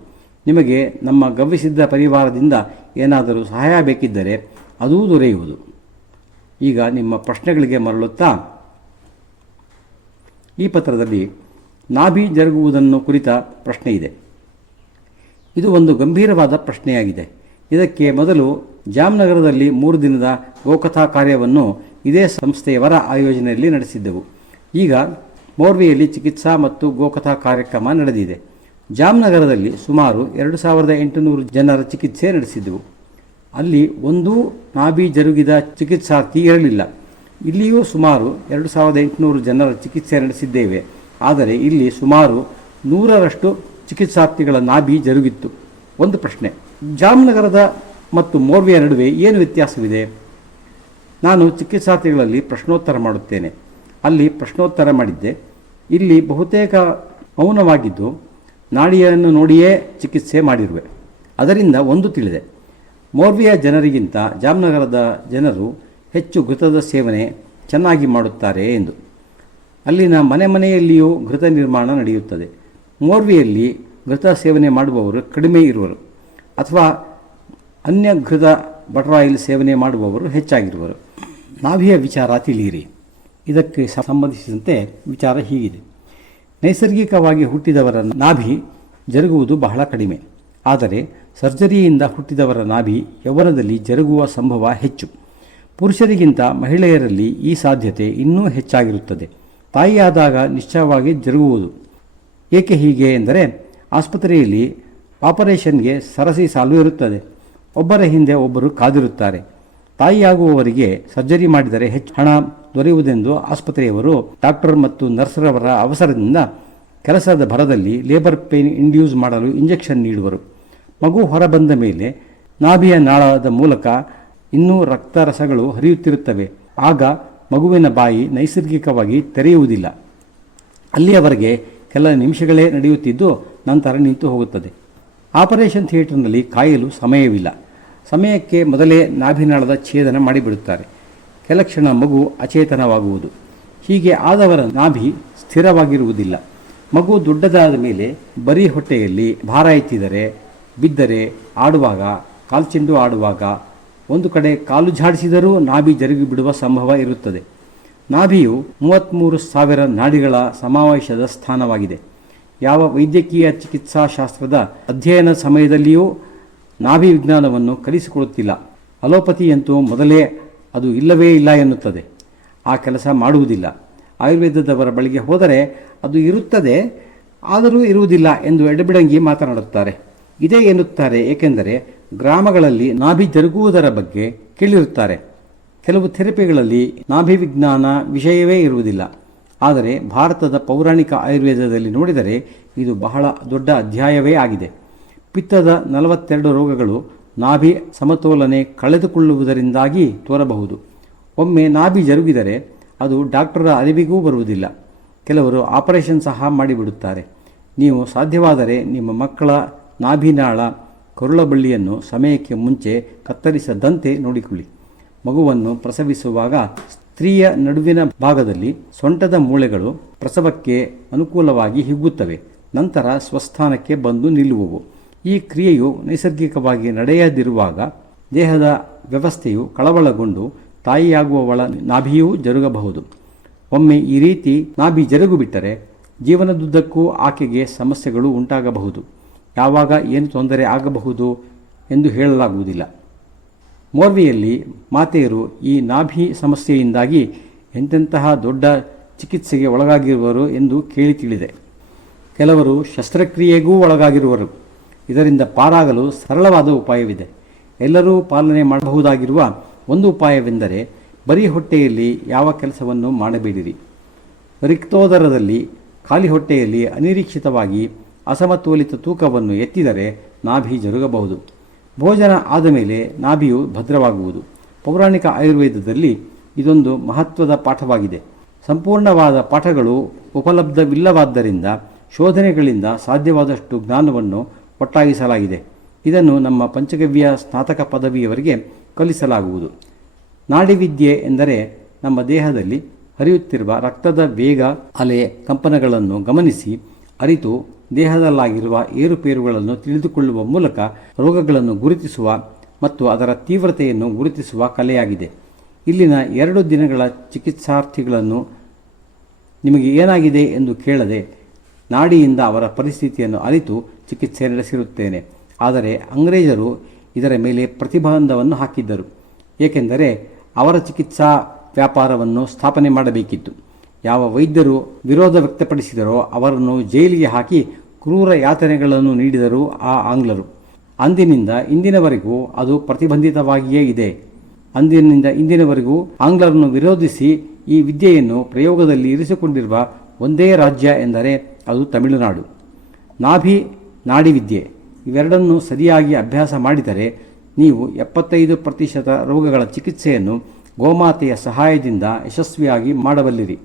ನಿಮಗೆ ನಮ್ಮ ಗವ್ಯಸಿದ್ಧ ಪರಿವಾರದಿಂದ ಏನಾದರೂ ಸಹಾಯ ಬೇಕಿದ್ದರೆ ಅದೂ ದೊರೆಯುವುದು. ಈಗ ನಿಮ್ಮ ಪ್ರಶ್ನೆಗಳಿಗೆ ಮರಳುತ್ತಾ, ಈ ಪತ್ರದಲ್ಲಿ ನಾಭಿ ಜರುಗುವುದನ್ನು ಕುರಿತ ಪ್ರಶ್ನೆ ಇದೆ. ಇದು ಒಂದು ಗಂಭೀರವಾದ ಪ್ರಶ್ನೆಯಾಗಿದೆ. ಇದಕ್ಕೆ ಮೊದಲು ಜಾಮ್ನಗರದಲ್ಲಿ 3 ದಿನದ ಗೋಕಥಾ ಕಾರ್ಯವನ್ನು ಇದೇ ಸಂಸ್ಥೆಯವರ ಆಯೋಜನೆಯಲ್ಲಿ ನಡೆಸಿದ್ದೆವು. ಈಗ ಮೋರ್ವಿಯಲ್ಲಿ ಚಿಕಿತ್ಸಾ ಮತ್ತು ಗೋಕಥಾ ಕಾರ್ಯಕ್ರಮ ನಡೆದಿದೆ. ಜಾಮ್ನಗರದಲ್ಲಿ ಸುಮಾರು 2800 ಜನರ ಚಿಕಿತ್ಸೆ ನಡೆಸಿದ್ದೆವು. ಅಲ್ಲಿ ಒಂದೂ ನಾಭಿ ಜರುಗಿದ ಚಿಕಿತ್ಸಾರ್ಥಿ ಇರಲಿಲ್ಲ. ಇಲ್ಲಿಯೂ ಸುಮಾರು 2800 ಜನರ ಚಿಕಿತ್ಸೆ ನಡೆಸಿದ್ದೇವೆ. ಆದರೆ ಇಲ್ಲಿ ಸುಮಾರು 100ರಷ್ಟು ಚಿಕಿತ್ಸಾರ್ಥಿಗಳ ನಾಭಿ ಜರುಗಿತ್ತು. ಒಂದು ಪ್ರಶ್ನೆ, ಜಾಮ್ನಗರದ ಮತ್ತು ಮೋರ್ವಿಯ ನಡುವೆ ಏನು ವ್ಯತ್ಯಾಸವಿದೆ? ನಾನು ಚಿಕಿತ್ಸಾರ್ಥಿಗಳಲ್ಲಿ ಪ್ರಶ್ನೋತ್ತರ ಮಾಡುತ್ತೇನೆ. ಅಲ್ಲಿ ಪ್ರಶ್ನೋತ್ತರ ಮಾಡಿದ್ದೆ. ಇಲ್ಲಿ ಬಹುತೇಕ ಮೌನವಾಗಿದ್ದು ನಾಡಿಯನ್ನು ನೋಡಿಯೇ ಚಿಕಿತ್ಸೆ ಮಾಡಿರುವೆ. ಅದರಿಂದ ಒಂದು ತಿಳಿದೆ, ಮೋರ್ವಿಯ ಜನರಿಗಿಂತ ಜಾಮ್ನಗರದ ಜನರು ಹೆಚ್ಚು ಘೃತದ ಸೇವನೆ ಚೆನ್ನಾಗಿ ಮಾಡುತ್ತಾರೆ ಎಂದು. ಅಲ್ಲಿನ ಮನೆ ಮನೆಯಲ್ಲಿಯೂ ಘೃತ ನಿರ್ಮಾಣ ನಡೆಯುತ್ತದೆ. ಮೋರ್ವಿಯಲ್ಲಿ ಘೃತ ಸೇವನೆ ಮಾಡುವವರು ಕಡಿಮೆ ಇರುವರು, ಅಥವಾ ಅನ್ಯ ಘೃತ ಬಟರ್ ಆಯಿಲ್ ಸೇವನೆ ಮಾಡುವವರು ಹೆಚ್ಚಾಗಿರುವರು. ನಾಭಿಯ ವಿಚಾರ ತಿಳಿಯಿರಿ. ಇದಕ್ಕೆ ಸಂಬಂಧಿಸಿದಂತೆ ವಿಚಾರ ಹೀಗಿದೆ. ನೈಸರ್ಗಿಕವಾಗಿ ಹುಟ್ಟಿದವರ ನಾಭಿ ಜರುಗುವುದು ಬಹಳ ಕಡಿಮೆ. ಆದರೆ ಸರ್ಜರಿಯಿಂದ ಹುಟ್ಟಿದವರ ನಾಭಿ ಯೌವನದಲ್ಲಿ ಜರುಗುವ ಸಂಭವ ಹೆಚ್ಚು. ಪುರುಷರಿಗಿಂತ ಮಹಿಳೆಯರಲ್ಲಿ ಈ ಸಾಧ್ಯತೆ ಇನ್ನೂ ಹೆಚ್ಚಾಗಿರುತ್ತದೆ. ತಾಯಿಯಾದಾಗ ನಿಶ್ಚಯವಾಗಿ ಜರುಗುವುದು. ಏಕೆ ಹೀಗೆ ಎಂದರೆ, ಆಸ್ಪತ್ರೆಯಲ್ಲಿ ಆಪರೇಷನ್ಗೆ ಸರಸಿ ಸಾಲು ಇರುತ್ತದೆ. ಒಬ್ಬರ ಹಿಂದೆ ಒಬ್ಬರು ಕಾದಿರುತ್ತಾರೆ. ತಾಯಿಯಾಗುವವರಿಗೆ ಸರ್ಜರಿ ಮಾಡಿದರೆ ಹೆಚ್ಚು ಹಣ ದೊರೆಯುವುದೆಂದು ಆಸ್ಪತ್ರೆಯವರು ಡಾಕ್ಟರ್ ಮತ್ತು ನರ್ಸರವರ ಅವಸರದಿಂದ ಕೆಲಸದ ಭರದಲ್ಲಿ ಲೇಬರ್ ಪೇನ್ ಇಂಡ್ಯೂಸ್ ಮಾಡಲು ಇಂಜೆಕ್ಷನ್ ನೀಡುವರು. ಮಗು ಹೊರಬಂದ ಮೇಲೆ ನಾಭಿಯ ನಾಳದ ಮೂಲಕ ಇನ್ನೂ ರಕ್ತರಸಗಳು ಹರಿಯುತ್ತಿರುತ್ತವೆ. ಆಗ ಮಗುವಿನ ಬಾಯಿ ನೈಸರ್ಗಿಕವಾಗಿ ತೆರೆಯುವುದಿಲ್ಲ. ಅಲ್ಲಿಯವರೆಗೆ ಕೆಲ ನಿಮಿಷಗಳೇ ನಡೆಯುತ್ತಿದ್ದು ನಂತರ ನಿಂತು ಹೋಗುತ್ತದೆ. ಆಪರೇಷನ್ ಥಿಯೇಟರ್ನಲ್ಲಿ ಕಾಯಲು ಸಮಯವಿಲ್ಲ. ಸಮಯಕ್ಕೆ ಮೊದಲೇ ನಾಭಿನಾಳದ ಛೇದನ ಮಾಡಿಬಿಡುತ್ತಾರೆ. ಕೆಲ ಕ್ಷಣ ಮಗು ಅಚೇತನವಾಗುವುದು. ಹೀಗೆ ಆದವರ ನಾಭಿ ಸ್ಥಿರವಾಗಿರುವುದಿಲ್ಲ. ಮಗು ದೊಡ್ಡದಾದ ಮೇಲೆ ಬರೀ ಹೊಟ್ಟೆಯಲ್ಲಿ ಭಾರ ಎತ್ತಿದರೆ, ಬಿದ್ದರೆ, ಆಡುವಾಗ, ಕಾಲ್ಚೆಂಡು ಆಡುವಾಗ ಒಂದು ಕಡೆ ಕಾಲು ಝಾಡಿಸಿದರೂ ನಾಭಿ ಜರುಗಿಬಿಡುವ ಸಂಭವ ಇರುತ್ತದೆ. ನಾಭಿಯು 33,000 ನಾಡಿಗಳ ಸಮಾವೇಶದ ಸ್ಥಾನವಾಗಿದೆ. ಯಾವ ವೈದ್ಯಕೀಯ ಚಿಕಿತ್ಸಾಶಾಸ್ತ್ರದ ಅಧ್ಯಯನ ಸಮಯದಲ್ಲಿಯೂ ನಾಭಿ ವಿಜ್ಞಾನವನ್ನು ಕಲಿಸಿಕೊಡುತ್ತಿಲ್ಲ. ಅಲೋಪತಿಯಂತೂ ಮೊದಲೇ ಅದು ಇಲ್ಲವೇ ಇಲ್ಲ ಎನ್ನುತ್ತದೆ. ಆ ಕೆಲಸ ಮಾಡುವುದಿಲ್ಲ. ಆಯುರ್ವೇದದವರ ಬಳಿಗೆ ಹೋದರೆ ಅದು ಇರುತ್ತದೆ, ಆದರೂ ಇರುವುದಿಲ್ಲ ಎಂದು ಎಡಬಿಡಂಗಿ ಮಾತನಾಡುತ್ತಾರೆ. ಇದೇ ಎನ್ನುತ್ತಾರೆ, ಏಕೆಂದರೆ ಗ್ರಾಮಗಳಲ್ಲಿ ನಾಭಿ ಜರುಗುವುದರ ಬಗ್ಗೆ ಕೇಳಿರುತ್ತಾರೆ. ಕೆಲವು ಥೆರಪಿಗಳಲ್ಲಿ ನಾಭಿ ವಿಜ್ಞಾನ ವಿಷಯವೇ ಇರುವುದಿಲ್ಲ. ಆದರೆ ಭಾರತದ ಪೌರಾಣಿಕ ಆಯುರ್ವೇದದಲ್ಲಿ ನೋಡಿದರೆ ಇದು ಬಹಳ ದೊಡ್ಡ ಅಧ್ಯಾಯವೇ ಆಗಿದೆ. ಪಿತ್ತದ 42 ರೋಗಗಳು ನಾಭಿ ಸಮತೋಲನೆ ಕಳೆದುಕೊಳ್ಳುವುದರಿಂದಾಗಿ ತೋರಬಹುದು. ಒಮ್ಮೆ ನಾಭಿ ಜರುಗಿದರೆ ಅದು ಡಾಕ್ಟರ ಅರಿವಿಗೂ ಬರುವುದಿಲ್ಲ. ಕೆಲವರು ಆಪರೇಷನ್ ಸಹ ಮಾಡಿಬಿಡುತ್ತಾರೆ. ನೀವು ಸಾಧ್ಯವಾದರೆ ನಿಮ್ಮ ಮಕ್ಕಳ ನಾಭಿನಾಳ ಕರುಳಬಳ್ಳಿಯನ್ನು ಸಮಯಕ್ಕೆ ಮುಂಚೆ ಕತ್ತರಿಸದಂತೆ ನೋಡಿಕೊಳ್ಳಿ. ಮಗುವನ್ನು ಪ್ರಸವಿಸುವಾಗ ಸ್ತ್ರೀಯ ನಡುವಿನ ಭಾಗದಲ್ಲಿ ಸೊಂಟದ ಮೂಳೆಗಳು ಪ್ರಸವಕ್ಕೆ ಅನುಕೂಲವಾಗಿ ಹಿಗ್ಗುತ್ತವೆ. ನಂತರ ಸ್ವಸ್ಥಾನಕ್ಕೆ ಬಂದು ನಿಲ್ಲುವವು. ಈ ಕ್ರಿಯೆಯು ನೈಸರ್ಗಿಕವಾಗಿ ನಡೆಯದಿರುವಾಗ ದೇಹದ ವ್ಯವಸ್ಥೆಯು ಕಳವಳಗೊಂಡು ತಾಯಿಯಾಗುವವಳ ನಾಭಿಯೂ ಜರುಗಬಹುದು. ಒಮ್ಮೆ ಈ ರೀತಿ ನಾಭಿ ಜರುಗುಬಿಟ್ಟರೆ ಜೀವನದುದ್ದಕ್ಕೂ ಆಕೆಗೆ ಸಮಸ್ಯೆಗಳು ಉಂಟಾಗಬಹುದು. ಯಾವಾಗ ಏನು ತೊಂದರೆ ಆಗಬಹುದು ಎಂದು ಹೇಳಲಾಗುವುದಿಲ್ಲ. ಮೋರ್ವಿಯಲ್ಲಿ ಮಾತೆಯರು ಈ ನಾಭಿ ಸಮಸ್ಯೆಯಿಂದಾಗಿ ಎಂತೆಂತಹ ದೊಡ್ಡ ಚಿಕಿತ್ಸೆಗೆ ಒಳಗಾಗಿರುವರು ಎಂದು ಕೇಳಿ ತಿಳಿದೆ. ಕೆಲವರು ಶಸ್ತ್ರಕ್ರಿಯೆಗೂ ಒಳಗಾಗಿರುವರು. ಇದರಿಂದ ಪಾರಾಗಲು ಸರಳವಾದ ಉಪಾಯವಿದೆ. ಎಲ್ಲರೂ ಪಾಲನೆ ಮಾಡಬಹುದಾಗಿರುವ ಒಂದು ಉಪಾಯವೆಂದರೆ ಬರೀ ಹೊಟ್ಟೆಯಲ್ಲಿ ಯಾವ ಕೆಲಸವನ್ನು ಮಾಡಬೇಡಿರಿ. ರಿಕ್ತೋದರದಲ್ಲಿ ಖಾಲಿ ಹೊಟ್ಟೆಯಲ್ಲಿ ಅನಿರೀಕ್ಷಿತವಾಗಿ ಅಸಮತೋಲಿತ ತೂಕವನ್ನು ಎತ್ತಿದರೆ ನಾಭಿ ಜರುಗಬಹುದು. ಭೋಜನ ಆದ ಮೇಲೆ ನಾಭಿಯು ಭದ್ರವಾಗುವುದು. ಪೌರಾಣಿಕ ಆಯುರ್ವೇದದಲ್ಲಿ ಇದೊಂದು ಮಹತ್ವದ ಪಾಠವಾಗಿದೆ. ಸಂಪೂರ್ಣವಾದ ಪಾಠಗಳು ಉಪಲಬ್ಧವಿಲ್ಲವಾದ್ದರಿಂದ ಶೋಧನೆಗಳಿಂದ ಸಾಧ್ಯವಾದಷ್ಟು ಜ್ಞಾನವನ್ನು ಒಟ್ಟಾಗಿಸಲಾಗಿದೆ. ಇದನ್ನು ನಮ್ಮ ಪಂಚಗವ್ಯ ಸ್ನಾತಕ ಪದವಿಯವರಿಗೆ ಕಲಿಸಲಾಗುವುದು. ನಾಡಿವಿದ್ಯೆ ಎಂದರೆ ನಮ್ಮ ದೇಹದಲ್ಲಿ ಹರಿಯುತ್ತಿರುವ ರಕ್ತದ ವೇಗ, ಅಲೆ, ಕಂಪನಗಳನ್ನು ಗಮನಿಸಿ ಅರಿತು ದೇಹದಲ್ಲಾಗಿರುವ ಏರುಪೇರುಗಳನ್ನು ತಿಳಿದುಕೊಳ್ಳುವ ಮೂಲಕ ರೋಗಗಳನ್ನು ಗುರುತಿಸುವ ಮತ್ತು ಅದರ ತೀವ್ರತೆಯನ್ನು ಗುರುತಿಸುವ ಕಲೆಯಾಗಿದೆ. ಇಲ್ಲಿನ 2 ದಿನಗಳ ಚಿಕಿತ್ಸಾರ್ಥಿಗಳನ್ನು ನಿಮಗೆ ಏನಾಗಿದೆ ಎಂದು ಕೇಳದೆ ನಾಡಿಯಿಂದ ಅವರ ಪರಿಸ್ಥಿತಿಯನ್ನು ಅರಿತು ಚಿಕಿತ್ಸೆ ನಡೆಸಿರುತ್ತೇನೆ. ಆದರೆ ಅಂಗ್ರೇಜರು ಇದರ ಮೇಲೆ ಪ್ರತಿಬಂಧವನ್ನು ಹಾಕಿದ್ದರು. ಏಕೆಂದರೆ ಅವರ ಚಿಕಿತ್ಸಾ ವ್ಯಾಪಾರವನ್ನು ಸ್ಥಾಪನೆ ಮಾಡಬೇಕಿತ್ತು. ಯಾವ ವೈದ್ಯರು ವಿರೋಧ ವ್ಯಕ್ತಪಡಿಸಿದರೋ ಅವರನ್ನು ಜೈಲಿಗೆ ಹಾಕಿ ಕ್ರೂರ ಯಾತನೆಗಳನ್ನು ನೀಡಿದರು ಆ ಆಂಗ್ಲರು. ಅಂದಿನಿಂದ ಇಂದಿನವರೆಗೂ ಅದು ಪ್ರತಿಬಂಧಿತವಾಗಿಯೇ ಇದೆ. ಅಂದಿನಿಂದ ಇಂದಿನವರೆಗೂ ಆಂಗ್ಲರನ್ನು ವಿರೋಧಿಸಿ ಈ ವಿದ್ಯೆಯನ್ನು ಪ್ರಯೋಗದಲ್ಲಿ ಇರಿಸಿಕೊಂಡಿರುವ ಒಂದೇ ರಾಜ್ಯ ಎಂದರೆ ಅದು ತಮಿಳುನಾಡು. ನಾಡಿವಿದ್ಯೆ ಇವೆರಡನ್ನು ಸರಿಯಾಗಿ ಅಭ್ಯಾಸ ಮಾಡಿದರೆ ನೀವು 75% ರೋಗಗಳ ಚಿಕಿತ್ಸೆಯನ್ನು ಗೋಮಾತೆಯ ಸಹಾಯದಿಂದ ಯಶಸ್ವಿಯಾಗಿ ಮಾಡಬಲ್ಲಿರಿ.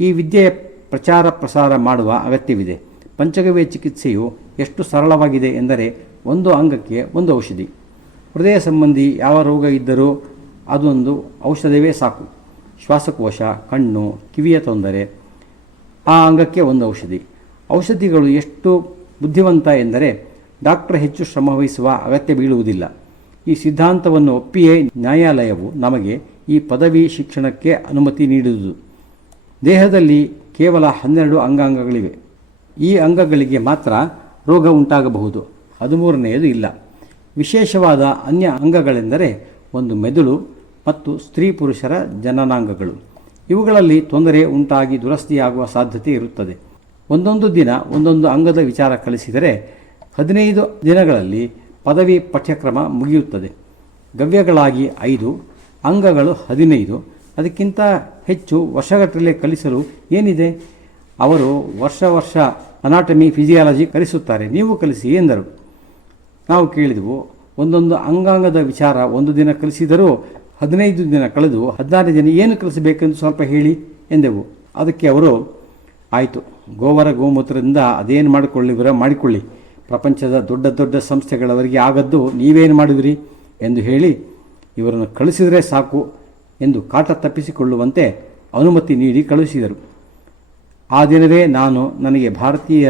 ಈ ವಿದ್ಯೆಯ ಪ್ರಚಾರ ಪ್ರಸಾರ ಮಾಡುವ ಅಗತ್ಯವಿದೆ. ಪಂಚಗವ್ಯ ಚಿಕಿತ್ಸೆಯು ಎಷ್ಟು ಸರಳವಾಗಿದೆ ಎಂದರೆ ಒಂದು ಅಂಗಕ್ಕೆ ಒಂದು ಔಷಧಿ. ಹೃದಯ ಸಂಬಂಧಿ ಯಾವ ರೋಗ ಇದ್ದರೂ ಅದೊಂದು ಔಷಧವೇ ಸಾಕು. ಶ್ವಾಸಕೋಶ, ಕಣ್ಣು, ಕಿವಿಯ ತೊಂದರೆ, ಆ ಅಂಗಕ್ಕೆ ಒಂದು ಔಷಧಿ. ಔಷಧಿಗಳು ಎಷ್ಟು ಬುದ್ಧಿವಂತ ಎಂದರೆ ಡಾಕ್ಟರ್ ಹೆಚ್ಚು ಶ್ರಮವಹಿಸುವ ಅಗತ್ಯ ಬೀಳುವುದಿಲ್ಲ. ಈ ಸಿದ್ಧಾಂತವನ್ನು ಒಪ್ಪಿಯೇ ನ್ಯಾಯಾಲಯವು ನಮಗೆ ಈ ಪದವಿ ಶಿಕ್ಷಣಕ್ಕೆ ಅನುಮತಿ ನೀಡುವುದು. ದೇಹದಲ್ಲಿ ಕೇವಲ 12 ಅಂಗಾಂಗಗಳಿವೆ. ಈ ಅಂಗಗಳಿಗೆ ಮಾತ್ರ ರೋಗ ಉಂಟಾಗಬಹುದು, 13ನೇದು ಇಲ್ಲ. ವಿಶೇಷವಾದ ಅನ್ಯ ಅಂಗಗಳೆಂದರೆ ಒಂದು ಮೆದುಳು ಮತ್ತು ಸ್ತ್ರೀ ಪುರುಷರ ಜನನಾಂಗಗಳು. ಇವುಗಳಲ್ಲಿ ತೊಂದರೆ ಉಂಟಾಗಿ ದುರಸ್ತಿಯಾಗುವ ಸಾಧ್ಯತೆ ಇರುತ್ತದೆ. ಒಂದೊಂದು ದಿನ ಒಂದೊಂದು ಅಂಗದ ವಿಚಾರ ಕಲಿಸಿದರೆ 15 ದಿನಗಳಲ್ಲಿ ಪದವಿ ಪಠ್ಯಕ್ರಮ ಮುಗಿಯುತ್ತದೆ. ಗವ್ಯಗಳಾಗಿ 5, ಅಂಗಗಳು 15. ಅದಕ್ಕಿಂತ ಹೆಚ್ಚು ವರ್ಷಗಟ್ಟಲೆ ಕಲಿಸಲು ಏನಿದೆ? ಅವರು ವರ್ಷ ಅನಾಟಮಿ, ಫಿಸಿಯಾಲಜಿ ಕಲಿಸುತ್ತಾರೆ, ನೀವು ಕಲಿಸಿ ಎಂದರು. ನಾವು ಕೇಳಿದೆವು, ಒಂದೊಂದು ಅಂಗಾಂಗದ ವಿಚಾರ ಒಂದು ದಿನ ಕಲಿಸಿದರೂ 15 ದಿನ ಕಳೆದು 16 ದಿನ ಏನು ಕಲಿಸಬೇಕೆಂದು ಸ್ವಲ್ಪ ಹೇಳಿ ಎಂದೆವು. ಅದಕ್ಕೆ ಅವರು, ಆಯಿತು, ಗೋವರ ಗೋಮೂತ್ರದಿಂದ ಅದೇನು ಮಾಡಿಕೊಳ್ಳಿ, ಪ್ರಪಂಚದ ದೊಡ್ಡ ದೊಡ್ಡ ಸಂಸ್ಥೆಗಳವರಿಗೆ ಆಗದ್ದು ನೀವೇನು ಮಾಡುವಿರಿ ಎಂದು ಹೇಳಿ ಇವರನ್ನು ಕಳಿಸಿದರೆ ಸಾಕು ಎಂದು ಕಾಟ ತಪ್ಪಿಸಿಕೊಳ್ಳುವಂತೆ ಅನುಮತಿ ನೀಡಿ ಕಳುಹಿಸಿದರು. ಆ ದಿನವೇ ನಾನು ನನಗೆ ಭಾರತೀಯ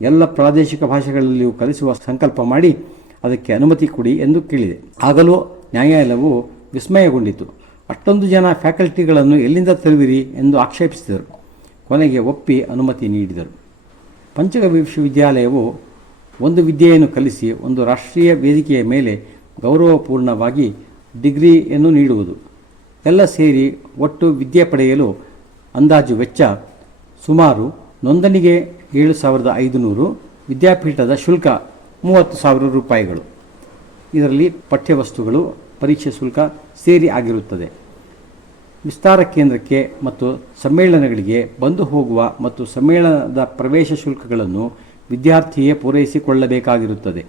ಎಲ್ಲ ಪ್ರಾದೇಶಿಕ ಭಾಷೆಗಳಲ್ಲಿಯೂ ಕಲಿಸುವ ಸಂಕಲ್ಪ ಮಾಡಿ ಅದಕ್ಕೆ ಅನುಮತಿ ಕೊಡಿ ಎಂದು ಕೇಳಿದೆ. ಆಗಲೂ ನ್ಯಾಯಾಲಯವು ವಿಸ್ಮಯಗೊಂಡಿತು. ಅಷ್ಟೊಂದು ಜನ ಫ್ಯಾಕಲ್ಟಿಗಳನ್ನು ಎಲ್ಲಿಂದ ತರುವಿರಿ ಎಂದು ಆಕ್ಷೇಪಿಸಿದರು. ಕೊನೆಗೆ ಒಪ್ಪಿ ಅನುಮತಿ ನೀಡಿದರು. ಪಂಚಗವ್ಯ ವಿಶ್ವವಿದ್ಯಾಲಯವು ಒಂದು ವಿದ್ಯೆಯನ್ನು ಕಲಿಸಿ ಒಂದು ರಾಷ್ಟ್ರೀಯ ವೇದಿಕೆಯ ಮೇಲೆ ಗೌರವಪೂರ್ಣವಾಗಿ ಡಿಗ್ರಿಯನ್ನು ನೀಡುವುದು. ಎಲ್ಲ ಸೇರಿ ಒಟ್ಟು ವಿದ್ಯೆ ಪಡೆಯಲು ಅಂದಾಜು ವೆಚ್ಚ ಸುಮಾರು ನೋಂದಣಿಗೆ 7,500, ವಿದ್ಯಾಪೀಠದ ಶುಲ್ಕ 30,000 ರೂಪಾಯಿಗಳು. ಇದರಲ್ಲಿ ಪಠ್ಯವಸ್ತುಗಳು, ಪರೀಕ್ಷೆ ಶುಲ್ಕ ಸೇರಿ ಆಗಿರುತ್ತದೆ. ವಿಸ್ತಾರ ಕೇಂದ್ರಕ್ಕೆ ಮತ್ತು ಸಮ್ಮೇಳನಗಳಿಗೆ ಬಂದು ಹೋಗುವ ಮತ್ತು ಸಮ್ಮೇಳನದ ಪ್ರವೇಶ ಶುಲ್ಕಗಳನ್ನು ವಿದ್ಯಾರ್ಥಿಯೇ ಪೂರೈಸಿಕೊಳ್ಳಬೇಕಾಗಿರುತ್ತದೆ.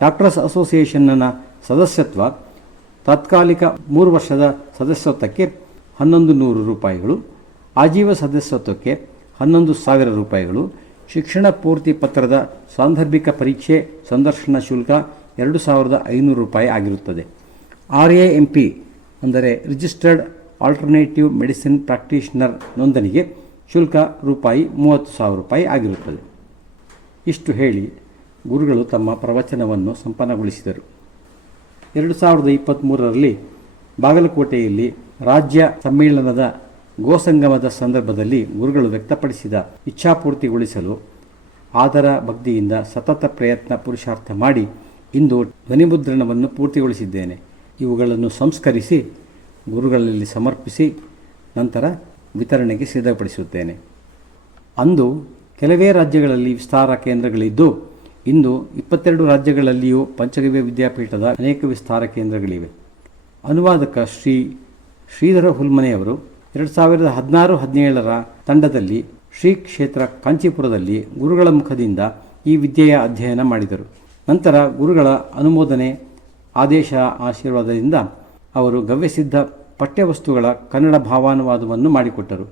ಡಾಕ್ಟರ್ಸ್ ಅಸೋಸಿಯೇಷನ್ನ ಸದಸ್ಯತ್ವ ತಾತ್ಕಾಲಿಕ 3 ವರ್ಷದ ಸದಸ್ಯತ್ವಕ್ಕೆ 1,100 ರೂಪಾಯಿಗಳು, ಆಜೀವ ಸದಸ್ಯತ್ವಕ್ಕೆ 11,000 ರೂಪಾಯಿಗಳು, ಶಿಕ್ಷಣ ಪೂರ್ತಿ ಪತ್ರದ ಸಾಂದರ್ಭಿಕ ಪರೀಕ್ಷೆ ಸಂದರ್ಶನ ಶುಲ್ಕ 2,500 ರೂಪಾಯಿ ಆಗಿರುತ್ತದೆ. RAMP ಅಂದರೆ ರಿಜಿಸ್ಟರ್ಡ್ ಆಲ್ಟರ್ನೇಟಿವ್ ಮೆಡಿಸಿನ್ ಪ್ರಾಕ್ಟೀಷನರ್ ನೋಂದಣಿಗೆ ಶುಲ್ಕ ರೂಪಾಯಿ 30,000 ರೂಪಾಯಿ ಆಗಿರುತ್ತದೆ. ಇಷ್ಟು ಹೇಳಿ ಗುರುಗಳು ತಮ್ಮ ಪ್ರವಚನವನ್ನು ಸಂಪನ್ನಗೊಳಿಸಿದರು. 2023ರಲ್ಲಿ ಬಾಗಲಕೋಟೆಯಲ್ಲಿ ರಾಜ್ಯ ಸಮ್ಮೇಳನದ ಗೋಸಂಗಮದ ಸಂದರ್ಭದಲ್ಲಿ ಗುರುಗಳು ವ್ಯಕ್ತಪಡಿಸಿದ ಇಚ್ಛಾಪೂರ್ತಿಗೊಳಿಸಲು ಆದರ ಭಕ್ತಿಯಿಂದ ಸತತ ಪ್ರಯತ್ನ ಪುರುಷಾರ್ಥ ಮಾಡಿ ಇಂದು ಧ್ವನಿಮುದ್ರಣವನ್ನು ಪೂರ್ತಿಗೊಳಿಸಿದ್ದೇನೆ. ಇವುಗಳನ್ನು ಸಂಸ್ಕರಿಸಿ ಗುರುಗಳಲ್ಲಿ ಸಮರ್ಪಿಸಿ ನಂತರ ವಿತರಣೆಗೆ ಸಿದ್ಧಪಡಿಸುತ್ತೇನೆ. ಅಂದು ಕೆಲವೇ ರಾಜ್ಯಗಳಲ್ಲಿ ವಿಸ್ತಾರ ಕೇಂದ್ರಗಳಿದ್ದು ಇಂದು 22 ರಾಜ್ಯಗಳಲ್ಲಿಯೂ ಪಂಚಗವ್ಯ ವಿದ್ಯಾಪೀಠದ ಅನೇಕ ವಿಸ್ತಾರ ಕೇಂದ್ರಗಳಿವೆ. ಅನುವಾದಕ ಶ್ರೀಧರ ಹುಲ್ಮನೆಯವರು 2016-17 ತಂಡದಲ್ಲಿ ಶ್ರೀ ಕ್ಷೇತ್ರ ಕಾಂಚೀಪುರದಲ್ಲಿ ಗುರುಗಳ ಮುಖದಿಂದ ಈ ವಿದ್ಯೆಯ ಅಧ್ಯಯನ ಮಾಡಿದರು. ನಂತರ ಗುರುಗಳ ಅನುಮೋದನೆ ಆದೇಶ ಆಶೀರ್ವಾದದಿಂದ ಅವರು ಗವ್ಯಸಿದ್ಧ ಪಠ್ಯವಸ್ತುಗಳ ಕನ್ನಡ ಭಾವಾನುವಾದವನ್ನು ಮಾಡಿಕೊಟ್ಟರು.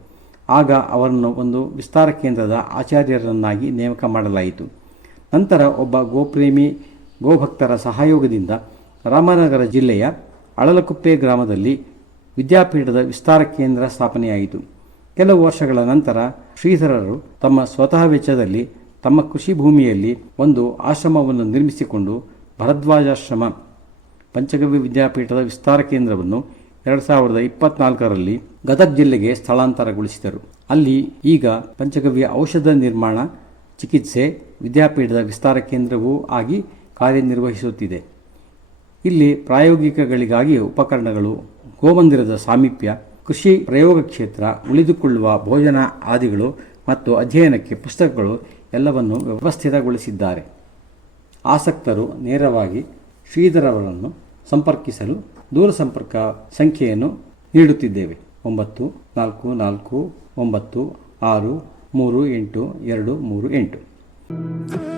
ಆಗ ಅವರನ್ನು ಒಂದು ವಿಸ್ತಾರ ಕೇಂದ್ರದ ಆಚಾರ್ಯರನ್ನಾಗಿ ನೇಮಕ ಮಾಡಲಾಯಿತು. ನಂತರ ಒಬ್ಬ ಗೋಪ್ರೇಮಿ ಗೋಭಕ್ತರ ಸಹಯೋಗದಿಂದ ರಾಮನಗರ ಜಿಲ್ಲೆಯ ಅಳಲಕುಪ್ಪೆ ಗ್ರಾಮದಲ್ಲಿ ವಿದ್ಯಾಪೀಠದ ವಿಸ್ತಾರ ಕೇಂದ್ರ ಸ್ಥಾಪನೆಯಾಯಿತು. ಕೆಲವು ವರ್ಷಗಳ ನಂತರ ಶ್ರೀಧರರು ತಮ್ಮ ಸ್ವತಃ ವೆಚ್ಚದಲ್ಲಿ ತಮ್ಮ ಕೃಷಿ ಭೂಮಿಯಲ್ಲಿ ಒಂದು ಆಶ್ರಮವನ್ನು ನಿರ್ಮಿಸಿಕೊಂಡು ಭರದ್ವಾಜಾಶ್ರಮ ಪಂಚಗವ್ಯ ವಿದ್ಯಾಪೀಠದ ವಿಸ್ತಾರ ಕೇಂದ್ರವನ್ನು 2024ರಲ್ಲಿ ಗದಗ ಜಿಲ್ಲೆಗೆ ಸ್ಥಳಾಂತರಗೊಳಿಸಿದರು. ಅಲ್ಲಿ ಈಗ ಪಂಚಗವ್ಯ ಔಷಧ ನಿರ್ಮಾಣ, ಚಿಕಿತ್ಸೆ ವಿದ್ಯಾಪೀಠದ ವಿಸ್ತಾರ ಕೇಂದ್ರವೂ ಆಗಿ ಕಾರ್ಯನಿರ್ವಹಿಸುತ್ತಿದೆ. ಇಲ್ಲಿ ಪ್ರಾಯೋಗಿಕಗಳಿಗಾಗಿ ಉಪಕರಣಗಳು, ಗೋಮಂದಿರದ ಸಾಮೀಪ್ಯ, ಕೃಷಿ ಪ್ರಯೋಗ ಕ್ಷೇತ್ರ, ಉಳಿದುಕೊಳ್ಳುವ ಭೋಜನ ಆದಿಗಳು ಮತ್ತು ಅಧ್ಯಯನಕ್ಕೆ ಪುಸ್ತಕಗಳು ಎಲ್ಲವನ್ನು ವ್ಯವಸ್ಥಿತಗೊಳಿಸಿದ್ದಾರೆ. ಆಸಕ್ತರು ನೇರವಾಗಿ ಶ್ರೀಧರವರನ್ನು ಸಂಪರ್ಕಿಸಲು ದೂರಸಂಪರ್ಕ ಸಂಖ್ಯೆಯನ್ನು ನೀಡುತ್ತಿದ್ದೇವೆ. 9449 638 238.